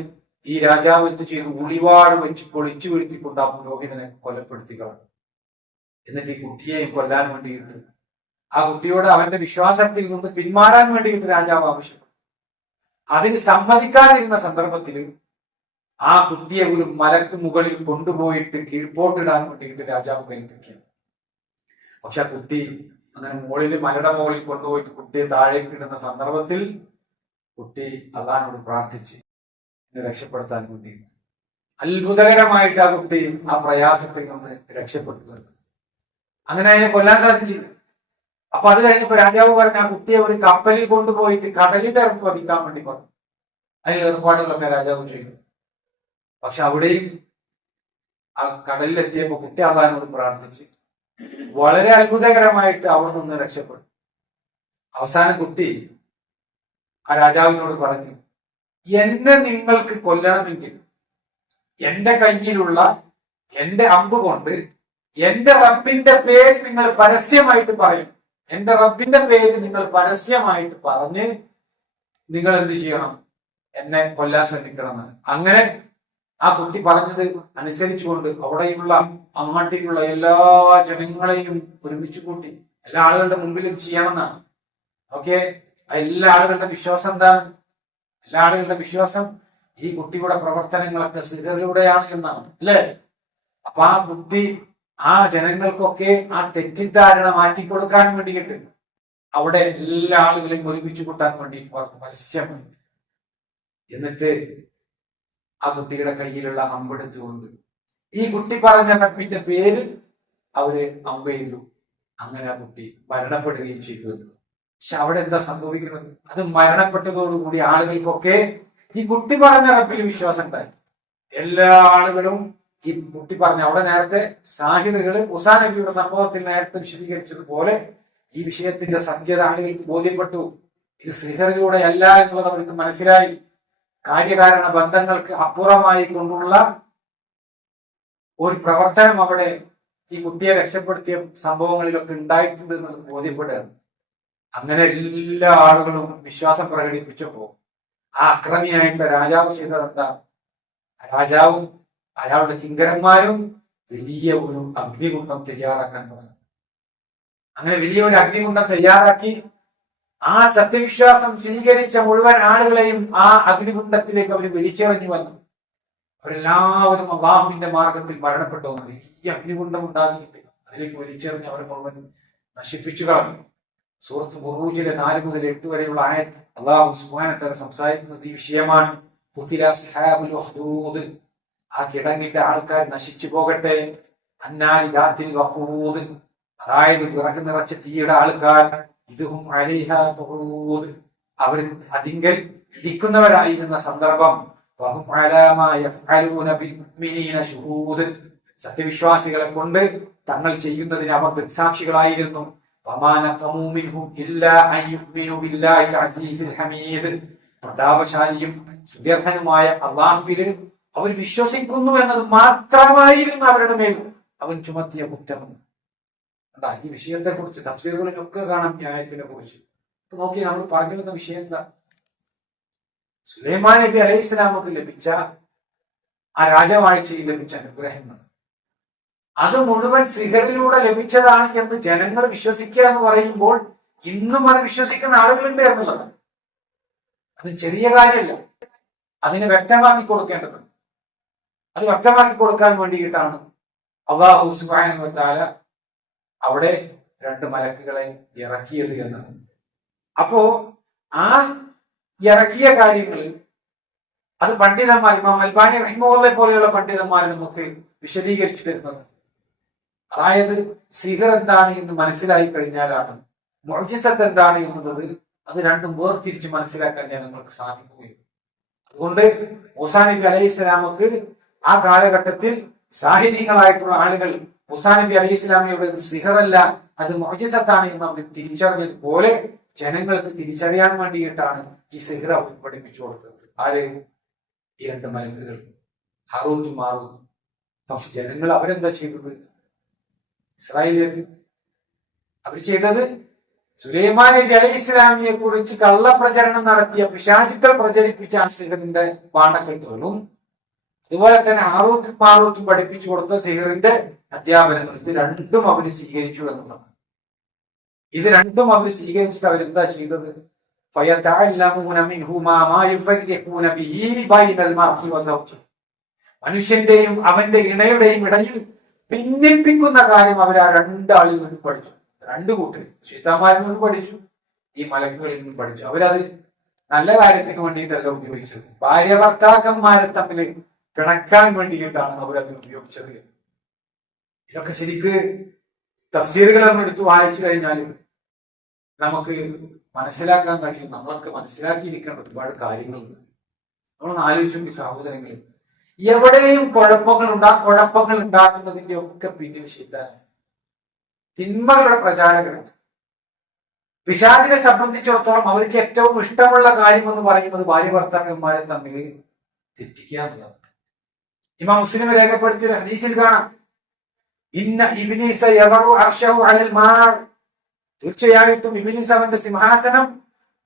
ഈ രാജാവ് എന്ത് ചെയ്തു? ഉളിവാട് വെച്ച് പൊളിച്ചു വീഴ്ത്തിക്കൊണ്ട് ആ പുരോഹിതനെ കൊലപ്പെടുത്തി കളഞ്ഞു. എന്നിട്ട് ഈ കുട്ടിയെയും കൊല്ലാൻ വേണ്ടിയിട്ട് ആ കുട്ടിയോട് അവന്റെ വിശ്വാസത്തിൽ നിന്ന് പിന്മാറാൻ വേണ്ടിയിട്ട് രാജാവ് ആവശ്യപ്പെട്ടു. അതിന് സമ്മതിക്കാതിരുന്ന സന്ദർഭത്തിൽ ആ കുട്ടിയെ ഒരു മലക്ക് മുകളിൽ കൊണ്ടുപോയിട്ട് കീഴ്പോട്ടിടാൻ വേണ്ടിയിട്ട് രാജാവ് കൽപ്പിക്കുക. പക്ഷെ ആ കുട്ടി അങ്ങനെ മലയുടെ മുകളിൽ കൊണ്ടുപോയിട്ട് കുട്ടിയെ താഴേക്ക് ഇടുന്ന സന്ദർഭത്തിൽ കുട്ടി അള്ളാഹിനോട് പ്രാർത്ഥിച്ച് രക്ഷപ്പെടുത്താൻ വേണ്ടി അത്ഭുതകരമായിട്ട് ആ കുട്ടി ആ പ്രയാസത്തിൽ നിന്ന് രക്ഷപ്പെട്ടു. അങ്ങനെ അതിനെ കൊല്ലാൻ സാധിച്ചില്ല. അപ്പൊ അത് കഴിഞ്ഞപ്പോ രാജാവ് പറഞ്ഞ ആ കുട്ടിയെ ഒരു കപ്പലിൽ കൊണ്ടുപോയിട്ട് കടലിൽ ഇറക്കി വധിക്കാൻ വേണ്ടി പറഞ്ഞു. അതിൽ ഏർപ്പാടുകളൊക്കെ രാജാവ് ചെയ്തു. പക്ഷെ അവിടെയും ആ കടലിലെത്തിയപ്പോ കുട്ടി അള്ളാഹിനോട് പ്രാർത്ഥിച്ച് വളരെ അത്ഭുതകരമായിട്ട് അവിടെ നിന്ന് രക്ഷപ്പെട്ടു. അവസാനം കുട്ടി ആ രാജാവിനോട് പറഞ്ഞു, എന്നെ നിങ്ങൾക്ക് കൊല്ലണമെങ്കിൽ എന്റെ കയ്യിലുള്ള എന്റെ അമ്പ് കൊണ്ട് എന്റെ റബ്ബിന്റെ പേര് നിങ്ങൾ പരസ്യമായിട്ട് പറയും. എന്റെ റബ്ബിന്റെ പേര് നിങ്ങൾ പരസ്യമായിട്ട് പറഞ്ഞ് നിങ്ങൾ എന്ത് ചെയ്യണം? എന്നെ കൊല്ലാൻ ശ്രമിക്കണം. അങ്ങനെ ആ കുട്ടി പറഞ്ഞത് അനുസരിച്ചുകൊണ്ട് അവിടെയുള്ള അങ്ങാട്ടിലുള്ള എല്ലാ ജനങ്ങളെയും ഒരുമിച്ച് കൂട്ടി എല്ലാ ആളുകളുടെ മുമ്പിൽ ഇത് ചെയ്യണമെന്നാണ്. ഓക്കെ, എല്ലാ ആളുകളുടെ വിശ്വാസം എന്താണ്? എല്ലാ ആളുകളുടെ വിശ്വാസം ഈ കുട്ടിയുടെ പ്രവർത്തനങ്ങളൊക്കെ സിഹറിലൂടെയാണ് എന്നാണ്, അല്ലേ? അപ്പൊ ആ കുട്ടി ആ ജനങ്ങൾക്കൊക്കെ ആ തെറ്റിദ്ധാരണ മാറ്റിക്കൊടുക്കാൻ വേണ്ടിയിട്ട് അവിടെ എല്ലാ ആളുകളെയും ഒരുമിച്ച് കൂട്ടാൻ വേണ്ടി പരസ്യമായി. എന്നിട്ട് ആ കുട്ടിയുടെ കയ്യിലുള്ള അമ്പെടുത്തുകൊണ്ട് ഈ കുട്ടി പറഞ്ഞ റബ്ബിന്റെ പേര് അവര് അമ്പെയ്തു. അങ്ങനെ ആ കുട്ടി മരണപ്പെടുകയും ചെയ്തു. പക്ഷെ അവിടെ എന്താ സംഭവിക്കുന്നത്? അത് മരണപ്പെട്ടതോടുകൂടി ആളുകൾക്കൊക്കെ ഈ കുട്ടി പറഞ്ഞ റബ്ബിൽ വിശ്വാസം ഉണ്ടായി. എല്ലാ ആളുകളും ഈ കുട്ടി പറഞ്ഞ അവിടെ നേരത്തെ സാഹിറുകള് ഉസാ നബിയുടെ സംഭവത്തിൽ നേരത്തെ വിശദീകരിച്ചതുപോലെ ഈ വിഷയത്തിന്റെ സത്യത ആളുകൾക്ക് ബോധ്യപ്പെട്ടു. ഇത് സിഹറിലൂടെ അല്ല എന്നുള്ളത് അവർക്ക് മനസ്സിലായി. കാര്യകാരണ ബന്ധങ്ങൾക്ക് അപ്പുറമായി കൊണ്ടുള്ള ഒരു പ്രവർത്തനം അവിടെ ഈ കുട്ടിയെ രക്ഷപ്പെടുത്തിയ സംഭവങ്ങളിലൊക്കെ ഉണ്ടായിട്ടുണ്ട് എന്നുള്ളത് ബോധ്യപ്പെടുകയാണ്. അങ്ങനെ എല്ലാ ആളുകളും വിശ്വാസം പ്രകടിപ്പിച്ചപ്പോ ആ അക്രമിയായിട്ടുള്ള രാജാവ് ചെയ്തത് എന്താ? രാജാവും അയാളുടെ കിങ്കരന്മാരും വലിയ ഒരു അഗ്നികുണ്ഡം തയ്യാറാക്കാൻ പറഞ്ഞു. അങ്ങനെ വലിയ ഒരു അഗ്നികുണ്ഡം തയ്യാറാക്കി ആ സത്യവിശ്വാസം സ്വീകരിച്ച മുഴുവൻ ആളുകളെയും ആ അഗ്നികുണ്ഡത്തിലേക്ക് അവർ വലിച്ചെറിഞ്ഞു വന്നു. അവരെല്ലാവരും അള്ളാഹുവിന്റെ മാർഗത്തിൽ മരണപ്പെട്ടു. വലിയ അഗ്നികുണ്ഡം ഉണ്ടാക്കിയിട്ട് അതിലേക്ക് വലിച്ചെറിഞ്ഞ് അവർ മുഴുവൻ നശിപ്പിച്ചു കളഞ്ഞു. സൂറത്ത് ബുറൂജിലെ 4 മുതൽ 8 വരെയുള്ള ആയത്ത് അള്ളാഹു സുബ്ഹാനഹു വ തആല സംസാരിക്കുന്നത് ഈ വിഷയമാണ്. ആ കിടങ്ങിന്റെ ആൾക്കാർ നശിച്ചു പോകട്ടെ. അന്നാരി ദാത്തിൽ വഖൂദ്, അതായത് വിറക് നിറച്ച തീയുടെ ആൾക്കാർ. ഇതും അലൈഹ ഖുഊദ്, അവർ അതിങ്കൽ ഇരിക്കുന്നവരായിരുന്ന സന്ദർഭം. വഹും അലാ മാ യഫ്അലൂന ബിൽ മുഅ്മിനീന ശുഹൂദ്, സത്യവിശ്വാസികളെ കൊണ്ട് തങ്ങൾ ചെയ്യുന്നതിന് അവർ ദൃക്സാക്ഷികളായിരുന്നു. വമാ നഖമൂ മിൻഹും ഇല്ലാ അൻ യുഅ്മിനൂ ബില്ലാഹിൽ അസീസിൽ ഹമീദ്, പ്രതാപശാലിയും സുദീർഘനുമായ അല്ലാഹുവിൽ അവർ വിശ്വസിക്കുന്നു എന്നത് മാത്രമായിരുന്നു അവരുടെ മേൽ അവൻ ചുമത്തിയ കുറ്റമെന്ന്. ഈ വിഷയത്തെ കുറിച്ച് തഫ്സീറുകളിലൊക്കെ കാണാം ഈ ആയത്തിനെ കുറിച്ച്. അപ്പൊ നോക്കി നമ്മൾ പറഞ്ഞു വന്ന വിഷയം എന്താ? സുലൈമാൻ നബി അലൈഹി ഇസ്ലാമക്ക് ലഭിച്ച ആ രാജവാഴ്ചയിൽ ലഭിച്ച അനുഗ്രഹങ്ങൾ അത് മുഴുവൻ സിഹറിലൂടെ ലഭിച്ചതാണ് എന്ന് ജനങ്ങൾ വിശ്വസിക്കുക എന്ന് പറയുമ്പോൾ ഇന്നും അത് വിശ്വസിക്കുന്ന ആളുകളുണ്ട് എന്നുള്ളതാണ്. അത് ചെറിയ കാര്യമല്ല. അതിനെ വ്യക്തമാക്കി കൊടുക്കേണ്ടതുണ്ട്. അത് വ്യക്തമാക്കി കൊടുക്കാൻ വേണ്ടിയിട്ടാണ് അല്ലാഹു സുബ്ഹാനഹു വ തആല അവിടെ 2 മലക്കുകളെ ഇറക്കിയത് എന്നാണ്. അപ്പോ ആ ഇറക്കിയ കാര്യങ്ങൾ അത് പണ്ഡിതന്മാർ, ഇമാം അൽബാനി റഹിമഹുള്ളയെ പോലെയുള്ള പണ്ഡിതന്മാർ നമുക്ക് വിശദീകരിച്ചു തരുന്നത്. അതായത് സിഹർ എന്താണ് എന്ന് മനസ്സിലായി കഴിഞ്ഞാലാണ് മുഅ്ജിസത്ത് എന്താണ് എന്നുള്ളത് അത് രണ്ടും വേർതിരിച്ച് മനസ്സിലാക്കാൻ ജനങ്ങൾക്ക് സാധിക്കുകയും. അതുകൊണ്ട് മൂസാ നബി അലൈഹി സ്വലാമക്ക് ആ കാലഘട്ടത്തിൽ സാഹിര്യങ്ങളായിട്ടുള്ള ആളുകൾ മൂസാ നബി അലൈഹി സ്വലാമയുടെ സിഹറല്ല, അത് മുഅ്ജിസത്താണ് എന്ന് അവർ തിരിച്ചറിഞ്ഞതുപോലെ ജനങ്ങൾക്ക് തിരിച്ചറിയാൻ വേണ്ടിയിട്ടാണ് ഈ സിഹർ അവർ പഠിപ്പിച്ചു കൊടുത്തത്. ആര്? ഈ 2 മലക്കുകൾ, ഹാറൂത്തും മാറൂത്തും. പക്ഷെ ജനങ്ങൾ അവരെന്താ ചെയ്തത്? ഇസ്രായേലിയർ അവർ ചെയ്തത് സുലൈമാൻ നബി അലൈഹി ഇസ്ലാമിയെ കുറിച്ച് കള്ളപ്രചരണം നടത്തിയ പിശാചുക്കൾ പ്രചരിപ്പിച്ച സിഹറിന്റെ പാഠക്കെട്ടുകളും അതുപോലെ തന്നെ ഹാറൂത്തും മാറൂത്തും പഠിപ്പിച്ചു കൊടുത്ത സിഹറിന്റെ അധ്യാപനങ്ങൾ, ഇത് രണ്ടും അവർ സ്വീകരിച്ചു എന്നുള്ളതാണ്. ഇത് രണ്ടും അവർ സ്വീകരിച്ചിട്ട് അവരെന്താ ചെയ്തത്? മനുഷ്യന്റെയും അവന്റെ ഇണയുടെയും ഇടയിൽ ഭിന്നിപ്പിക്കുന്ന കാര്യം അവർ ആ 2 ആളിൽ നിന്ന് പഠിച്ചു. 2 കൂട്ടർ ശൈത്താന്മാരിൽ നിന്ന് പഠിച്ചു, ഈ മലക്കുകളിൽ നിന്ന് പഠിച്ചു. അവരത് നല്ല കാര്യത്തിന് വേണ്ടിയിട്ടല്ല ഉപയോഗിച്ചത്. ഭാര്യ ഭർത്താക്കന്മാരെ തമ്മിൽ പിണക്കാൻ വേണ്ടിയിട്ടാണ് അവരതിന് ഉപയോഗിച്ചത്. ഇതൊക്കെ ശരിക്ക് തഫ്സീറുകൾ നമ്മൾ എടുത്ത് വായിച്ചു കഴിഞ്ഞാൽ നമുക്ക് മനസ്സിലാക്കാൻ കഴിയും. നമ്മളൊക്കെ മനസ്സിലാക്കിയിരിക്കേണ്ട ഒരുപാട് കാര്യങ്ങളുണ്ട്. നമ്മളൊന്ന് ആലോചിച്ചു സഹോദരങ്ങളിൽ, എവിടെയും കുഴപ്പങ്ങൾ ഉണ്ടാക്കുന്നതിന്റെ ഒക്കെ പിന്നിൽ ശൈത്താനാണ്, തിന്മകളുടെ പ്രചാരകരാണ്. പിശാചിനെ സംബന്ധിച്ചിടത്തോളം അവർക്ക് ഏറ്റവും ഇഷ്ടമുള്ള കാര്യം എന്ന് പറയുന്നത് ഭാര്യ ഭർത്താക്കന്മാരെ തമ്മിൽ തെറ്റിക്കുക എന്നുള്ളതാണ്. ഇമാം മുസ്ലിം രേഖപ്പെടുത്തിയ ഹദീസിൽ കാണാം, ഇന്ന ഇബ്ലീസ യദഉ അർശഹു അലൽ മാർ, തീർച്ചയായിട്ടും ഇബ്ലീസ് അവന്റെ സിംഹാസനം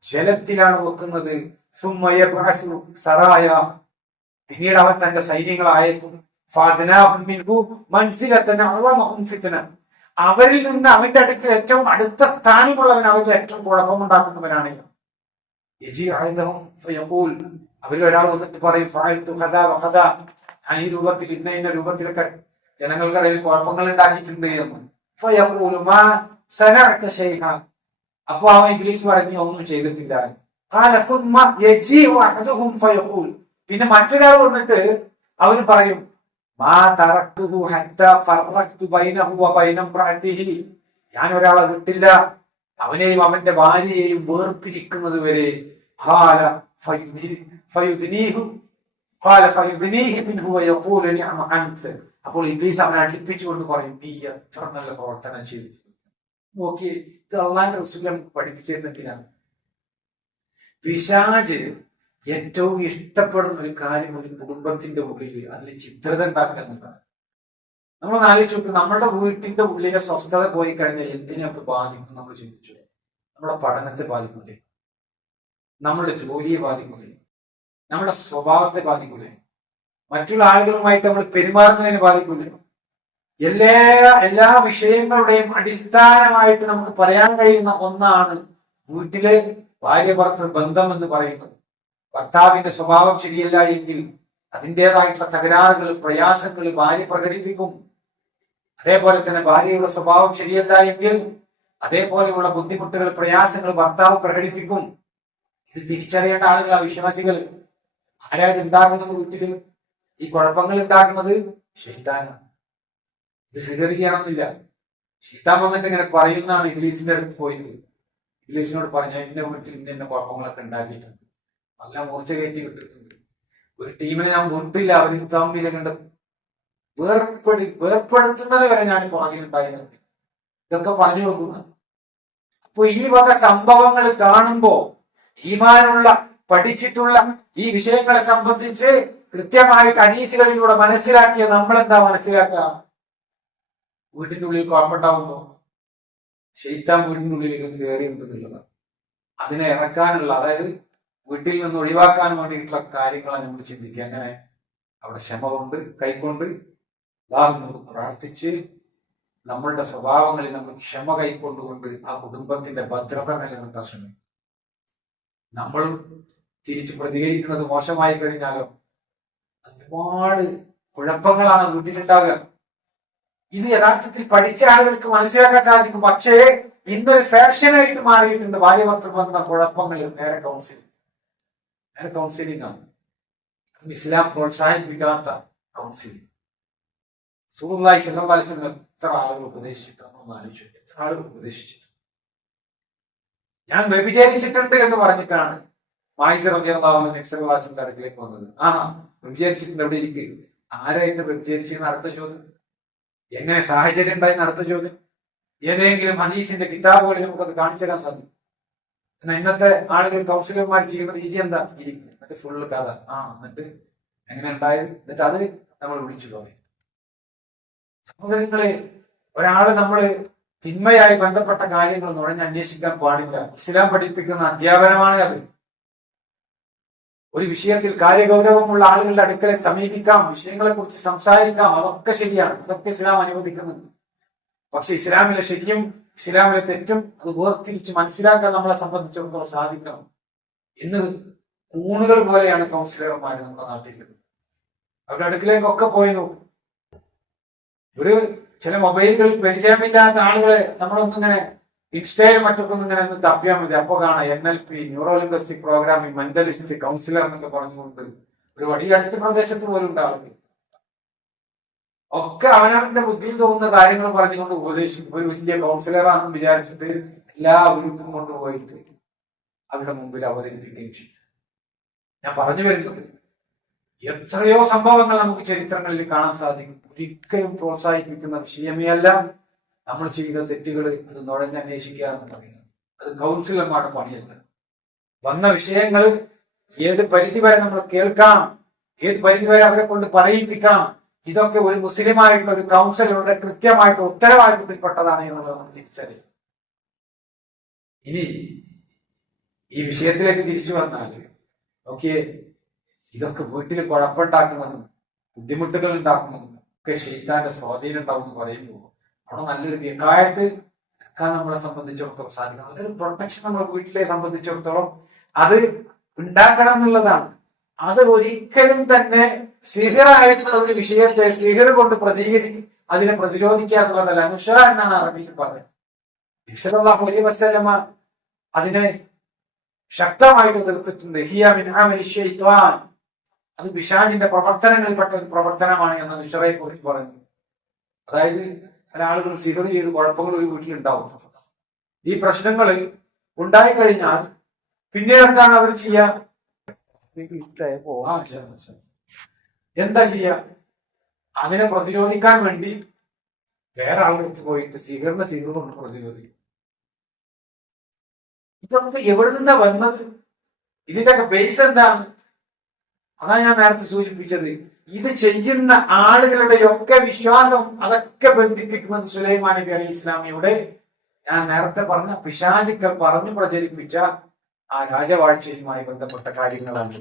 ജലത്തിലാണ് വെക്കുന്നത്. സുമ്മ യബ്അസു സറായ, പിന്നീട് അവൻ തന്റെ സൈന്യങ്ങളെ അയക്കും. ഫഅദ്നാഹും മിൻഹു മൻസിലതൻ അഅളമഹും ഫിത്ന, അവരിൽ നിന്ന് അവന്റെ അടുക്കൽ ഏറ്റവും അടുത്ത സ്ഥാനമുള്ളവൻ അവരിൽ ഏറ്റവും കുഴപ്പമുണ്ടാക്കുന്നവനാണ്. അവരിൽ ഒരാൾ വന്നിട്ട് പറയും, ഫഅൽതു ഖദാ വഖദാ, ഞാൻ ഈ രൂപത്തിൽ ഇന്ന രൂപത്തിലൊക്കെ ജനങ്ങൾക്കിടയിൽ കുഴപ്പങ്ങൾ ഉണ്ടാക്കിയിട്ടുണ്ട് എന്ന്. ഫയഖൂലു മാ സനഅത ശൈഅ. അപ്പൊ അവൻ ഇബ്ലീസ് പറഞ്ഞു ഒന്നും ചെയ്തിട്ടില്ല. ഖാല സുമ്മ യജീഉ അഹദുഹും ഫയഖൂൽ. പിന്നെ മറ്റൊരാൾ വന്നിട്ട് അവന് പറയും മാ തറക്തുഹു ഹത്താ ഫറഖ്തു ബൈനഹു വ ബൈന ഇംറഅതിഹി. ഞാൻ ഒരാളെ വിട്ടില്ല, അവനെയും അവന്റെ ഭാര്യയെയും വേർപിരിക്കുന്നത് വരെ. ഖാല ഫയുദ്നീഹു ഖാല ഫയുദ്നീഹി മിൻഹു വയഖൂലു നിഅമ അൻത. അപ്പോൾ ഇബ്ലീസ് അവനെ അടുപ്പിച്ചുകൊണ്ട് പറയും നീ എത്ര നല്ല പ്രവർത്തനം ചെയ്തു. നോക്കി, ഇത് അള്ളാഹുവിന്റെ റസൂൽ നമുക്ക് പഠിപ്പിച്ചിരുന്നതിനാണ്. പിശാച് ഏറ്റവും ഇഷ്ടപ്പെടുന്ന ഒരു കാര്യം ഒരു കുടുംബത്തിന്റെ ഉള്ളിൽ അതിൽ ചിത്രത ഉണ്ടാക്കുക എന്നതാണ്. നമ്മൾ ആലോചിച്ച് നോക്ക്, നമ്മുടെ വീട്ടിന്റെ ഉള്ളിലെ സ്വസ്ഥത പോയി കഴിഞ്ഞാൽ എന്തിനൊക്കെ ബാധിക്കും നമ്മൾ ചിന്തിച്ചു. നമ്മുടെ പഠനത്തെ ബാധിക്കൂലേ, നമ്മുടെ ജോലിയെ ബാധിക്കൂലേ, നമ്മുടെ സ്വഭാവത്തെ ബാധിക്കൂലേ, മറ്റുള്ള ആളുകളുമായിട്ട് നമ്മൾ പെരുമാറുന്നതിന് ബാധിക്കൂലേ? എല്ലാ വിഷയങ്ങളുടെയും അടിസ്ഥാനമായിട്ട് നമുക്ക് പറയാൻ കഴിയുന്ന ഒന്നാണ് വീട്ടിലെ ഭാര്യ ഭർത്തൃ ബന്ധം എന്ന് പറയുന്നത്. ഭർത്താവിന്റെ സ്വഭാവം ശരിയല്ല എങ്കിൽ അതിൻ്റെതായിട്ടുള്ള തകരാറുകൾ, പ്രയാസങ്ങൾ ഭാര്യ പ്രകടിപ്പിക്കും. അതേപോലെ തന്നെ ഭാര്യയുടെ സ്വഭാവം ശരിയല്ല എങ്കിൽ അതേപോലെയുള്ള ബുദ്ധിമുട്ടുകൾ, പ്രയാസങ്ങൾ ഭർത്താവ് പ്രകടിപ്പിക്കും. ഇത് തിരിച്ചറിയേണ്ട ആളുകളാ വിശ്വാസികൾ. ആരാ ഇത് ഉണ്ടാക്കുന്നത്? വീട്ടില് ഈ കുഴപ്പങ്ങൾ ഉണ്ടാക്കുന്നത് ശൈത്താനാണ്. ഇത് സ്വീകരിക്കണമെന്നില്ല. ശൈത്താൻ വന്നിട്ട് ഇങ്ങനെ പറയുന്നതാണ് ഇബ്ലീസിന്റെ അടുത്ത് പോയിട്ട് ഇബ്ലീസിനോട് പറഞ്ഞ എന്റെ വീട്ടിൽ ഇന്ന കുഴപ്പങ്ങളൊക്കെ ഉണ്ടാക്കിയിട്ടുണ്ട്, നല്ല മൂർച്ച കയറ്റി വിട്ടിട്ടുണ്ട്, ഒരു ടീമിനെ ഞാൻ വിട്ടില്ല, അവർ തമ്മിൽ കണ്ട് വേർപ്പെടുത്തുന്നത് വരെ ഞാൻ പുറകിലുണ്ടായിരുന്നത്. ഇതൊക്കെ പറഞ്ഞു കൊടുക്കുന്നു. അപ്പൊ ഈ വക സംഭവങ്ങൾ കാണുമ്പോ ഈമാനുള്ള, പഠിച്ചിട്ടുള്ള ഈ വിഷയങ്ങളെ സംബന്ധിച്ച് കൃത്യമായിട്ട് ഹദീസുകളിലൂടെ മനസ്സിലാക്കിയ നമ്മളെന്താ മനസ്സിലാക്കുക? വീട്ടിന്റെ ഉള്ളിൽ കുഴപ്പമുണ്ടാവുമ്പോ ശൈത്താൻ വീടിന്റെ ഉള്ളിലേക്ക് കയറിയിട്ടുണ്ടെന്നുള്ളതാണ്. അതിനെ ഇറക്കാനുള്ള, അതായത് വീട്ടിൽ നിന്ന് ഒഴിവാക്കാൻ വേണ്ടിയിട്ടുള്ള കാര്യങ്ങളാണ് നമ്മൾ ചിന്തിക്കുക. അങ്ങനെ അവിടെ ക്ഷമ കൊണ്ട് കൈക്കൊണ്ട് അല്ലാഹുവിനോട് പ്രാർത്ഥിച്ച് നമ്മളുടെ സ്വഭാവങ്ങളിൽ നമ്മൾ ക്ഷമ കൈക്കൊണ്ടുകൊണ്ട് ആ കുടുംബത്തിന്റെ ഭദ്രത നിലനിർത്താൻ ശ്രമിക്കും. നമ്മളും തിരിച്ച് പ്രതികരിക്കുന്നത് മോശമായി കഴിഞ്ഞാലോ ഒരുപാട് കുഴപ്പങ്ങളാണ് വീട്ടിലുണ്ടാകുക. ഇത് യഥാർത്ഥത്തിൽ പഠിച്ച ആളുകൾക്ക് മനസ്സിലാക്കാൻ സാധിക്കും. പക്ഷേ ഇന്നൊരു ഫാഷനായിട്ട് മാറിയിട്ടുണ്ട് ഭാര്യ ഭർത്തൃ ബന്ധ കുഴപ്പങ്ങൾ. നേരെ കൗൺസിലിംഗ് ആണ്. ഇസ്ലാം പ്രോത്സാഹിപ്പിക്കാത്ത കൗൺസിലിംഗ്. റസൂലുള്ളാഹി സ്വല്ലല്ലാഹു അലൈഹി വസല്ലം എത്ര ആളുകൾ ഉപദേശിച്ചിട്ടുണ്ടെന്ന് ആലോചിച്ചു. എത്ര ആളുകൾ ഉപദേശിച്ചിട്ടുണ്ട്. ഞാൻ വ്യഭിചരിച്ചിട്ടുണ്ട് എന്ന് പറഞ്ഞിട്ടാണ് മായിസ റളിയല്ലാഹു അൻഹു നബി സല്ലല്ലാഹു അലൈഹി വസല്ലം അടുക്കലേക്ക് വന്നത്. വ്യഭിചരിച്ചിട്ടുണ്ട്, എവിടെ ഇരിക്കും? ആരായിട്ട് വ്യഭിചരിച്ചെന്ന് അടുത്ത ചോദ്യം. എങ്ങനെ സാഹചര്യം ഉണ്ടായി അടുത്ത ചോദ്യം. ഏതെങ്കിലും ഹദീസിന്റെ കിതാബുകളിൽ നമുക്കത് കാണിച്ചു തരാൻ സാധിക്കും. എന്നാൽ ഇന്നത്തെ ആളുകൾ കൗൺസിലർമാർ ചെയ്യുന്ന രീതി എന്താ? ഇരിക്കും, എന്നിട്ട് ഫുള്ള് കഥ, എന്നിട്ട് എങ്ങനെ ഉണ്ടായത്, എന്നിട്ട് അത് നമ്മൾ വിളിച്ചു പോയി. സഹോദരങ്ങളെ, ഒരാള് നമ്മള് തിന്മയായി ബന്ധപ്പെട്ട കാര്യങ്ങൾ നുഴഞ്ഞ് അന്വേഷിക്കാൻ പാടില്ല. ഇസ്ലാം പഠിപ്പിക്കുന്ന അധ്യാപനമാണ് അത്. ഒരു വിഷയത്തിൽ കാര്യഗൗരവമുള്ള ആളുകളുടെ അടുക്കലെ സമീപിക്കാം, വിഷയങ്ങളെ കുറിച്ച് സംസാരിക്കാം, അതൊക്കെ ശരിയാണ്, അതൊക്കെ ഇസ്ലാം അനുവദിക്കുന്നുണ്ട്. പക്ഷെ ഇസ്ലാമിലെ ശരിയും ഇസ്ലാമിലെ തെറ്റും അത് വേർതിരിച്ച് മനസ്സിലാക്കാൻ നമ്മളെ സംബന്ധിച്ചിടത്തോളം സാധിക്കണം. ഇന്ന് കൂണുകൾ പോലെയാണ് കൗൺസിലർമാർ നമ്മുടെ നാട്ടിലുള്ളത്. അവരുടെ അടുക്കിലേക്കൊക്കെ പോയി നോക്കും. ചില മൊബൈലുകളിൽ പരിചയമില്ലാത്ത ആളുകളെ നമ്മളൊന്നിങ്ങനെ ഇൻസ്റ്റയിലും മറ്റൊക്കെ ഇങ്ങനെ ഒന്ന് തപ്പിയാൽ മതി. അപ്പൊ കാണാം NLP, neuro linguistic programming, mentalist, councillor എന്നൊക്കെ പറഞ്ഞുകൊണ്ട് ഒരു വലിയ അടുത്ത പ്രദേശത്ത് പോലും ഉണ്ട് ആളുകൾ. ഒക്കെ അവനവന്റെ ബുദ്ധിയിൽ തോന്നുന്ന കാര്യങ്ങൾ പറഞ്ഞുകൊണ്ട് ഉപദേശിക്കും. ഒരു വലിയ കൗൺസിലറാണെന്ന് വിചാരിച്ചിട്ട് എല്ലാ ഉരുപ്പും കൊണ്ടുപോയിട്ട് അവരുടെ മുമ്പിൽ അവതരിപ്പിക്കുകയും ചെയ്യും. ഞാൻ പറഞ്ഞു വരുന്നത്, എത്രയോ സംഭവങ്ങൾ നമുക്ക് ചരിത്രങ്ങളിൽ കാണാൻ സാധിക്കും. ഒരിക്കലും പ്രോത്സാഹിപ്പിക്കുന്ന വിഷയമേ അല്ല നമ്മൾ ചെയ്യുന്ന തെറ്റുകൾ അത് നുഴഞ്ഞന്വേഷിക്കുക എന്ന് പറയുന്നത്. അത് കൗൺസിലർമാരുടെ പണിയല്ല. വന്ന വിഷയങ്ങൾ ഏത് പരിധിവരെ നമ്മൾ കേൾക്കാം, ഏത് പരിധിവരെ അവരെ കൊണ്ട് പറയിപ്പിക്കാം, ഇതൊക്കെ ഒരു മുസ്ലിമായിട്ടുള്ള ഒരു കൗൺസിലറുടെ കൃത്യമായിട്ട് ഉത്തരവാദിത്വത്തിൽപ്പെട്ടതാണ് എന്നുള്ളത് നമ്മൾ തിരിച്ചറിയാം. ഇനി ഈ വിഷയത്തിലേക്ക് തിരിച്ചു വന്നാൽ നോക്കിയേ, ഇതൊക്കെ വീട്ടിൽ കുഴപ്പമുണ്ടാക്കുന്നതും ബുദ്ധിമുട്ടുകൾ ഉണ്ടാക്കുന്നതും ഒക്കെ ശൈത്താന്റെ സ്വാധീനം ഉണ്ടാവും എന്ന് പറയുമ്പോൾ അവിടെ നല്ലൊരു വികായത്ത് എടുക്കാൻ നമ്മളെ സംബന്ധിച്ചിടത്തോളം സാധിക്കണം. അതൊരു പ്രൊട്ടക്ഷൻ നമ്മളെ വീട്ടിലെ സംബന്ധിച്ചിടത്തോളം അത് ഉണ്ടാക്കണം എന്നുള്ളതാണ്. അത് ഒരിക്കലും തന്നെ സിഹിറായിട്ടുള്ള ഒരു വിഷയത്തെ സിഹിർ കൊണ്ട് അതിനെ പ്രതിരോധിക്കുക എന്നുള്ളതല്ല. അനുഷ എന്നാണ് അറബിയിൽ പറയുന്നത്. സല്ലല്ലാഹു അലൈഹി വസല്ലമ അതിനെ ശക്തമായിട്ട് എതിർത്തിട്ടുണ്ട്. ഹിയ മിൻ അമലി ശൈത്വാൻ, അത് പിശാചിന്റെ പ്രവർത്തനങ്ങളിൽപ്പെട്ട ഒരു പ്രവർത്തനമാണ് എന്ന് നുഷറയെ കുറിച്ച് പറയുന്നത്. അതായത് പല ആളുകൾ സിഹിർ ചെയ്ത് കുഴപ്പങ്ങൾ ഒരു വീട്ടിലുണ്ടാവും. ഈ പ്രശ്നങ്ങൾ ഉണ്ടായിക്കഴിഞ്ഞാൽ പിന്നീട് എന്താണ് അവർ ചെയ്യുക? എന്താ ചെയ്യുക? അതിനെ പ്രതിരോധിക്കാൻ വേണ്ടി വേറെ ആളെടുത്ത് പോയിട്ട് സിഹിർ കൊണ്ട് പ്രതിരോധിക്കും. ഇതൊക്കെ എവിടെ നിന്നാ വന്നത്? ഇതിന്റെയൊക്കെ ബേസ് എന്താണ്? അതാണ് ഞാൻ നേരത്തെ സൂചിപ്പിച്ചത്. ഇത് ചെയ്യുന്ന ആളുകളുടെയൊക്കെ വിശ്വാസം അതൊക്കെ ബന്ധിപ്പിക്കുന്നത് സുലൈമാൻ നബി അലൈഹി ഇസ്ലാമിയുടെ ഞാൻ നേരത്തെ പറഞ്ഞ പിശാചുക്കൾ പറഞ്ഞു പ്രചരിപ്പിച്ച ആ രാജവാഴ്ചയുമായി ബന്ധപ്പെട്ട കാര്യങ്ങളാണ്.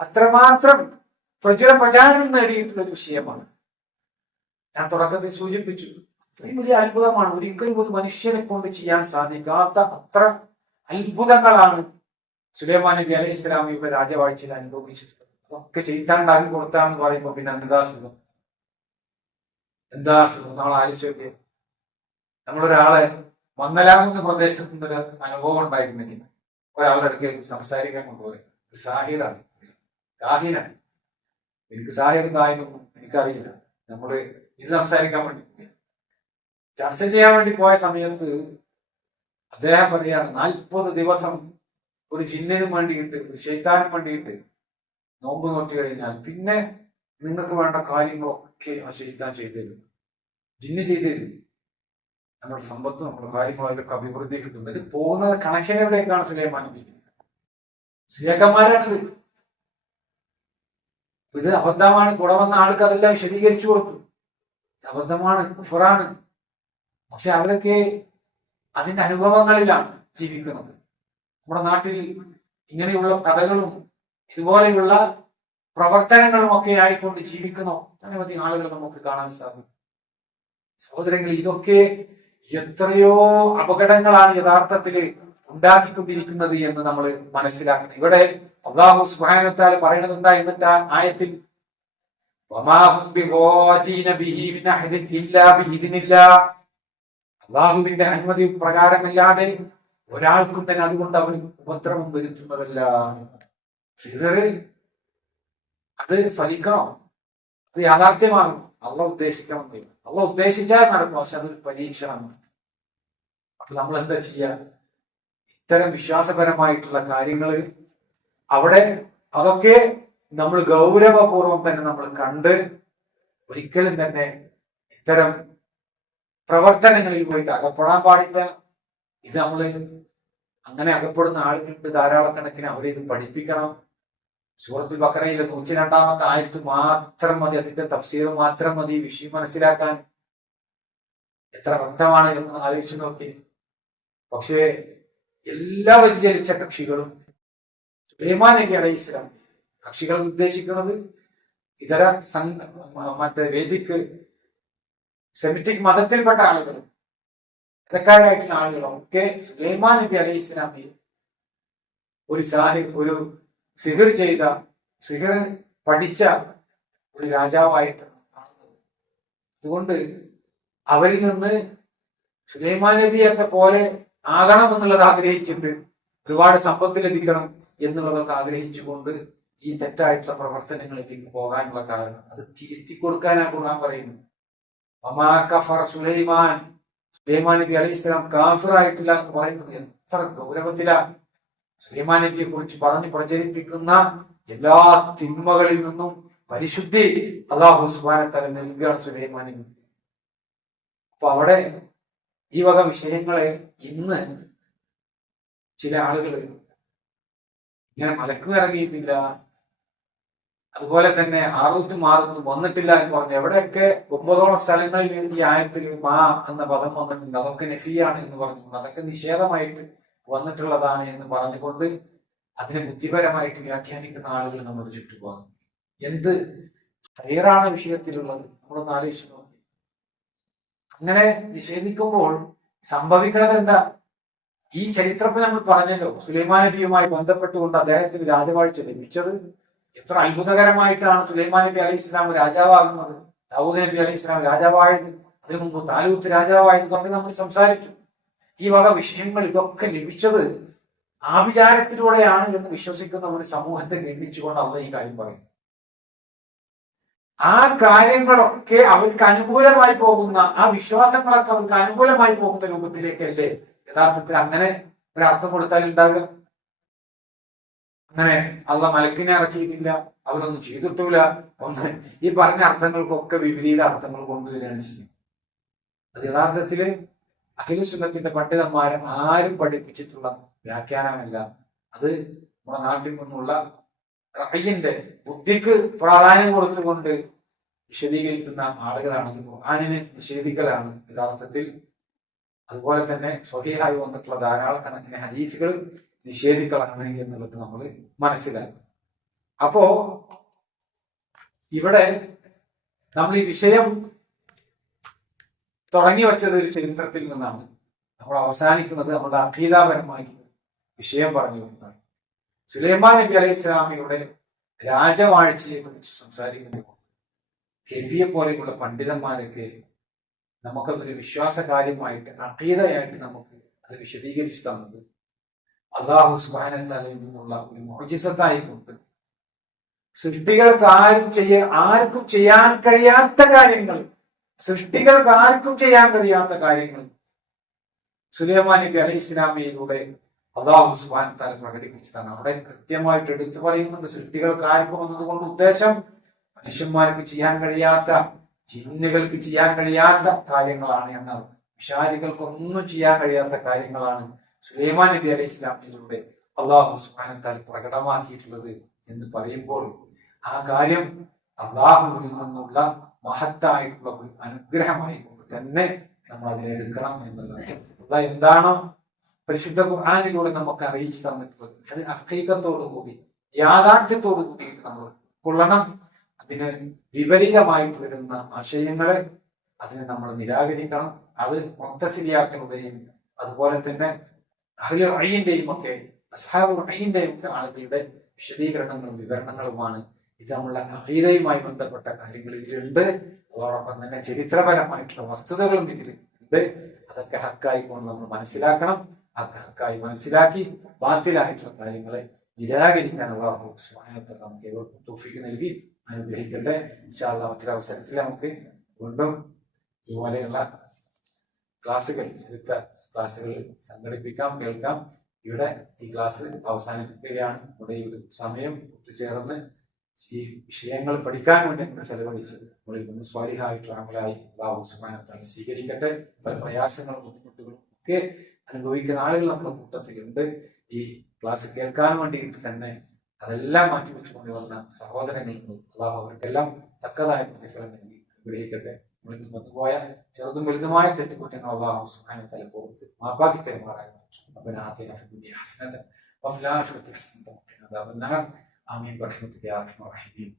അത്രമാത്രം പ്രചാരണം നേടിയിട്ടുള്ള ഒരു വിഷയമാണ്. ഞാൻ തുടക്കത്തിൽ സൂചിപ്പിച്ചു. അത്രയും വലിയ അത്ഭുതമാണ്. ഒരിക്കലും ഒരു മനുഷ്യനെ കൊണ്ട് ചെയ്യാൻ സാധിക്കാത്ത അത്ര അത്ഭുതങ്ങളാണ് സുലൈമാൻ നബി അലൈഹി ഇസ്ലാമിയുടെ രാജവാഴ്ചയിൽ അനുഭവിച്ചിട്ടുള്ളത്. അതൊക്കെ ശൈത്താൻ ഉണ്ടാക്കി കൊടുത്താണെന്ന് പറയുമ്പോ പിന്നെ എന്താ സുഖം? നമ്മൾ ആലോചിച്ചോക്കെ. നമ്മളൊരാളെ മന്നലാകുന്ന പ്രദേശത്ത് നിന്നൊരു അനുഭവം ഉണ്ടായിട്ടുണ്ടെങ്കിൽ ഒരാളുടെ അടുക്കലേക്ക് സംസാരിക്കാൻ കൊണ്ടുപോയി. ഒരു സാഹിറാണ്, കാഹിനാണ്. എനിക്ക് സാഹിറും കാഹിനൊന്നും എനിക്കറിയില്ല. നമ്മള് ഇത് സംസാരിക്കാൻ വേണ്ടി ചർച്ച ചെയ്യാൻ വേണ്ടി പോയ സമയത്ത് അദ്ദേഹം പറയാണ് 40 ദിവസം ഒരു ജിന്നിനും വേണ്ടിയിട്ട് ഒരു ശൈത്താനും വേണ്ടിയിട്ട് നോമ്പ് നോക്കി കഴിഞ്ഞാൽ പിന്നെ നിങ്ങൾക്ക് വേണ്ട കാര്യങ്ങളൊക്കെ ആ ശൈത്താൻ ചെയ്തുതരും, ജിന്ന് ചെയ്തുതരും. നമ്മുടെ സമ്പത്തും നമ്മുടെ കാര്യങ്ങളും അതിലൊക്കെ അഭിവൃദ്ധി കിട്ടുന്നത്. പോകുന്നത് കണക്ഷൻ എവിടേക്കാണ്? സുലൈമാൻ നബി. സിയാക്കന്മാരാണിത്. ഇത് അബദ്ധമാണ്. കൂടെ വന്ന ആൾക്ക് അതെല്ലാം വിശദീകരിച്ചു കൊടുത്തു. അബദ്ധമാണ്, കുഫറാണ്. പക്ഷെ അവരൊക്കെ അതിന്റെ അനുഭവങ്ങളിലാണ് ജീവിക്കുന്നത്. നമ്മുടെ നാട്ടിൽ ഇങ്ങനെയുള്ള കഥകളും ഇതുപോലെയുള്ള പ്രവർത്തനങ്ങളും ഒക്കെ ആയിക്കൊണ്ട് ജീവിക്കുന്ന ഒട്ടനവധി ആളുകൾ നമുക്ക് കാണാൻ സാധിക്കും. സഹോദരങ്ങൾ, ഇതൊക്കെ എത്രയോ അപകടങ്ങളാണ് യഥാർത്ഥത്തിൽ ഉണ്ടാക്കിക്കൊണ്ടിരിക്കുന്നത് എന്ന് നമ്മൾ മനസ്സിലാക്കണം. ഇവിടെ അല്ലാഹു സുബ്ഹാനഹു വ തആല പറയുന്നത് എന്താ? എന്നിട്ട് ആ ആയത്തിൽ അള്ളാഹുവിന്റെ അനുമതി പ്രകാരമില്ലാതെ ഒരാൾക്കും തന്നെ അതുകൊണ്ട് അവന് ഉപദ്രവം വരുത്തുന്നതല്ല. സിഹിർ അത് ഫലിക്കണം, അത് യാഥാർത്ഥ്യമാകണം. അള്ളാഹ് ഉദ്ദേശിക്കണമെന്നില്ല. അള്ളാഹ് ഉദ്ദേശിച്ചാൽ നടക്കും. പക്ഷെ അതൊരു പരീക്ഷണമാണ്. അപ്പൊ നമ്മൾ എന്താ ചെയ്യാ? ഇത്തരം വിശ്വാസപരമായിട്ടുള്ള കാര്യങ്ങൾ അവിടെ അതൊക്കെ നമ്മൾ ഗൗരവപൂർവം തന്നെ നമ്മൾ കണ്ട് ഒരിക്കലും തന്നെ ഇത്തരം പ്രവർത്തനങ്ങളിൽ പോയിട്ട് അകപ്പെടാൻ പാടില്ല. ഇത് നമ്മൾ അങ്ങനെ അകപ്പെടുന്ന ആളുകളുണ്ട് ധാരാളക്കണക്കിന്. അവരെ ഇത് പഠിപ്പിക്കണം. സൂറത്തുൽ ബഖറയിലെ 102-ാമത്തെ ആയത്ത് മാത്രം മതി, അതിന്റെ തഫ്സീർ മാത്രം മതി വിഷയം മനസ്സിലാക്കാൻ. എത്ര വ്യക്തമാണ് എന്ന് ആലോചിച്ചു നോക്കി. പക്ഷേ എല്ലാ വ്യതിചലിച്ച കക്ഷികളും സുലൈമാൻ നബി അലൈഹി ഇസ്ലാം കക്ഷികൾ ഉദ്ദേശിക്കുന്നത് ഇതര വേദിക്ക് സെമിറ്റിക് മതത്തിൽപ്പെട്ട ആളുകളും ഇതക്കാരായിട്ടുള്ള ആളുകളും ഒക്കെ സുലൈമാൻ നബി അലൈഹി ഇസ്ലാമി ഒരു സിഹിർ ചെയ്ത, സിഹിർ പഠിച്ച ഒരു രാജാവായിട്ടാണ് കാണുന്നത്. അതുകൊണ്ട് അവരിൽ നിന്ന് സുലൈമാൻ നബിയൊക്കെ പോലെ ആകണം എന്നുള്ളത് ആഗ്രഹിച്ചിട്ട് ഒരുപാട് സമ്പത്ത് ലഭിക്കണം എന്നുള്ളതൊക്കെ ആഗ്രഹിച്ചുകൊണ്ട് ഈ തെറ്റായിട്ടുള്ള പ്രവർത്തനങ്ങളിലേക്ക് പോകാനുള്ള കാരണം അത് തിരുത്തി കൊടുക്കാനാണ് ഖുർആൻ പറയുന്നത്. സുലൈമാൻ നബി അലൈഹി സ്വലാം കാഫിറായിട്ടില്ല എന്ന് പറയുന്നത് എത്ര ഗൗരവത്തിലാണ്. സുലൈമാൻ നബിയെ കുറിച്ച് പറഞ്ഞ് പ്രചരിപ്പിക്കുന്ന എല്ലാ തിന്മകളിൽ നിന്നും പരിശുദ്ധി അല്ലാഹു സുബ്ഹാനഹു വ തആല നൽകുകയാണ് സുലൈമാൻ നബി. അപ്പൊ അവിടെ ഈ വക വിഷയങ്ങളെ ഇന്ന് ചില ആളുകൾ ഇങ്ങനെ മലക്കും ഇറങ്ങിയിട്ടില്ല, അതുപോലെ തന്നെ ആറൂറ്റും മാറൂറ്റും വന്നിട്ടില്ല എന്ന് പറഞ്ഞു. എവിടെയൊക്കെ 9ഓളം സ്ഥലങ്ങളിൽ ഈ ആയത്തിൽ മാ എന്ന പദം വന്നിട്ടുണ്ട്, അതൊക്കെ നഫിയാണ് എന്ന് പറഞ്ഞുകൊണ്ട് അതൊക്കെ നിഷേധമായിട്ട് വന്നിട്ടുള്ളതാണ് എന്ന് പറഞ്ഞുകൊണ്ട് അതിനെ ബുദ്ധിപരമായിട്ട് വ്യാഖ്യാനിക്കുന്ന ആളുകൾ നമ്മുടെ ചുറ്റുപാടും. എന്ത് ഹൈറാണ് വിഷയത്തിലുള്ളത് നമ്മളൊന്ന് ആലോചിച്ചു നോക്കി. അങ്ങനെ നിഷേധിക്കുമ്പോൾ സംഭവിക്കുന്നത് എന്താ? ഈ ചരിത്രം നമ്മൾ പറഞ്ഞല്ലോ, സുലൈമാൻ നബിയുമായി ബന്ധപ്പെട്ടുകൊണ്ട് അദ്ദേഹത്തിന് രാജവാഴ്ച ലഭിച്ചത് എത്ര അത്ഭുതകരമായിട്ടാണ് സുലൈമാൻ നബി അലൈഹി ഇസ്ലാം രാജാവാകുന്നത്, ദാവൂദ് നബി അലൈഹി ഇസ്ലാം രാജാവായത്, അതിനു മുമ്പ് താലൂത്ത് രാജാവായത്, ഇതൊക്കെ നമ്മൾ സംസാരിച്ചു. ഈ വക വിഷയങ്ങൾ ഇതൊക്കെ ലഭിച്ചത് ആഭിചാരത്തിലൂടെയാണ് എന്ന് വിശ്വസിക്കുന്ന ഒരു സമൂഹത്തെ ഗണ്ണിച്ചുകൊണ്ട് അള്ള ഈ കാര്യം പറയുന്നു. ആ കാര്യങ്ങളൊക്കെ അവർക്ക് അനുകൂലമായി പോകുന്ന, ആ വിശ്വാസങ്ങളൊക്കെ അവർക്ക് അനുകൂലമായി പോകുന്ന രൂപത്തിലേക്കല്ലേ യഥാർത്ഥത്തിൽ അങ്ങനെ ഒരർത്ഥം കൊടുത്താൽ ഉണ്ടാകുക. അങ്ങനെ അള്ള മലക്കിനെ ഇറക്കിയിട്ടില്ല, അവരൊന്നും ചെയ്തിട്ടില്ല, ഒന്ന് ഈ പറഞ്ഞ അർത്ഥങ്ങൾക്കൊക്കെ വിപരീത അർത്ഥങ്ങൾ കൊണ്ടുവരികയാണ് ചെയ്യുന്നത്. അത് യഥാർത്ഥത്തില് അഖില സുന്നത്തിന്റെ പണ്ഡിതന്മാരെ ആരും പഠിപ്പിച്ചിട്ടുള്ള വ്യാഖ്യാനമല്ല. അത് നമ്മുടെ നാട്ടിൽ നിന്നുള്ള റഅയിന്റെ ബുദ്ധിക്ക് പ്രാധാന്യം കൊടുത്തുകൊണ്ട് വിശദീകരിക്കുന്ന ആളുകളാണ്. ഖുർആനിനെ നിഷേധിക്കലാണ് യഥാർത്ഥത്തിൽ. അതുപോലെ തന്നെ സ്വഹീഹായി വന്നിട്ടുള്ള ധാരാളക്കണക്കിന് ഹദീസുകൾ നിഷേധിക്കലാണ് എന്നുള്ളത് നമ്മൾ മനസ്സിലാക്കും. അപ്പോ ഇവിടെ നമ്മൾ ഈ വിഷയം തുടങ്ങി വെച്ചത് ഒരു ചരിത്രത്തിൽ നിന്നാണ്. നമ്മൾ അവസാനിക്കുന്നത് നമ്മുടെ അഖീദാപരമായി വിഷയം പറഞ്ഞുകൊണ്ടാണ്. സുലൈമാൻ നബി അലൈഹി സ്വലാമിയുടെ രാജവാഴ്ചയെ കുറിച്ച് സംസാരിക്കുമ്പോൾ കെബിയെ പോലെയുള്ള പണ്ഡിതന്മാരൊക്കെ നമുക്കതൊരു വിശ്വാസ കാര്യമായിട്ട് അഖീദയായിട്ട് നമുക്ക് അത് വിശദീകരിച്ചു തന്നത് അല്ലാഹു സുബ്ഹാനഹു വ തആലയിൽ നിന്നുള്ള ഒരു മുഅ്ജിസത്തായിക്കൊണ്ട് സൃഷ്ടികൾക്ക് ആർക്കും ചെയ്യാൻ കഴിയാത്ത കാര്യങ്ങൾ, സൃഷ്ടികൾക്ക് ആർക്കും ചെയ്യാൻ കഴിയാത്ത കാര്യങ്ങൾ സുലൈമാൻ നബി അലൈഹി ഇസ്ലാമിയിലൂടെ അല്ലാഹു സുബ്ഹാനഹു വ തആല പ്രകടിപ്പിച്ചതാണ്. അവിടെ കൃത്യമായിട്ട് എടുത്തു പറയുന്നുണ്ട് സൃഷ്ടികൾക്ക് ആർക്കും എന്നതുകൊണ്ട് ഉദ്ദേശം മനുഷ്യന്മാർക്ക് ചെയ്യാൻ കഴിയാത്ത, ജിന്നുകൾക്ക് ചെയ്യാൻ കഴിയാത്ത കാര്യങ്ങളാണ് എന്നാണ്. പിശാചികൾക്കൊന്നും ചെയ്യാൻ കഴിയാത്ത കാര്യങ്ങളാണ് സുലൈമാൻ നബി അലൈഹി ഇസ്ലാമിലൂടെ അല്ലാഹു സുബ്ഹാനഹു വ തആല പ്രകടമാക്കിയിട്ടുള്ളത് എന്ന് പറയുമ്പോൾ ആ കാര്യം അല്ലാഹുവിൽ നിന്നുള്ള മഹത്തായിട്ടുള്ള ഒരു അനുഗ്രഹമായി കൊണ്ട് തന്നെ നമ്മൾ അതിനെ എടുക്കണം എന്നുള്ളത്. അല്ലാഹ് എന്താണോ പരിശുദ്ധ ഖുർആനിലൂടെ നമുക്ക് അറിയിച്ചു തന്നിട്ടുള്ളത് അത് ഹഖീഖത്തോടു കൂടി, യാഥാർത്ഥ്യത്തോടു കൂടിയിട്ട് നമ്മൾ കൊള്ളണം. അതിന് വിപരീതമായിട്ട് വരുന്ന ആശയങ്ങളെ അതിനെ നമ്മൾ നിരാകരിക്കണം. അത് മുഅ്തസിലിയാക്കളുടെയും അതുപോലെ തന്നെ അഹ്ലു റഅയിന്റെയും ഒക്കെ അസ്ഹാബു റഅയിന്റെയും ഒക്കെ ആളുകളുടെ വിശദീകരണങ്ങളും വിവരണങ്ങളുമാണ്. ഇത് നമ്മളുടെ അഖീദയുമായി ബന്ധപ്പെട്ട കാര്യങ്ങൾ ഇതിലുണ്ട്. അതോടൊപ്പം തന്നെ ചരിത്രപരമായിട്ടുള്ള വസ്തുതകളും ഇതിലുണ്ട്. അതൊക്കെ ഹക്കായിക്കൊണ്ട് നമ്മൾ മനസ്സിലാക്കണം. ഹക്കായി മനസ്സിലാക്കി ബാത്തിലായിട്ടുള്ള കാര്യങ്ങളെ നിരാകരിക്കാൻ അല്ലാഹു സുബ്ഹാനഹു വ തആല നമുക്ക് ഏവർക്കും തൗഫീഖ് നൽകി അനുഗ്രഹിക്കട്ടെ. ഇൻഷാ അല്ലാഹ് മറ്റൊരു അവസരത്തിൽ നമുക്ക് വീണ്ടും ഇതുപോലെയുള്ള ക്ലാസ്സുകൾ, ചരിത്ര ക്ലാസ്സുകൾ സംഘടിപ്പിക്കാം, കേൾക്കാം. ഇവിടെ ഈ ക്ലാസ് അവസാനിപ്പിക്കുകയാണ്. നമ്മുടെ ഈ ഒരു സമയം ഒത്തുചേർന്ന് ഈ വിഷയങ്ങൾ പഠിക്കാൻ വേണ്ടി നമ്മൾ ചെലവഴിച്ചത് നമ്മളിൽ നിന്ന് സ്വാലിഹായിട്ടുള്ള അമലായി അല്ലാഹു സുബ്ഹാനഹു വ തആല സ്വീകരിക്കട്ടെ. പല പ്രയാസങ്ങളും ബുദ്ധിമുട്ടുകളും ഒക്കെ അനുഭവിക്കുന്ന ആളുകൾ നമ്മുടെ കൂട്ടത്തിലുണ്ട്. ഈ ക്ലാസ് കേൾക്കാൻ വേണ്ടിയിട്ട് തന്നെ അതെല്ലാം മാറ്റിവെച്ചുകൊണ്ട് വന്ന സഹോദരങ്ങൾക്ക് അല്ലാഹു അവർക്കെല്ലാം തക്കതായ പ്രതിഫലം നൽകി അനുഗ്രഹിക്കട്ടെ. നമ്മളിൽ നിന്ന് വന്നുപോയ ചെറുതും വലുതുമായ തെറ്റുകുറ്റങ്ങൾ അല്ലാഹു സുബ്ഹാനഹു വ തആല പുറത്ത് മാപ്പാക്കി തരുമാറാകട്ടെ. ربنا آتنا في الدنيا حسنة وفي الآخرة حسنة وقنا عذاب النار. آمين برحمتك يا أرحم الراحمين.